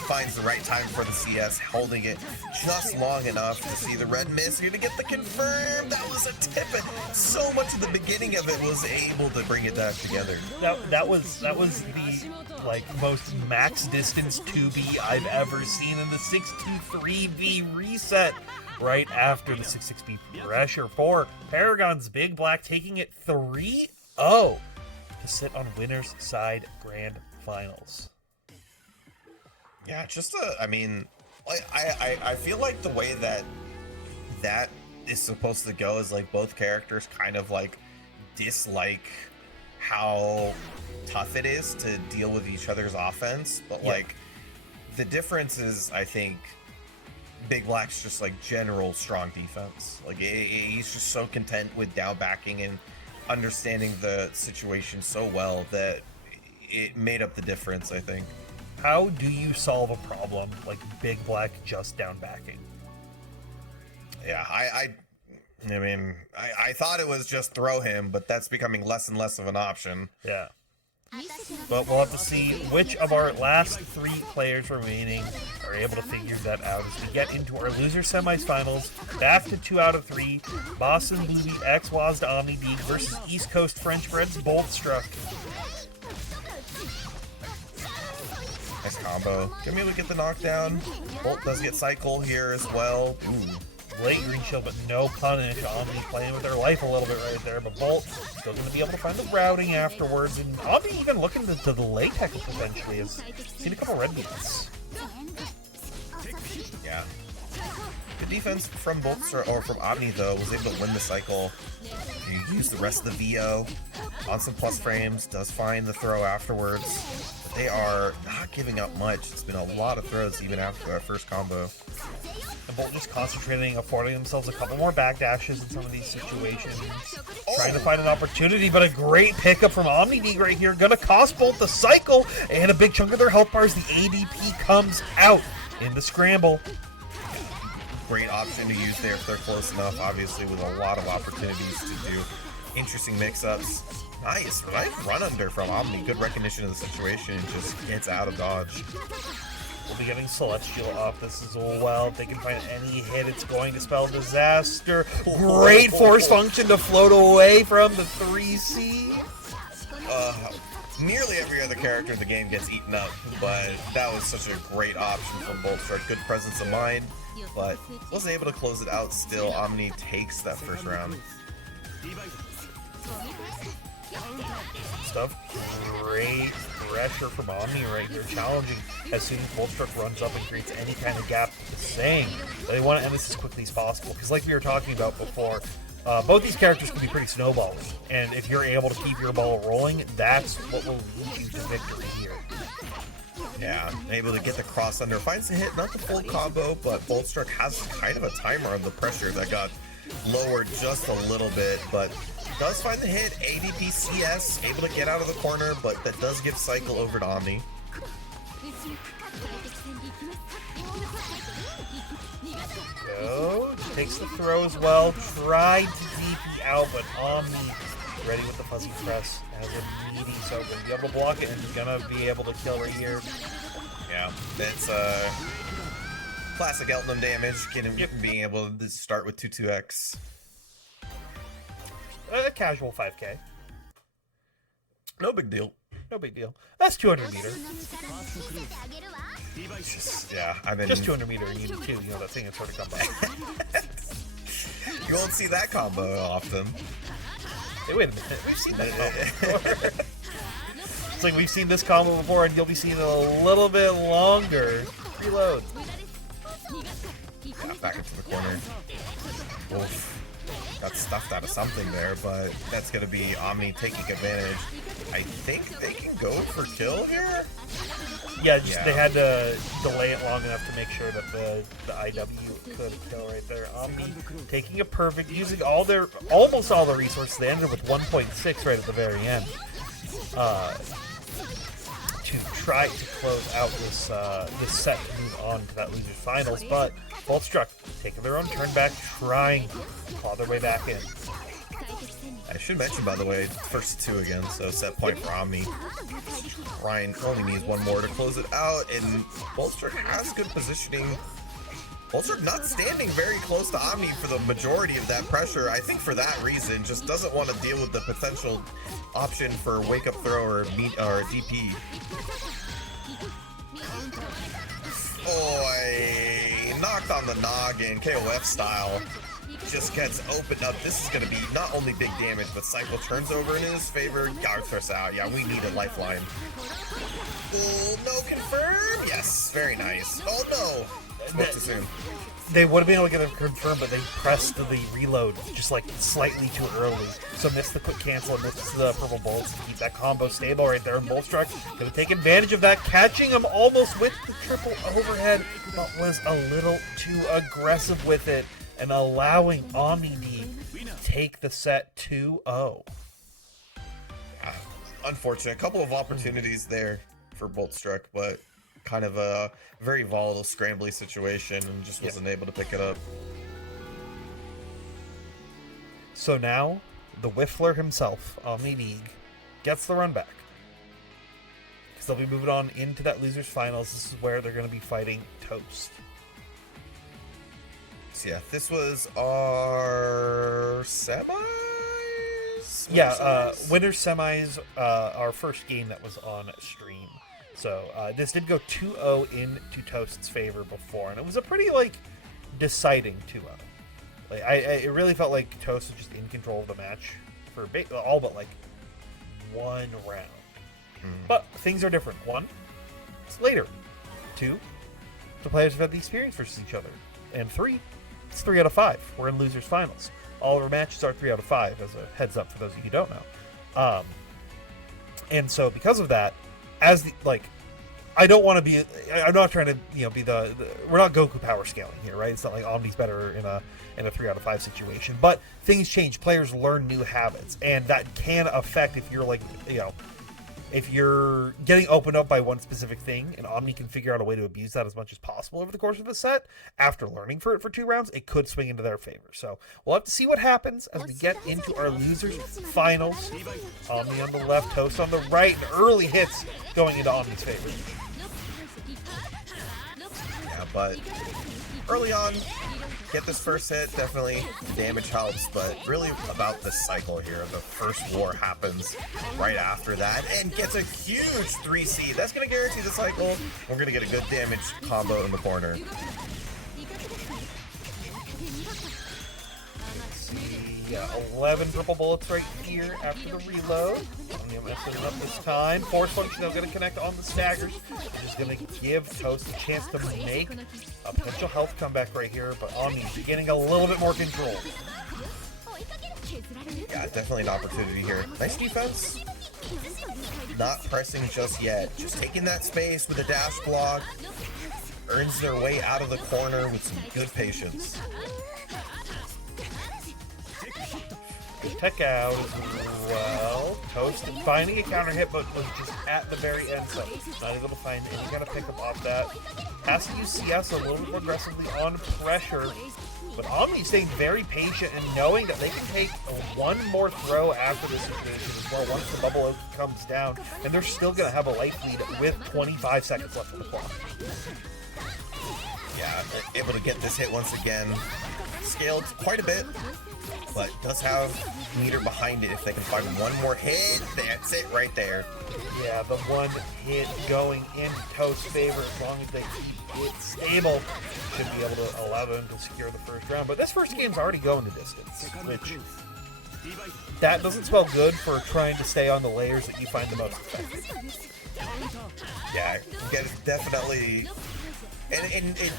finds the right time for the CS, holding it just long enough to see the red miss. You're gonna get the confirm. That was a tip, and so much of the beginning of it was able to bring it back together. That was the like most max distance 2B I've ever seen in the 623B reset. Right after the 6-6B pressure for Paragon's BigBlack, taking it 3-0 to sit on winner's side grand finals. Yeah, just I mean, like I feel like the way that is supposed to go is like both characters kind of like dislike how tough it is to deal with each other's offense, but like the difference is, I think BigBlack's just like general strong defense. Like he's just so content with down backing and understanding the situation so well that it made up the difference, I think. How do you solve a problem like BigBlack just down backing? Yeah, I mean, I thought it was just throw him, but that's becoming less and less of an option. Yeah. But we'll have to see which of our last 3 players remaining are able to figure that out as we get into our loser semifinals. Back to 2 out of 3. Boston Movie X Wazda OmniDeag versus East Coast French Bread's Boldstruck. Nice first combo. Gonna be able to get the knockdown. Bolt does get cycle here as well. Ooh. Late green shield, but no punish. Omni playing with their life a little bit right there, but Bolt still going to be able to find the routing afterwards, and Omni even looking to delay tech potentially. Has seen a couple red beats. Yeah. Good defense from Bolt, or from Omni though, was able to win the cycle. You use the rest of the VO on some plus frames, does find the throw afterwards. They are not giving up much. It's been a lot of throws even after that first combo. And Bolt just concentrating, affording themselves a couple more backdashes in some of these situations. Trying to find an opportunity, but a great pickup from OmniDeag right here. Gonna cost Bolt the cycle, and a big chunk of their health bars. The ADP comes out in the scramble. Great option to use there if they're close enough, obviously with a lot of opportunities to do interesting mix-ups. Nice run under from Omni. Good recognition of the situation, just gets out of dodge. We'll be getting Celestial off this as well. If they can find any hit, it's going to spell disaster. Great force function to float away from the 3C. Nearly every other character in the game gets eaten up, but that was such a great option from Boltstrike. Good presence of mind, but wasn't able to close it out still. Omni takes that first round. Stuff. Great pressure from Omni right here, challenging as soon as Boltstruck runs up and creates any kind of gap, saying they want to end this as quickly as possible. Because like we were talking about before, both these characters can be pretty snowballing, and if you're able to keep your ball rolling, that's what will lead you to victory here. Yeah, able to get the cross under, finds the hit, not the full combo, but Boltstruck has kind of a timer on the pressure that got lowered just a little bit, but does find the hit. ADP CS able to get out of the corner, but that does give cycle over to Omni. Go, takes the throw as well, tried to DP out, but Omni ready with the fuzzy press as a meaty, so gonna be able to block it and gonna be able to kill right here. Yeah, it's classic Elton damage, being able to start with 2-2x. A casual 5k. No big deal. No big deal. That's 200 meter. Yeah, I've been... Just 200 meter in UNI2, you know, that thing is sort of come by. You won't see that combo often. Hey, wait a minute. We've seen that combo before. It's like we've seen this combo before, and you'll be seeing it a little bit longer. Reload. Yeah, back into the corner. Oof. Got stuffed out of something there, but that's going to be Omni taking advantage. I think they can go for kill here? Yeah, they had to delay it long enough to make sure that the IW could kill right there. Omni taking a perfect, using almost all the resources. They ended up with 1.6 right at the very end. To try to close out this set and move on to that loser's finals, but Boltstruck taking their own turn back, trying to claw their way back in. I should mention, by the way, first two again, so set point for Omni. Ryan only needs one more to close it out, and Boltstruck has good positioning. Boltstruck not standing very close to Omni for the majority of that pressure. I think for that reason, just doesn't want to deal with the potential option for wake up throw or DP. Boy, knocked on the noggin, KOF style. Just gets opened up. This is going to be not only big damage, but cycle turns over in his favor. Garthus out. Yeah, we need a lifeline. Oh, no confirm. Yes, very nice. Oh no. Spoke too soon. They would have been able to get it confirmed, but they pressed the reload just like slightly too early. So missed the quick cancel and missed the purple bolts to keep that combo stable right there. And Boltstruck going to take advantage of that, catching him almost with the triple overhead, but was a little too aggressive with it and allowing OmniDeag take the set 2-0. Unfortunate. A couple of opportunities there for Boltstruck, but kind of a very volatile, scrambly situation, and just wasn't able to pick it up. So now, the Whiffler himself, OmniDeag, gets the run back. Because they'll be moving on into that loser's finals. This is where they're going to be fighting Toast. So yeah, this was our semis? Yeah, winter semis, our first game that was on stream. So this did go 2-0 into Toast's favor before, and it was a pretty like deciding 2-0. Like it really felt like Toast was just in control of the match for all but like one round. But things are different. 1, it's later. 2, the players have had the experience versus each other. And 3, it's 3 out of 5. We're in losers finals. All of our matches are 3 out of 5, as a heads up for those of you who don't know. And so because of that, as the I don't want to be. I'm not trying to be the. We're not Goku power scaling here, right? It's not like Omni's better in a 3 out of 5 situation. But things change. Players learn new habits, and that can affect if you're like if you're getting opened up by one specific thing, and Omni can figure out a way to abuse that as much as possible over the course of the set, after learning for 2 rounds, it could swing into their favor. So we'll have to see what happens as we get into our losers finals. Omni on the left, Toast on the right, and early hits going into Omni's favor. Yeah, but early on, get this first hit, definitely damage helps, but really about this cycle here. The first war happens right after that and gets a huge 3C. That's going to guarantee the cycle. We're going to get a good damage combo in the corner. Yeah, 11 purple bullets right here after the reload. I'm messing it up this time. Force function, I'm going to connect on the staggers, which is going to give Toast a chance to make a potential health comeback right here, but Omni's getting a little bit more control. Yeah, definitely an opportunity here. Nice defense. Not pressing just yet. Just taking that space with a dash block. Earns their way out of the corner with some good patience. Tech out as well. Toast finding a counter hit, but was just at the very end, so not able to find any kind of pickup off that. Has to use CS a little bit more aggressively on pressure, but Omni staying very patient and knowing that they can take one more throw after this situation as well once the bubble comes down, and they're still going to have a life lead with 25 seconds left on the clock. Yeah, able to get this hit once again. Scaled quite a bit, but does have meter behind it if they can find one more hit. That's it right there. Yeah, the one hit going in Toast's favor as long as they keep it stable should be able to allow them to secure the first round. But this first game's already going the distance, which that doesn't spell good for trying to stay on the layers that you find the most effective. Yeah, definitely. And it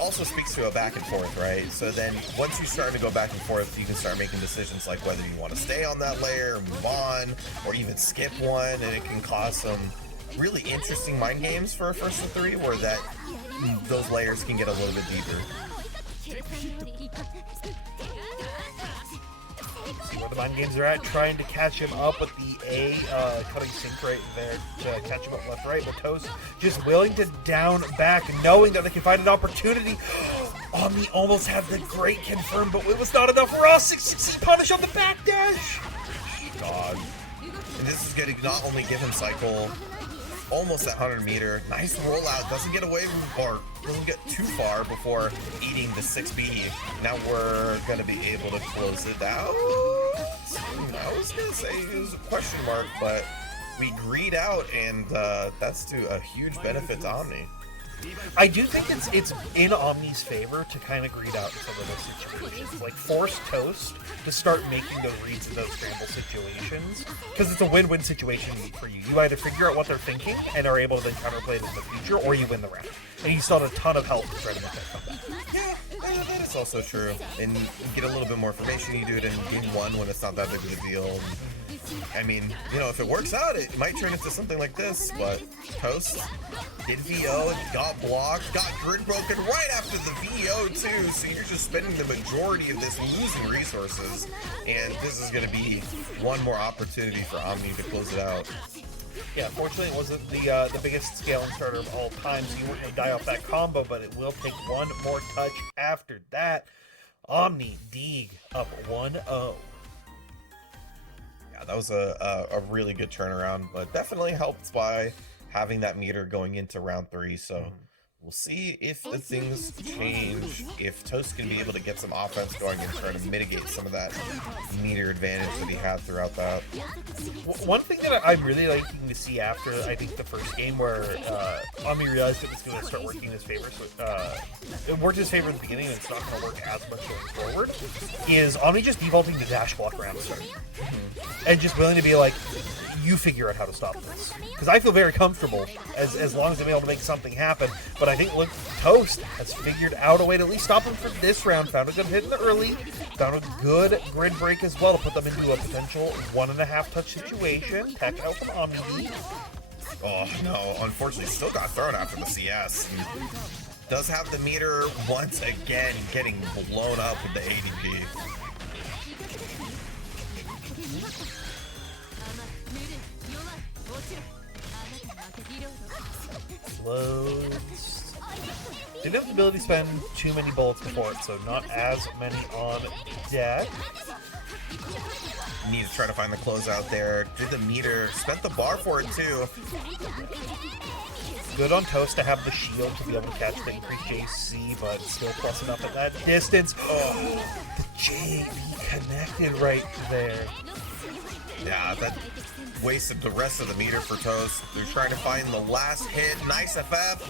also speaks to a back and forth, right? So then once you start to go back and forth, you can start making decisions like whether you want to stay on that layer, move on, or even skip one, and it can cause some really interesting mind games for a first to 3 where those layers can get a little bit deeper. See where the mind games are at, trying to catch him up with the A, cutting sync right there to catch him up left, right, but Toast just willing to down back, knowing that they can find an opportunity. Omni almost had the great confirm, but it was not enough. Raw 660 punish on the backdash. God. And this is going to not only give him cycle almost at 100 meter. Nice rollout. Doesn't get away or doesn't get too far before eating the 6B. Now we're going to be able to close it out. I was going to say it was a question mark, but we greed out, and that's to a huge benefit to Omni. I do think it's in Omni's favor to kind of greed out in some of those situations. Like, force Toast to start making those reads in those scramble situations, because it's a win-win situation for you. You either figure out what they're thinking and are able to then counterplay it in the future, or you win the round. And you still have a ton of help to try to make that comeback. Yeah, that is also true. And you get a little bit more information. You do it in game 1 when it's not that big of a deal. I mean, you know, if it works out, it might turn into something like this, but Toast did VO, got blocked, got grid broken right after the VO too, so you're just spending the majority of this losing resources, and this is going to be one more opportunity for Omni to close it out. Yeah, fortunately it wasn't the biggest scaling starter of all time, so you weren't going to die off that combo, but it will take one more touch after that. OmniDeag up 1-0. Yeah, that was a really good turnaround, but definitely helped by having that meter going into round 3. So We'll see if the things change, if Toast can be able to get some offense going and try to mitigate some of that meter advantage that he had throughout that. One thing that I'm really liking to see after, I think, the first game where Omni realized it was going to start working in his favor, so it worked in his favor in the beginning and it's not going to work as much going forward, is Omni just defaulting to dash block round start. And just willing to be like, you figure out how to stop this. Because I feel very comfortable as long as I'm able to make something happen. But I think Toast has figured out a way to at least stop him for this round. Found a good hit in the early. Found a good grid break as well to put them into a potential 1.5 touch situation. Tech out from Omni. Oh no, unfortunately still got thrown after the CS. And does have the meter once again getting blown up with the ADP. Loads. Didn't have the ability to spend too many bullets before it, so not as many on deck. Need to try to find the closeout there. Did the meter, spent the bar for it too. Good on Toast to have the shield to be able to catch the increased JC, but still plus enough at that distance. Oh, the JB connected right there. Yeah, that wasted the rest of the meter for Toast. They're trying to find the last hit. Nice FF.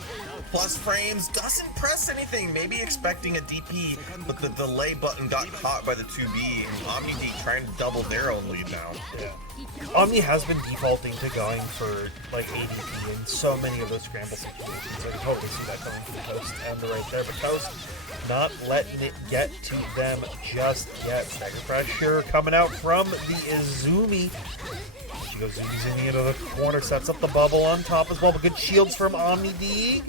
Plus frames. Doesn't press anything. Maybe expecting a DP, but the delay button got caught by the 2B. And OmniDeag trying to double their own lead now. Yeah. Omni has been defaulting to going for like ADP in so many of those scramble situations. I can totally see that coming from Toast and the right there, but Toast not letting it get to them just yet. Stagger pressure coming out from the Izumi. She goes zooming into the corner, sets up the bubble on top as well, but good shields from OmniDeag.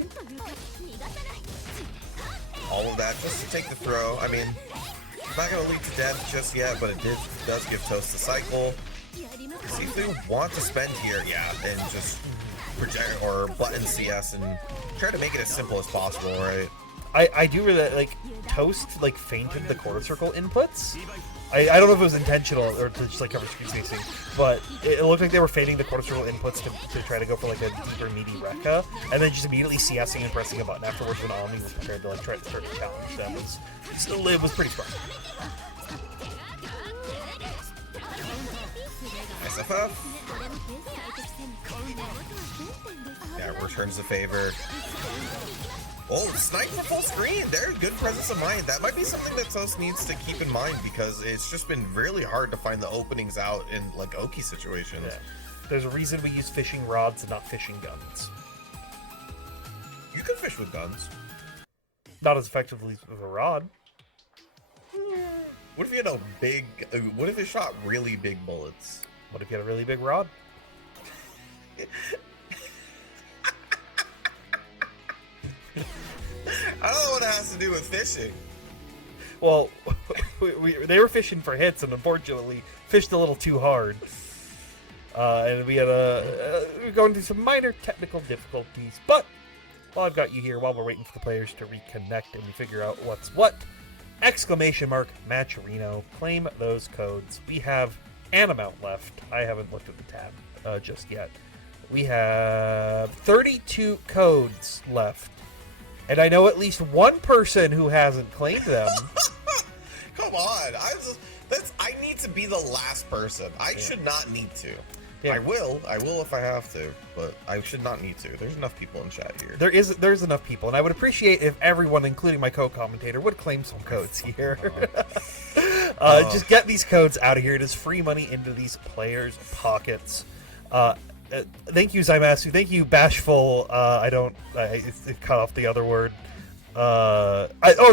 All of that just to take the throw. I mean, not going to lead to death just yet, but it does give Toast a cycle. See if they want to spend here, yeah, and just project or button CS and try to make it as simple as possible, right? I do really like Toast like fainted the quarter circle inputs. I don't know if it was intentional or to just like cover screen spacing, but it looked like they were fading the quarter circle inputs to try to go for like a deeper meaty Rekka, and then just immediately CSing and pressing a button afterwards when Omni was prepared to like try to start to challenge them. It was pretty smart. SFF. Yeah, returns the favor. Oh, snipe for full screen. There, good presence of mind. That might be something that Toast needs to keep in mind because it's just been really hard to find the openings out in like Oki situations. Yeah. There's a reason we use fishing rods and not fishing guns. You can fish with guns. Not as effectively with a rod. What if you had a big? What if it shot really big bullets? What if you had a really big rod? I don't know what it has to do with fishing. Well, they were fishing for hits and unfortunately fished a little too hard. And we had we were going through some minor technical difficulties. But while I've got you here, while we're waiting for the players to reconnect and we figure out what's what, exclamation mark Matcherino, claim those codes. We have an amount left. I haven't looked at the tab just yet. We have 32 codes left. And I know at least one person who hasn't claimed them. Come on. I need to be the last person. I should not need to. Yeah. I will if I have to, but I should not need to. There's enough people in chat here. There's enough people, and I would appreciate if everyone, including my co-commentator, would claim some codes here. Just get these codes out of here. It is free money into these players' pockets. Thank you, Zaimasu. Thank you, Bashful. It cut off the other word.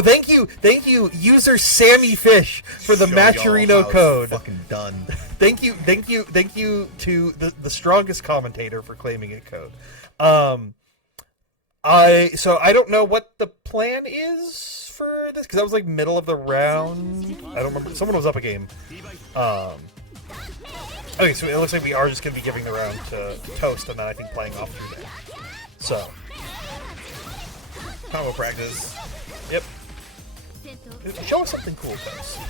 Thank you, user Sammy Fish for the Matcherino code. Fucking done. Thank you to the strongest commentator for claiming a code. I don't know what the plan is for this because that was like middle of the round. I don't remember. Someone was up a game. Okay, so it looks like we are just going to be giving the round to Toast and then I think playing off through there. So. Combo practice. Yep. Show us something cool, Toast.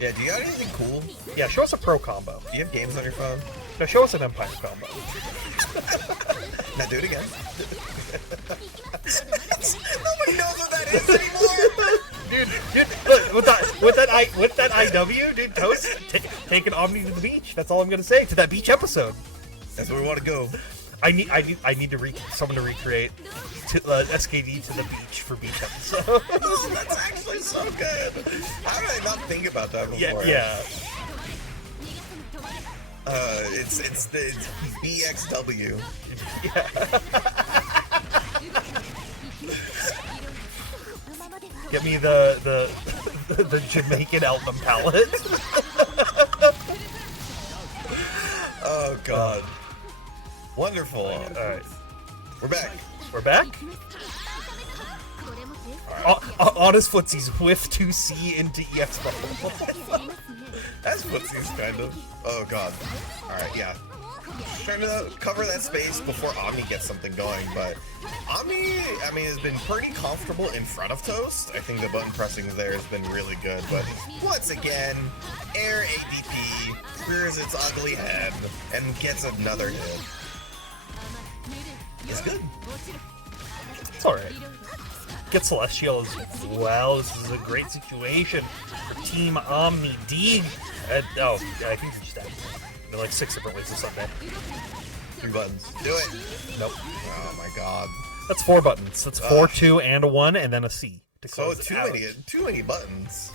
Yeah, do you got anything cool? Yeah, show us a pro combo. Do you have games on your phone? No, show us an Empire combo. Now do it again. knows what that is anymore? Dude, look, with that IW, dude, Toast taking Omni to the beach. That's all I'm gonna say to that beach episode. That's where we want to go. I need someone to recreate SKD to the beach for beach episode. Oh, that's actually so good. How did I not think about that before? Yeah. It's BXW. Yeah. Get me the Jamaican album palette. Oh God. Wonderful. All right. We're back. We're back? Honest footsies whiff 2C into EX bubble. That's footsies, kind of. Oh God. Alright, yeah. Trying to cover that space before Omni gets something going, but Omni, I mean, has been pretty comfortable in front of Toast. I think the button pressing there has been really good, but once again, Air ADP rears its ugly head and gets another hit. It's good. It's alright. Get Celestial as well. This is a great situation for Team OmniDeag. I think we just added like 6 different ways to Sunday. 3 buttons. Do it. Nope. Oh my God. That's 4 buttons. That's 4, 2, and a 1, and then a C. To So close too many buttons.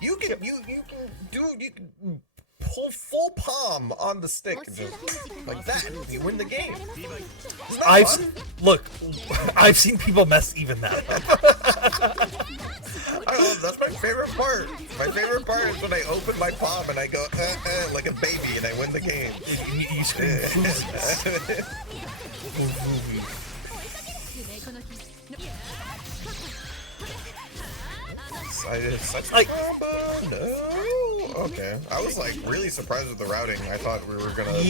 You can pull full palm on the stick and just like that. You win the game. I've seen people mess even that up. I don't know, that's my favorite part. My favorite part is when I open my palm and I go like a baby and I win the game. You scream Such a combo. No. Okay. I was like really surprised with the routing. I thought we were gonna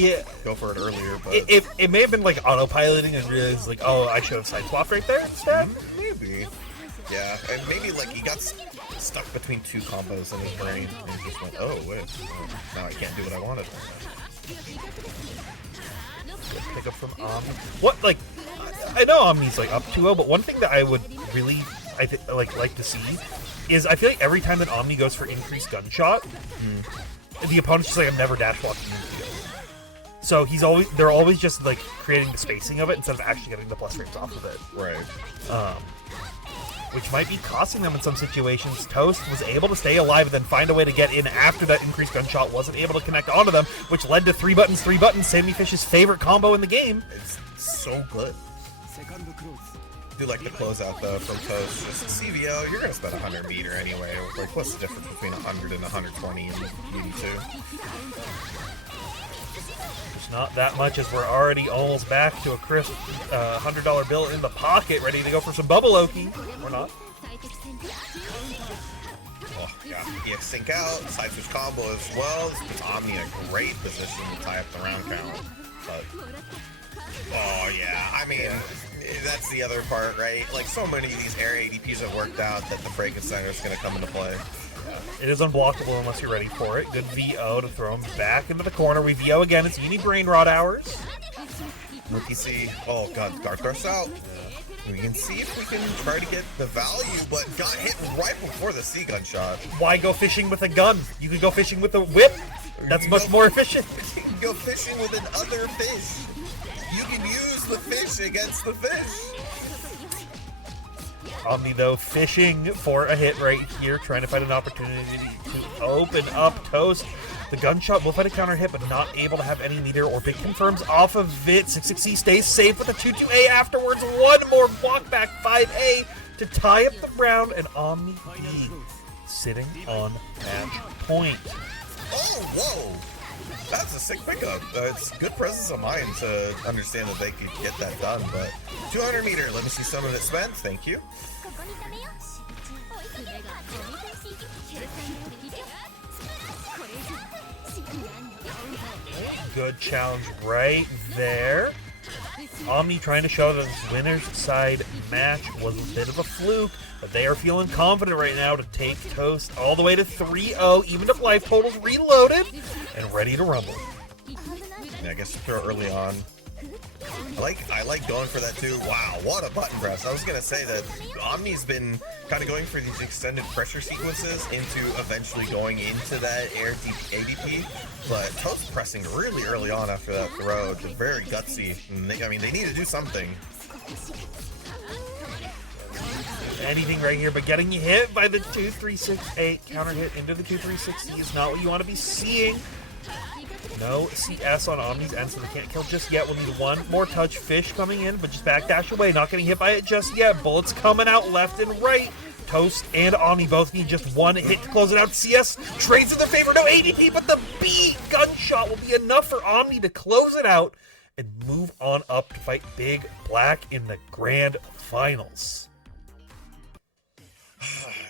go for it earlier, but it may have been like autopiloting and realized like, oh, I should have side swapped right there instead. Maybe. Yeah, and maybe like he got stuck between 2 combos in his brain and he just went, oh wait, now I can't do what I wanted. Good pick up from Omni. What, like, I know Omni's like up 2-0, but one thing that I would really like to see is I feel like every time that Omni goes for increased gunshot, the opponent's just like, I'm never dash walking into it. So they're always just like creating the spacing of it instead of actually getting the plus frames off of it. Right. Which might be costing them in some situations. Toast was able to stay alive and then find a way to get in after that increased gunshot wasn't able to connect onto them, which led to 3 buttons, Sammy Fish's favorite combo in the game. It's so good. I do like the closeout though from Toast. Just CVO, you're gonna spend 100 meter anyway. Like, what's the difference between 100 and 120 in UNI2? It's not that much, as we're already almost back to a crisp $100 bill in the pocket, ready to go for some bubble Oki. Or not. Oh, yeah. EX sync out, side switch combo as well. This puts Omni in a great position to tie up the round count. But, oh yeah, I mean, that's the other part, right? Like, so many of these air ADPs have worked out that the Frankensteiner is going to come into play. It is unblockable unless you're ready for it. Good VO to throw him back into the corner. We VO again. It's Uni Brain Rot hours. Rookie C. Oh god, Darth out. We can see if we can try to get the value, but got hit right before the C gunshot. Why go fishing with a gun? You could go fishing with a whip. That's much more efficient. You can go fishing with another fish. You can use the fish against the fish. Omni, though, fishing for a hit right here, trying to find an opportunity to open up Toast. The gunshot will find a counter hit, but not able to have any meter or big confirms off of it. 6-6-C stays safe with a 2-2A afterwards. One more block back, 5A to tie up the round, and OmniDeag sitting on match point. Oh, whoa! That's a sick pickup. It's good presence of mind to understand that they could get that done, but 200 meter, let me see some of it spent. Thank you. Good challenge right there. Omni trying to show that this winner's side match was a bit of a fluke, but they are feeling confident right now to take Toast all the way to 3-0, even if life totals reloaded and ready to rumble. Yeah, I guess throw early on. I like going for that too. Wow, what a button press. I was gonna say that Omni's been kind of going for these extended pressure sequences into eventually going into that air ADP, but Toast pressing really early on after that throw, just very gutsy. And they need to do something. Anything right here, but getting hit by the 2-3-6-8 counter hit into the 2-3-6 is not what you want to be seeing. No CS on Omni's end, so they can't kill just yet. We'll need one more touch. Fish coming in, but just backdash away. Not getting hit by it just yet. Bullets coming out left and right. Toast and Omni both need just one hit to close it out. CS trades in their favor. No ADP, but the B gunshot will be enough for Omni to close it out and move on up to fight BigBlack in the grand finals.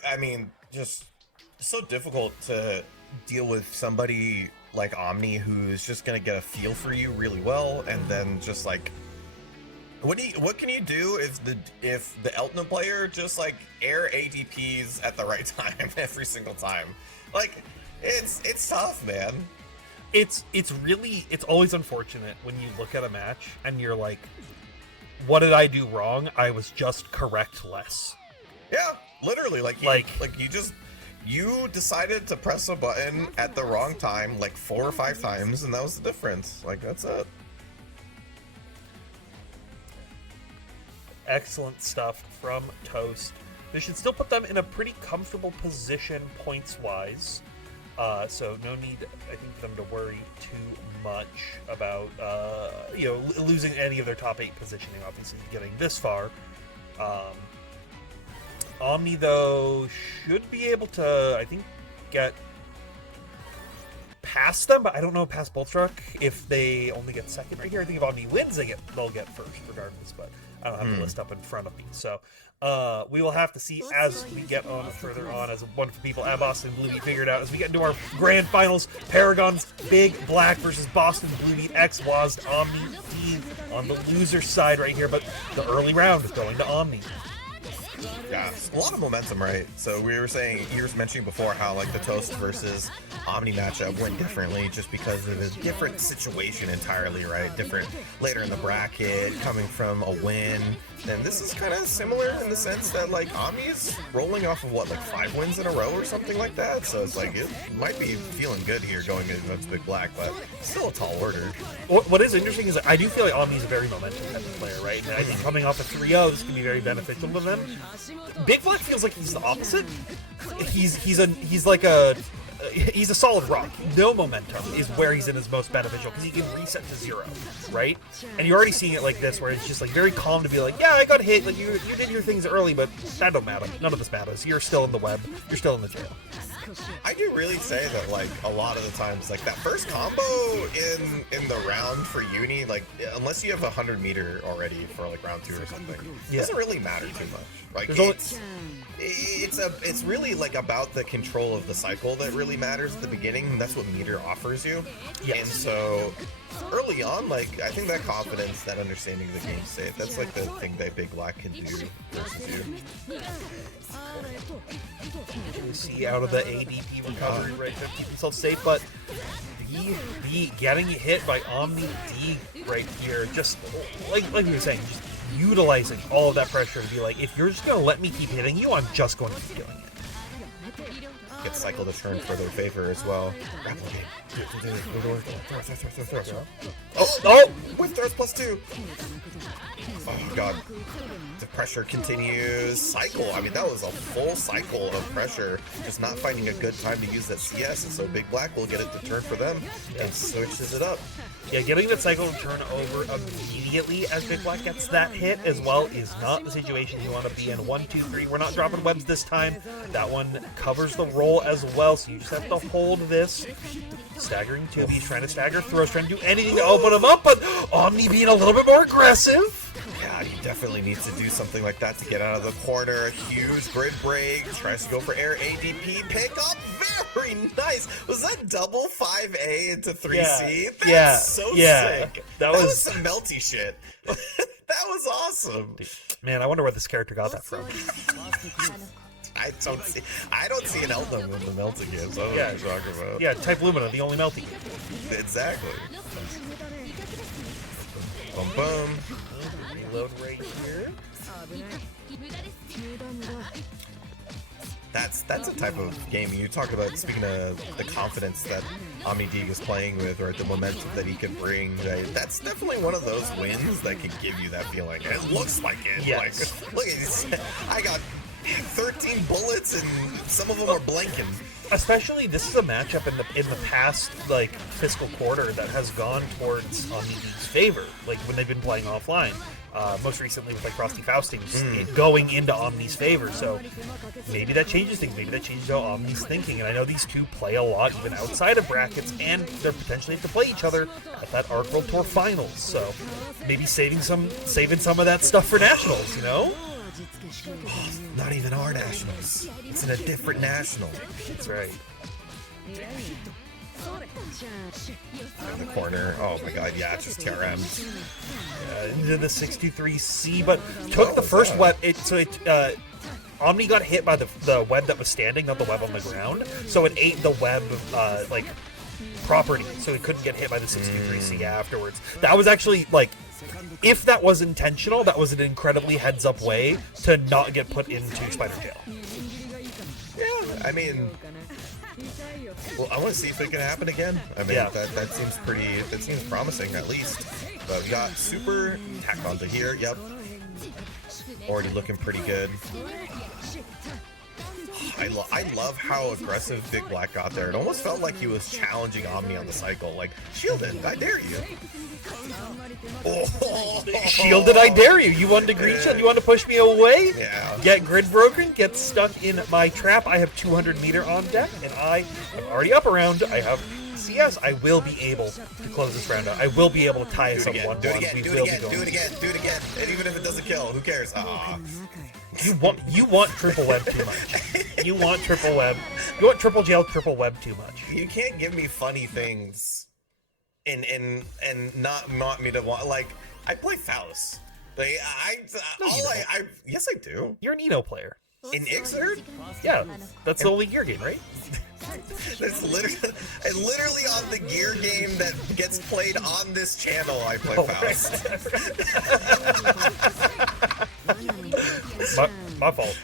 I mean, just so difficult to deal with somebody like Omni who's just gonna get a feel for you really well, and then just like, what can you do if the Elton player just like air ADPs at the right time every single time? Like, it's tough, man. It's always unfortunate when you look at a match and you're like, what did I do wrong? I was just correct less. Yeah, literally, you decided to press a button at the wrong time like 4 or 5 times, and that was the difference. Like, that's it. Excellent stuff from Toast. This should still put them in a pretty comfortable position points-wise. So no need, I think, for them to worry too much about, losing any of their top 8 positioning, obviously, getting this far. Omni, though, should be able to, I think, get past them, but I don't know past Boltstruck if they only get second right here. I think if Omni wins, they'll get first regardless, but I don't have the list up in front of me. So we will have to see as we get on further on, as wonderful people at Boston Blue Beat figured out, as we get into our grand finals. Paragon's BigBlack versus Boston Blue Beat X Waz OmniDeag on the loser side right here, but the early round is going to Omni. Yeah, a lot of momentum, right? So we were saying, you were mentioning before how like the Toast versus Omni matchup went differently just because of a different situation entirely, right? Different later in the bracket, coming from a win. And this is kind of similar in the sense that like Omni's rolling off of what, like 5 wins in a row or something like that. So it's like it might be feeling good here going against BigBlack, but still a tall order. What is interesting is I do feel like Omni's a very momentum type of player, right? And I think coming off a 3-0, this can be very beneficial to them. BigBlack feels like he's the opposite. He's a solid rock. No momentum is where he's in his most beneficial because he can reset to 0, right? And you're already seeing it like this, where it's just like very calm to be like, yeah, I got hit. Like you did your things early, but that don't matter. None of this matters. You're still in the web. You're still in the jail. I do really say that like a lot of the times, like that first combo in the round for Uni, like unless you have 100 meter already for like round 2 or something, it doesn't really matter too much. Like it's really like about the control of the cycle that really matters at the beginning, and that's what meter offers you. Yes. And so early on, like I think that confidence, that understanding of the game state, that's like the thing that BigBlack can do versus you. You see out of the ADP recovery right there, keep himself safe, but BB getting hit by OmniDeag right here, just like we were saying, just utilizing all of that pressure to be like, if you're just gonna let me keep hitting you, I'm just going to keep killing it. Get cycle to turn for their favor as well. Oh! With throws +2! Oh god. The pressure continues. Cycle. I mean, that was a full cycle of pressure. Just not finding a good time to use that CS, and so BigBlack will get it to turn for them and switches it up. Yeah, getting that cycle to turn over immediately as BigBlack gets that hit as well is not the situation you want to be in. 1, 2, 3. We're not dropping webs this time. That one covers the roll as well, so you just have to hold this. Staggering 2. He's trying to stagger throws, trying to do anything to open him up, but Omni being a little bit more aggressive. Yeah, he definitely needs to do something like that to get out of the corner. Huge grid break. Tries to go for air ADP. Pick up. Very nice. Was that double 5A into 3C? That's so sick. That was some melty shit. That was awesome. Dude, man, I wonder where this character got that from. I don't see an Eldon in the melty games. I don't know what you're talking about. Yeah, type Lumina, the only melty game. Exactly. Boom, boom. Reload right here. That's a type of game you talk about. Speaking of the confidence that OmniDeag is playing with, or the momentum that he can bring, right? That's definitely one of those wins that can give you that feeling. It looks like it. Yes. Like, look at this. I got 13 bullets and some of them are blinking. Especially, this is a matchup in the past like fiscal quarter that has gone towards OmniDeag's favor. Like when they've been playing offline. Most recently with like Frosty Faustings going into Omni's favor, so maybe that changes things. Maybe that changes how Omni's thinking. And I know these two play a lot even outside of brackets, and they're potentially have to play each other at that Arc World Tour Finals. So maybe saving some of that stuff for nationals. You know, Not even our nationals. It's in a different national. that's right. In the corner. Oh my god, yeah, it's just TRM. Into the 63C, but took the first web. Omni got hit by the web that was standing, not the web on the ground. So it ate the web like property, so it couldn't get hit by the 63C afterwards. That was actually like, if that was intentional, that was an incredibly heads-up way to not get put into Spider Jail. Yeah, I mean, well, I want to see if it can happen again. I mean, Yeah. that seems promising at least. But we got super tacked onto here. Yep, already looking pretty good. I love how aggressive BigBlack got there. It almost felt like he was challenging Omni on the cycle. Like, shielded, I dare you. Oh. Shielded, I dare you. You want to green shield? You want to push me away? Yeah. Get grid broken, get stuck in my trap. I have 200 meter on deck, and I am already up around. I have CS. I will be able to close this round out. I will be able to tie us up 1-1. Do it again, do it again. And even if it doesn't kill, who cares? Aw. You want triple web too much. You want triple web. You want triple jail, triple web too much. You can't give me funny things and not want me to want, like, I play Faust. Like, yes I do. You're an Eno player. In Ixerd? Yeah, that's the only gear game, right? It's literally on the gear game that gets played on this channel. I play Faust. My fault.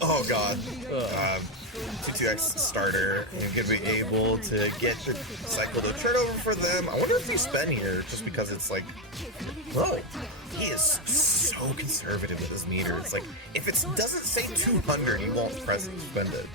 Oh god. 2-2x starter and gonna be able to get the cycle to turnover for them. I wonder if they spend here just because it's like, whoa, he is so conservative with his meter. It's like, if it doesn't say 200, he won't spend it.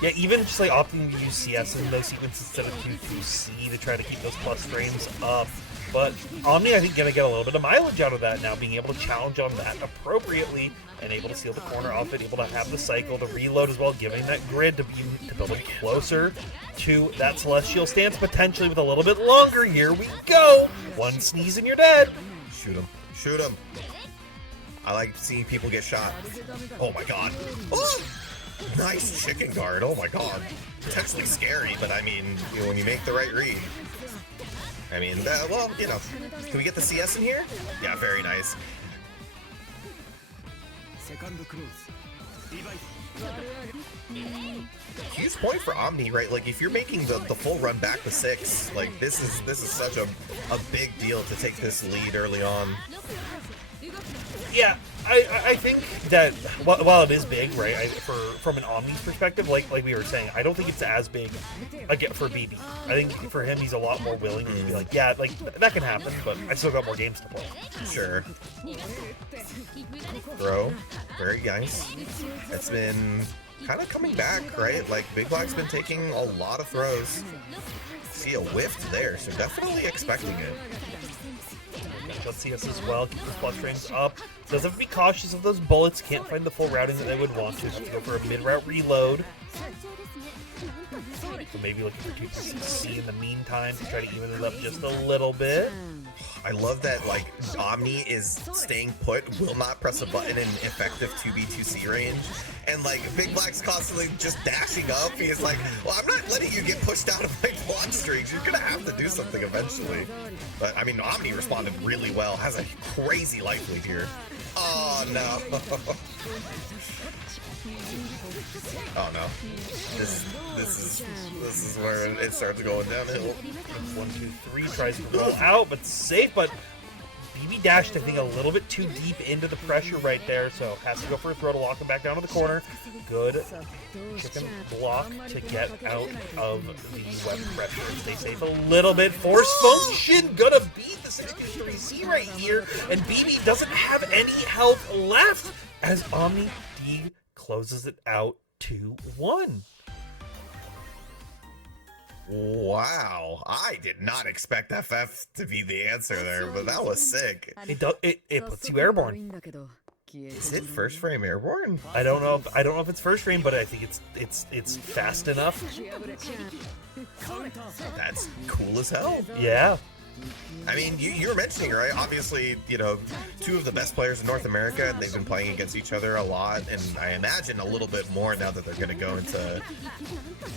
Yeah, even just like opting to use CS in those sequences instead of Q2C to try to keep those plus frames up. But Omni, I think, gonna get a little bit of mileage out of that now, being able to challenge on that appropriately and able to seal the corner off it, able to have the cycle, to reload as well, giving that grid to build it closer to that Celestial stance, potentially with a little bit longer. Here we go. One sneeze and you're dead. Shoot him. Shoot him. I like seeing people get shot. Oh my god. Oh! Nice chicken guard. Oh my god. Potentially scary, but I mean, you know, when you make the right read. I mean, well, you know, can we get the CS in here? Yeah, very nice. Huge point for Omni, right? Like, if you're making the full run back to 6, like, this is such a big deal to take this lead early on. Yeah, I think that while it is big, right, from an Omni's perspective, like we were saying, I don't think it's as big again for BB. I think for him, he's a lot more willing to be like, yeah, like that can happen, but I still got more games to play. Sure. Throw, very nice. It's been kind of coming back, right? Like, BigBlack's been taking a lot of throws. See a whiff there, so definitely expecting it. Let's see us as well. Keep the plus frames up. Does have to be cautious of those bullets. Can't find the full routing that they would want to. Have to go for a mid-route reload. So maybe looking for 2-6C in the meantime to try to even it up just a little bit. I love that, like, Omni is staying put, will not press a button in effective 2B2C range, and, like, BigBlack's constantly just dashing up. He's like, well, I'm not letting you get pushed out of my block streaks. You're gonna have to do something eventually. But, I mean, Omni responded really well. Has a crazy life lead here. Oh no. Oh no. This is where it starts going downhill. 1, 2, 3 tries to roll out, but safe. But BB dashed, I think, a little bit too deep into the pressure right there, so has to go for a throw to lock him back down to the corner. Good chicken block to get out of the web pressure. Stay safe a little bit. Force function, gonna beat the 63C right here, and BB doesn't have any health left as OmniDeag closes it out 2-1. Wow, I did not expect FF to be the answer there, but that was sick. It puts you airborne. Is it first frame airborne? I don't know if it's first frame, but I think it's fast enough. That's cool as hell. Yeah. I mean, you were mentioning, right? Obviously, you know, two of the best players in North America, and they've been playing against each other a lot, and I imagine a little bit more now that they're going to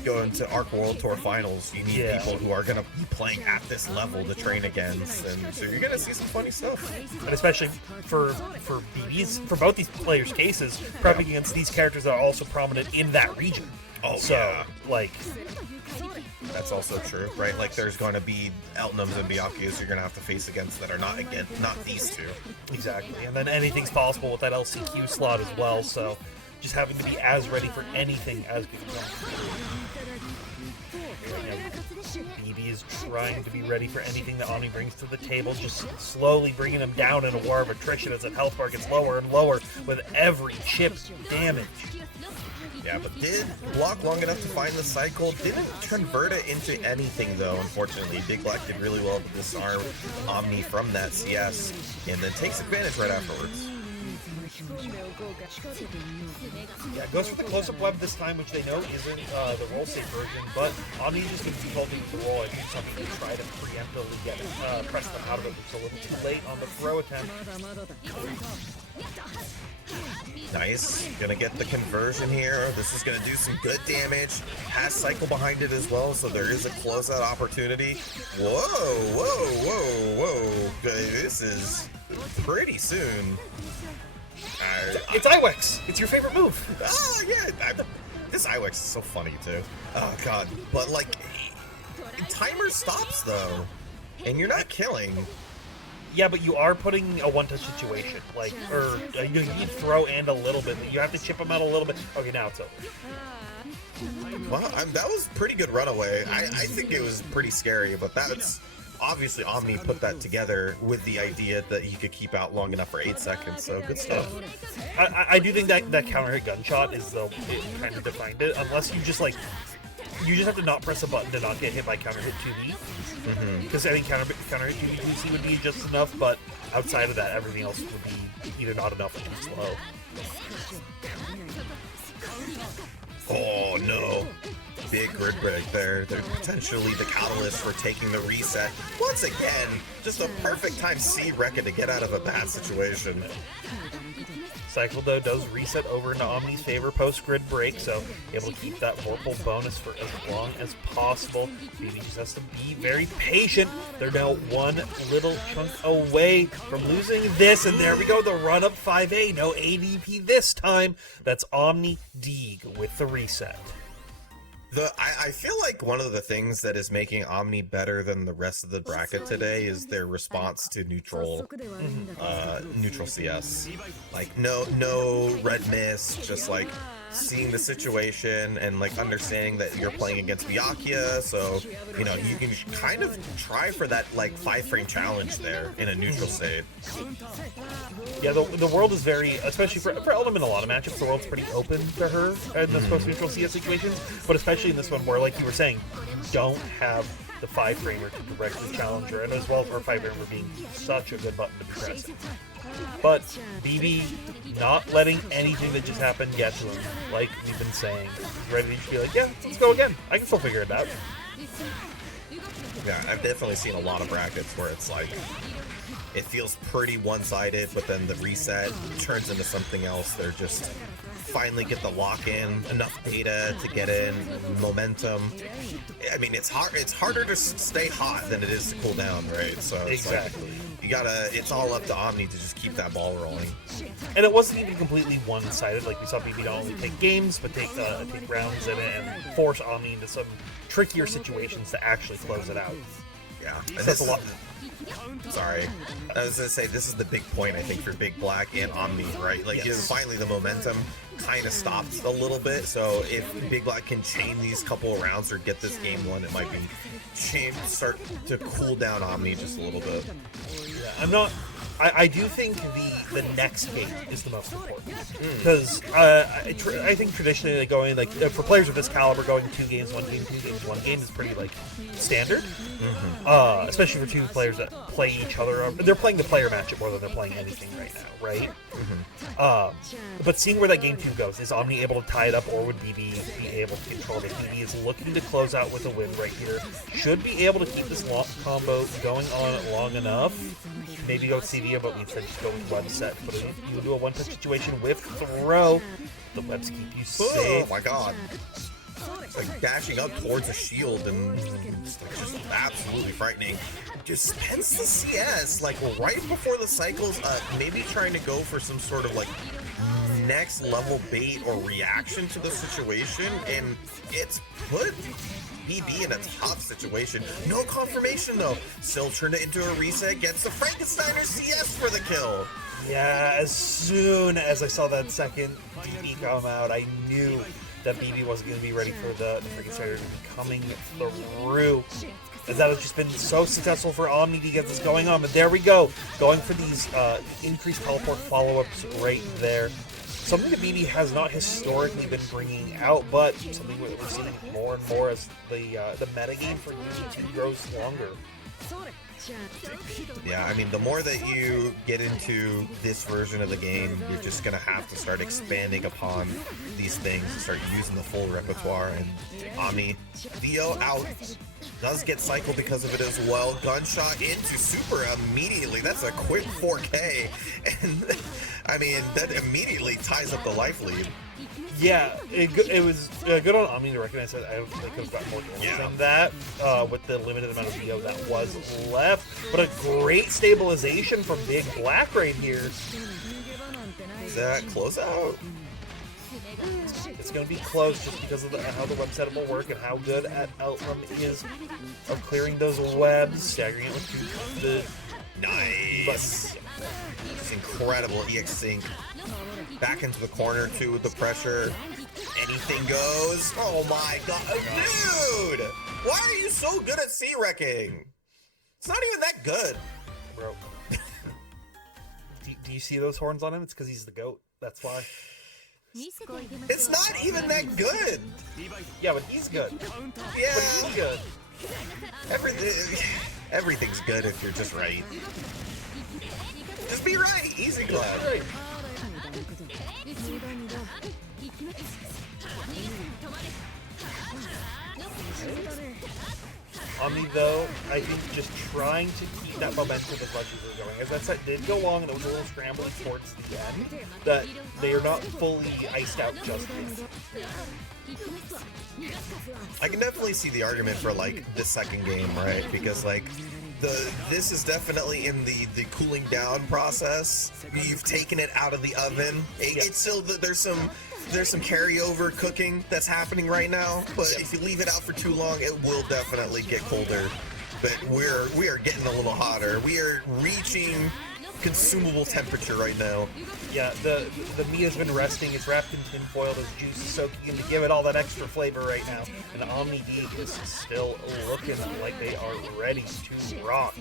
go into ARC World Tour Finals. You need people who are going to be playing at this level to train against, and so you're going to see some funny stuff. And especially for BB's, for both these players' cases, prepping against these characters that are also prominent in that region. Oh, so, yeah. like... That's also true, right? Like, there's going to be Eltnums and Byakuyas you're going to have to face against that are not these two. Exactly, and then anything's possible with that LCQ slot as well, so just having to be as ready for anything as good as BB is trying to be ready for anything that Omni brings to the table, just slowly bringing him down in a war of attrition as that health bar gets lower and lower with every chip damage. Yeah, but did block long enough to find the cycle. Didn't convert it into anything, though, unfortunately. BigBlack did really well to disarm Omni from that CS, and then takes advantage right afterwards. Yeah, goes for the close-up web this time, which they know isn't the roll-safe version, but Omni just going to default into the roll. I think something to try to preemptively get press them out of it, which is a little too late on the throw attempt. Nice. Gonna get the conversion here. This is gonna do some good damage. Has cycle behind it as well, so there is a closeout opportunity. Whoa, whoa, whoa, whoa. This is pretty soon. It's Iwex. It's your favorite move. Oh, yeah. This Iwex is so funny, too. Oh, God. But, like, timer stops, though. And you're not killing. Yeah, but you are putting a one-touch situation, like, or you need throw and a little bit. You have to chip him out a little bit. Okay, now it's over. Well, that was pretty good runaway. I think it was pretty scary, but that's obviously Omni put that together with the idea that he could keep out long enough for 8 seconds. So good stuff. I do think that counter hit gunshot is it kind of defined it, unless you just like. You just have to not press a button to not get hit by counter hit 2B. Because I think counter hit 2B 2C would be just enough, but outside of that, everything else would be either not enough or too slow. Oh no. Big grid break there. They're potentially the catalyst for taking the reset. Once again, just a perfect time C-Rekka to get out of a bad situation. Cycle, though, does reset over into Omni's favor post-grid break, so able to keep that Vorpal bonus for as long as possible. BB just has to be very patient. They're now one little chunk away from losing this, and there we go, the run-up 5A. No ADP this time. That's OmniDeag with the reset. I feel like one of the things that is making Omni better than the rest of the bracket today is their response to neutral CS. Like no red mist, just like seeing the situation and like understanding that you're playing against Byakuya, so you know you can kind of try for that like 5-frame challenge there in a neutral state. Yeah, the world is very, especially for Element in a lot of matchups, the world's pretty open to her in those post-neutral CS situations, but especially in this one where, like you were saying, you don't have the 5-framer to directly challenge her, and as well for a 5-framer being such a good button to be pressing. But BB not letting anything that just happened get to him, like we've been saying. Ready to be like, yeah, let's go again. I can still figure it out. Yeah, I've definitely seen a lot of brackets where it's like, it feels pretty one-sided, but then the reset turns into something else. They're just finally get the lock-in, enough data to get in, momentum. I mean, it's harder to stay hot than it is to cool down, right? So it's Exactly. it's all up to Omni to just keep that ball rolling. And it wasn't even completely one-sided. Like, we saw BB not only take games, but take rounds in it and force Omni into some trickier situations to actually close it out. Yeah, and That's a lot. Sorry, I was gonna say this is the big point I think for BigBlack and Omni, right? Like, finally the momentum kind of stopped a little bit. So if BigBlack can chain these couple of rounds or get this game won, it might be start to cool down Omni just a little bit. Yeah, I do think the next game is the most important because I think traditionally like going like for players of this caliber, going 2 games, 1 game, 2 games, 1 game is pretty like standard. Especially for 2 players that play each other. They're playing the player matchup more than they're playing anything right now, right? But seeing where that game 2 goes, is Omni able to tie it up, or would BB be able to control it? BB is looking to close out with a win right here. Should be able to keep this combo going on long enough. Maybe go CDM, but we instead just go with web set. Put it into a one-touch situation with throw. The webs keep you safe. Oh my god. It's like dashing up towards a shield and it's like just absolutely frightening. Just spends the CS like right before the cycles up, maybe trying to go for some sort of like next level bait or reaction to the situation, and it's put BB in a tough situation. No confirmation though. Still turned it into a reset, gets the Frankensteiner CS for the kill. Yeah, as soon as I saw that second DP come out, I knew that BB wasn't going to be ready for the Frankensteiner to be coming through. As that has just been so successful for Omni to get this going on. But there we go. Going for these increased teleport follow-ups right there. Something that BB has not historically been bringing out, but something we're seeing more and more as the metagame for UNI2 grows longer. Yeah, I mean, the more that you get into this version of the game, you're just going to have to start expanding upon these things and start using the full repertoire. And Omni, VO out, does get cycled because of it as well. Gunshot into super immediately. That's a quick 4K. And, I mean, that immediately ties up the life lead. Yeah, it was good on Omni to recognize that. I don't think they could have got more kills than that with the limited amount of VO that was left. But a great stabilization from BigBlack right here. Is that closeout? It's going to be close just because of how the web setup will work and how good at Outram is of clearing those webs, staggering it with the... Nice! It's incredible. EX Sync back into the corner too with the pressure. Anything goes. Oh my god, dude! Why are you so good at C-wrecking? It's not even that good, bro. Do you see those horns on him? It's because he's the GOAT. That's why. It's not even that good. Yeah, but he's good. Yeah, but he's good. Everything's good if you're just right. Just be right. Easy glad. Right. Omni, though, I think just trying to keep that momentum as much as they're going. As that set did go long and it was a little scrambling towards the end, that they are not fully iced out just yet. I can definitely see the argument for like the second game, right? Because like this is definitely in the cooling down process. You've taken it out of the oven. It's still there's some carryover cooking that's happening right now, but if you leave it out for too long, it will definitely get colder. But we are getting a little hotter. We are reaching consumable temperature right now. Yeah, the meat has been resting. It's wrapped in tinfoil. Those juices soaking in to give it all that extra flavor right now. And OmniDeag is still looking like they are ready to rock.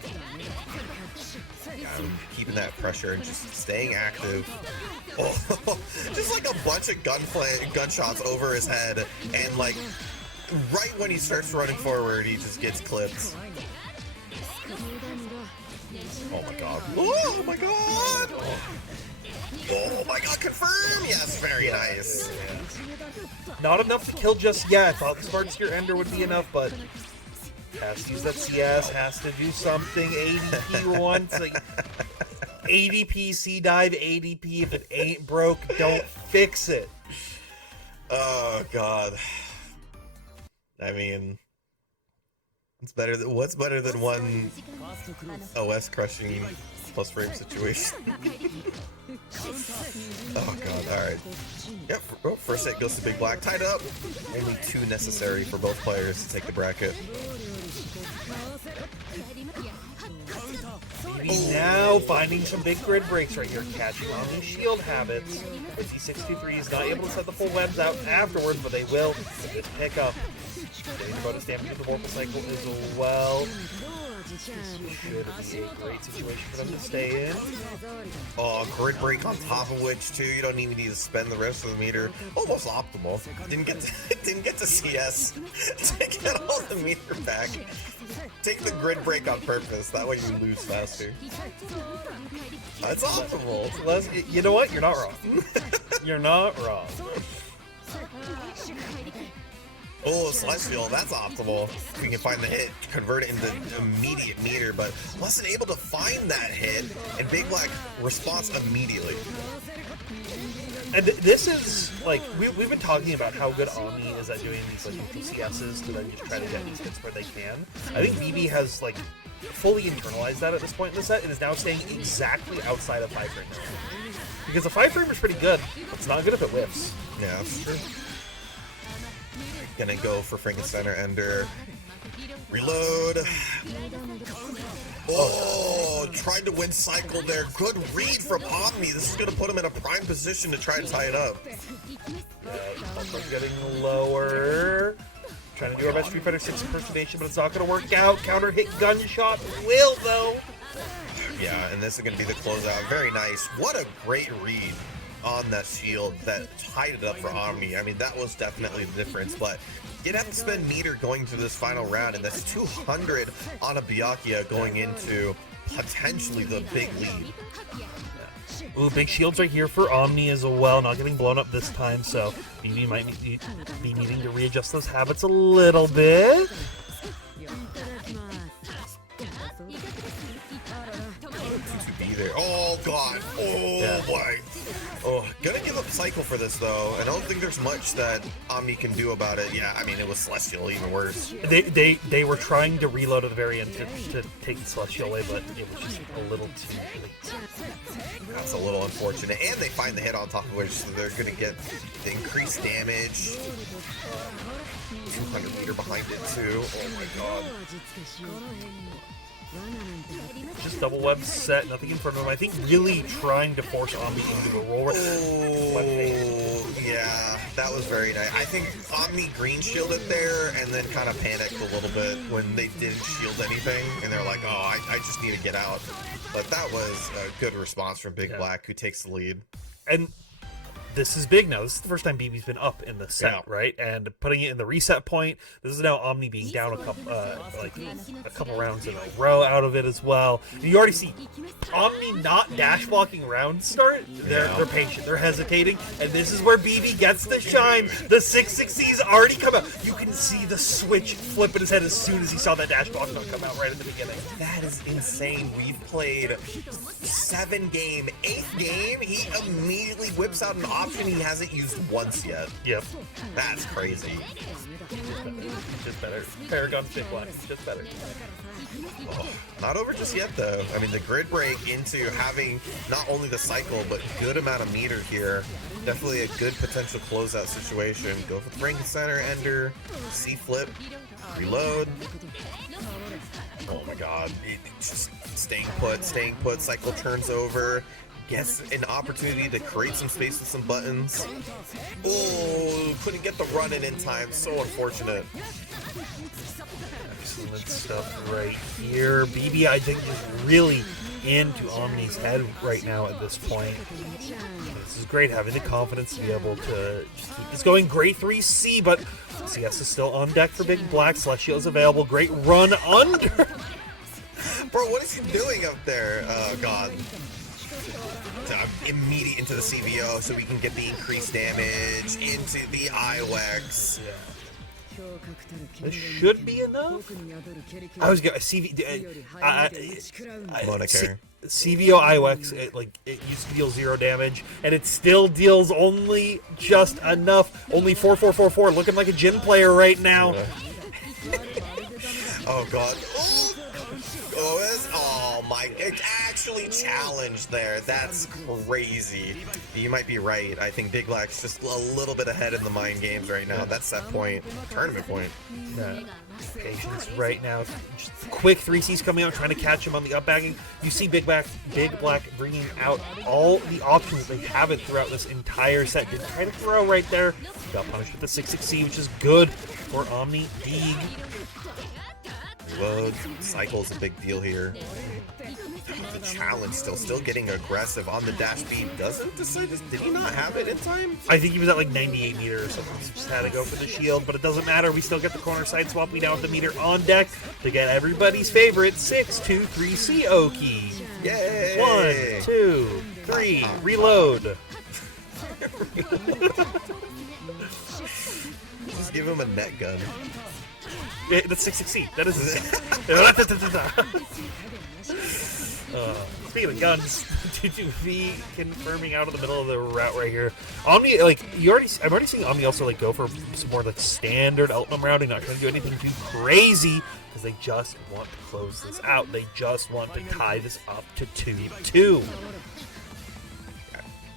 Yeah, keeping that pressure and just staying active. Oh, just like a bunch of gunshots over his head, and like right when he starts running forward, he just gets clipped. Oh my god. Oh my god! Oh my god, confirm! Yes, very nice. Not enough to kill just yet. I thought the Spartan Ender would be enough, but has to use that CS, has to do something. ADP once. Like, ADP, C-dive, ADP. If it ain't broke, don't fix it. Oh God. I mean, it's better than what's better than one OS crushing plus frame situation. Oh God! All right. Yep. Oh, first hit goes to BigBlack. Tied up. Only 2 necessary for both players to take the bracket. Now finding some big grid breaks right here, catching on these shield habits. Z63 is not able to set the full webs out afterwards, but they will with this pickup. Getting the bonus damage to the Warple cycle as well. This should be a great situation for them to stay in. Oh, grid break on top of which too. You don't even need to spend the rest of the meter. Almost optimal. Didn't get to CS to get all the meter back. Take the grid break on purpose. That way you lose faster. That's optimal. Les, you know what? You're not wrong. You're not wrong. Oh, Celestial, that's optimal. We can find the hit, convert it into immediate meter, but wasn't able to find that hit, and BigBlack responds immediately. And this is, like, we've been talking about how good Omni is at doing these, like, PCSs to then just try to get these hits where they can. I think BB has, like, fully internalized that at this point in the set, and is now staying exactly outside of 5 frame. Because the 5 frame is pretty good, but it's not good if it whiffs. Yeah, that's true. Gonna go for Frankensteiner Ender. Reload. Oh, tried to win cycle there. Good read from Omni. This is gonna put him in a prime position to try and tie it up. Also getting lower. Trying to do our best Street Fighter 6 impersonation, but it's not gonna work out. Counter hit gunshot will though. Yeah, and this is gonna be the closeout. Very nice. What a great read on that shield that tied it up for Omni. I mean, that was definitely the difference, but you'd have to spend meter going through this final round, and that's 200 on a Byakuya going into potentially the big lead. Ooh, big shields right here for Omni as well, not getting blown up this time, so BB might be needing to readjust those habits a little bit. To be there. Oh God. Oh my. Oh, gonna give up cycle for this though. I don't think there's much that Omni can do about it. Yeah, I mean it was Celestial, even worse. They were trying to reload at the very end to take the Celestial away, but it was just a little too late. That's a little unfortunate. And they find the hit on top of which, so they're gonna get the increased damage. 200 meter behind it too. Oh my God. Just double web set, nothing in front of him. I think really trying to force Omni into a roll. Oh, yeah, that was very nice. I think Omni green shielded there and then kind of panicked a little bit when they didn't shield anything. And they're like, oh, I just need to get out. But that was a good response from BigBlack, who takes the lead. And this is big now. This is the first time BB's been up in the set, right? And putting it in the reset point. This is now Omni being down a couple rounds in a row out of it as well. And you already see Omni not dash blocking round start. They're patient. They're hesitating, and this is where BB gets the shine. The 660's already come out. You can see the switch flip in his head as soon as he saw that dash block not come out right at the beginning. That is insane. We've played 7-game, 8th game. He immediately whips out an option he hasn't used once yet. Yep. That's crazy. Just better. Paragon BigBlack. Just better. Oh, not over just yet, though. I mean, the grid break into having not only the cycle, but good amount of meter here. Definitely a good potential closeout situation. Go for Frankensteiner Ender, C-flip, reload. Oh my God. Just staying put, cycle turns over. Gets an opportunity to create some space with some buttons. Oh, couldn't get the run in time. So unfortunate. Excellent stuff right here. BB, I think, is really into Omni's head right now at this point. This is great, having the confidence to be able to just keep this going. Great 3C, but CS is still on deck for BigBlack. Celestial is available. Great run under. Bro, what is he doing up there? Oh, God. Immediate into the CVO so we can get the increased damage into the IWEX. Yeah. This should be enough. I was gonna CV. Monaco. CVO IOX, it used to deal 0 damage, and it still deals only just enough. Only 4444, looking like a Jin player right now. Oh god. Oh my, it's actually challenged there. That's crazy. You might be right. I think BigBlack's just a little bit ahead in the mind games right now. That's that point, tournament point. Patience right now. Just quick 3Cs coming out, trying to catch him on the upbacking. You see BigBlack bringing out all the options that they haven't throughout this entire set. Didn't try to throw right there. Got punished with the 6-6C, which is good for OmniDeag. Reload, cycle's a big deal here. The challenge still getting aggressive on the dash B. Doesn't decide, did he not have it in time? I think he was at like 98 meters or something. He just had to go for the shield, but it doesn't matter. We still get the corner side swap. We now have the meter on deck to get everybody's favorite 6-2-3-C Oki. Yay! 1, 2, 3, reload. Just give him a net gun. That's 6-6C. That is speaking of guns, 2-2-V confirming out of the middle of the route right here. Omni, I'm already seeing Omni also go for some more standard Ultim routing, not trying to do anything too crazy, because they just want to close this out. They just want to tie this up to 2-2.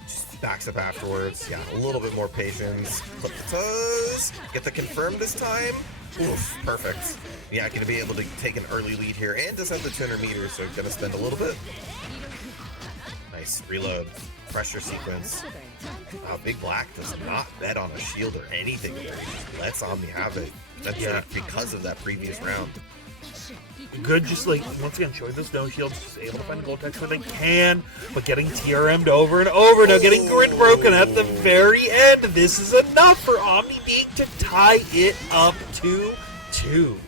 Just backs up afterwards. Yeah, a little bit more patience. Clip the toes. Get the confirm this time. Oof, perfect. Yeah, gonna be able to take an early lead here and descend the 200 meters, so gonna spend a little bit. Nice, reload. Pressure sequence. BigBlack does not bet on a shield or anything there. He just lets Omni have it. That's because of that previous round. Good, just once again, showing those no shields, just able to find the gold text where they can, but getting TRM'd over and over. Now getting grid broken at the very end. This is enough for OmniDeag to tie it up 2-2.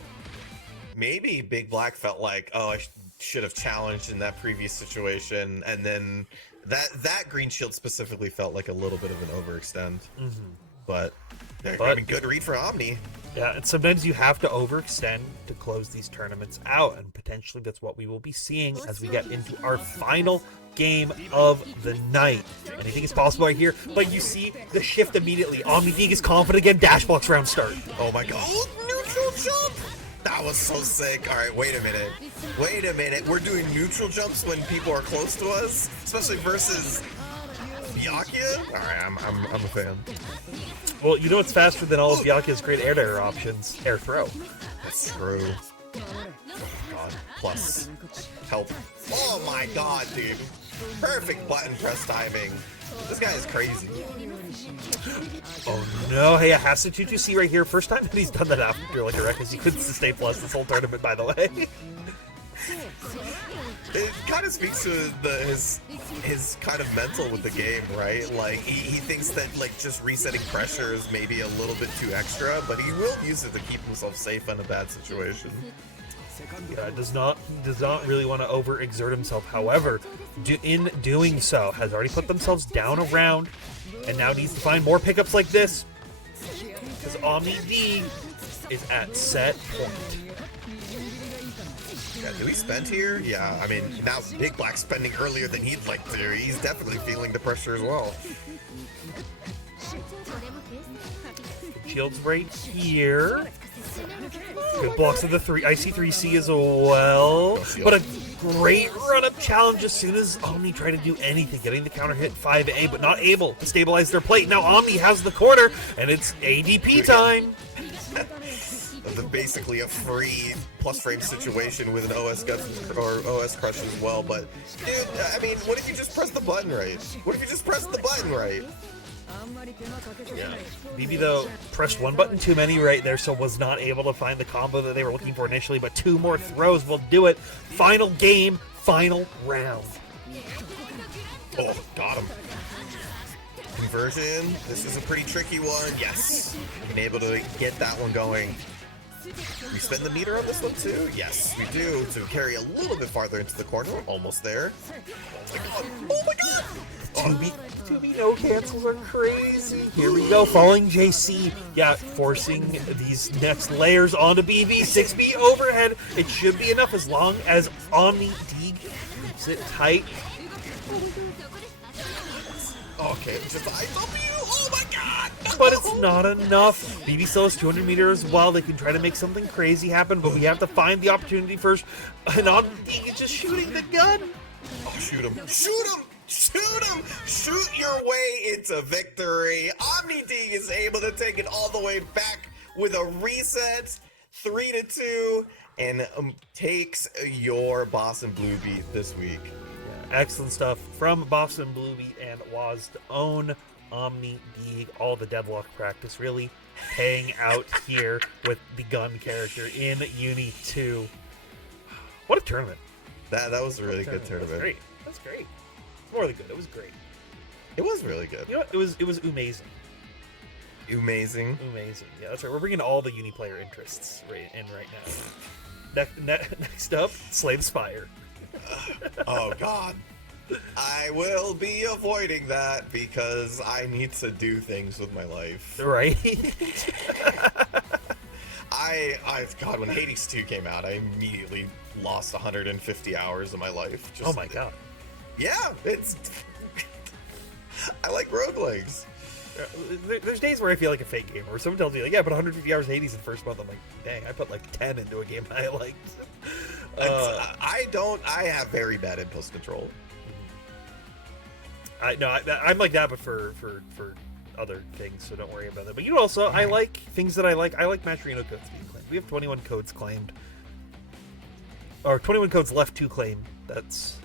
Maybe BigBlack felt like, oh, I should have challenged in that previous situation, and then that green shield specifically felt like a little bit of an overextend. But I mean, good read for Omni. Yeah, and sometimes you have to overextend to close these tournaments out, and potentially that's what we will be seeing as we get into our final game of the night. Anything is possible right here, but you see the shift immediately. OmniDeag is confident again, dash blocks round start. Oh my god, neutral jump! That was so sick. Alright, wait a minute. Wait a minute, we're doing neutral jumps when people are close to us? Especially versus Byakuya? Alright, I'm a fan. Well, you know what's faster than all of Byakuya's great air options? Air throw. That's true. God, plus help. Oh my god, dude. Perfect button press timing. This guy is crazy. Oh no, hey, it has to 2-2-C right here. First time that he's done that after like a wreck, because he couldn't sustain plus this whole tournament, by the way. It kind of speaks to his kind of mental with the game, right? Like he thinks that just resetting pressure is maybe a little bit too extra, but he will use it to keep himself safe in a bad situation. Yeah, does not really want to overexert himself. However, in doing so, has already put themselves down a round, and now needs to find more pickups like this, because OmniDeag is at set point. Yeah, do we spend here? Yeah, I mean, now BigBlack spending earlier than he'd like to. He's definitely feeling the pressure as well. Shields right here. Good blocks of the IC3C as well. But a great run-up challenge as soon as Omni tried to do anything. Getting the counter hit 5A, but not able to stabilize their plate. Now Omni has the corner, and it's ADP time. Basically a free plus frame situation with an OS gut or OS crush as well. But dude, I mean, what if you just press the button right? What if you just press the button right? Yeah. BB though pressed one button too many right there, so was not able to find the combo that they were looking for initially, but 2 more throws will do it. Final game, final round. Oh, got him. Conversion. This is a pretty tricky one. Yes. Been able to get that one going. We spend the meter on this one too? Yes, we do, to carry a little bit farther into the corner. Almost there. Oh my god! 2B no cancels are crazy. Here we go, falling JC. Yeah, forcing these next layers onto BB. 6B overhead. It should be enough as long as OmniDeag keeps it tight. Okay, just IW. Oh my god! No! But it's not enough. BB still has 200 meters as well. They can try to make something crazy happen, but we have to find the opportunity first. And OmniDeag is just shooting the gun. Oh, shoot him! Shoot him! Shoot him! Shoot your way into victory. OmniDeag is able to take it all the way back with a reset, 3-2, and takes your Boston Blue Beat this week. Excellent stuff from Boston Blue Beat and Waz's own OmniDeag. All the deadlock practice really paying out here with the gun character in UNI2. What a tournament. That was a really good tournament. Great. That's great. More than good. It was great. It was really good. You know what? It was amazing. Amazing. Amazing. Yeah, that's right. We're bringing all the uni player interests in right now. Next up, Slave Spire. Oh god. I will be avoiding that because I need to do things with my life. Right? God, when Hades 2 came out, I immediately lost 150 hours of my life. Oh my god. Yeah, it's... I like roguelikes. There's days where I feel like a fake gamer, where someone tells me, like, yeah, I put 150 hours Hades in the first month. I'm like, dang, I put like 10 into a game I liked. I have very bad impulse control. I'm like that, but for other things, so don't worry about that. But you also, I like things that I like. I like Matcherino codes being claimed. We have 21 codes claimed. Or 21 codes left to claim. That's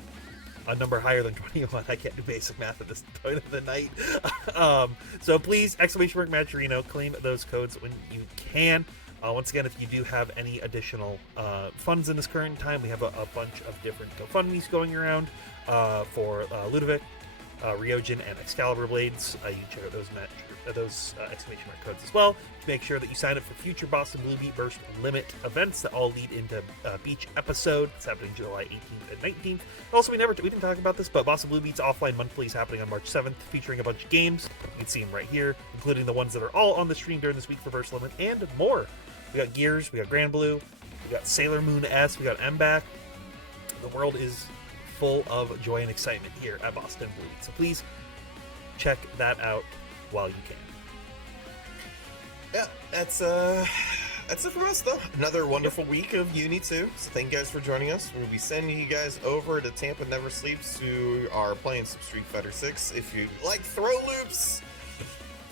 a number higher than 21. I can't do basic math at this point of the night. So please, ! Matcherino, claim those codes when you can. Once again, if you do have any additional funds in this current time, we have a bunch of different GoFundMes going around for Ludovic, Ryojin, and Excalibur Blades. You can check out those exclamation mark codes as well to make sure that you sign up for future Boston Blue Beat Burst Limit events that all lead into Beach episode. It's happening July 18th and 19th. Also, we didn't talk about this, but Boston Blue Beat's offline monthly is happening on March 7th, featuring a bunch of games. You can see them right here, including the ones that are all on the stream during this week for Burst Limit and more. We got Gears, we got Grand Blue, we got Sailor Moon S, we got MBAC. The world is full of joy and excitement here at Boston Blue Beat. So please check that out while you can. Yeah, that's it for us though. Another wonderful week of UNI2. So thank you guys for joining us. We'll be sending you guys over to Tampa Never Sleeps, who are playing some Street Fighter 6. If you like throw loops,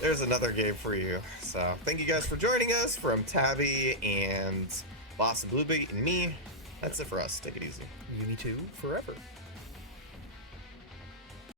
there's another game for you. So thank you guys for joining us from Tabby and Boston Blue Beat and me. That's it for us. Take it easy. UNI2 forever.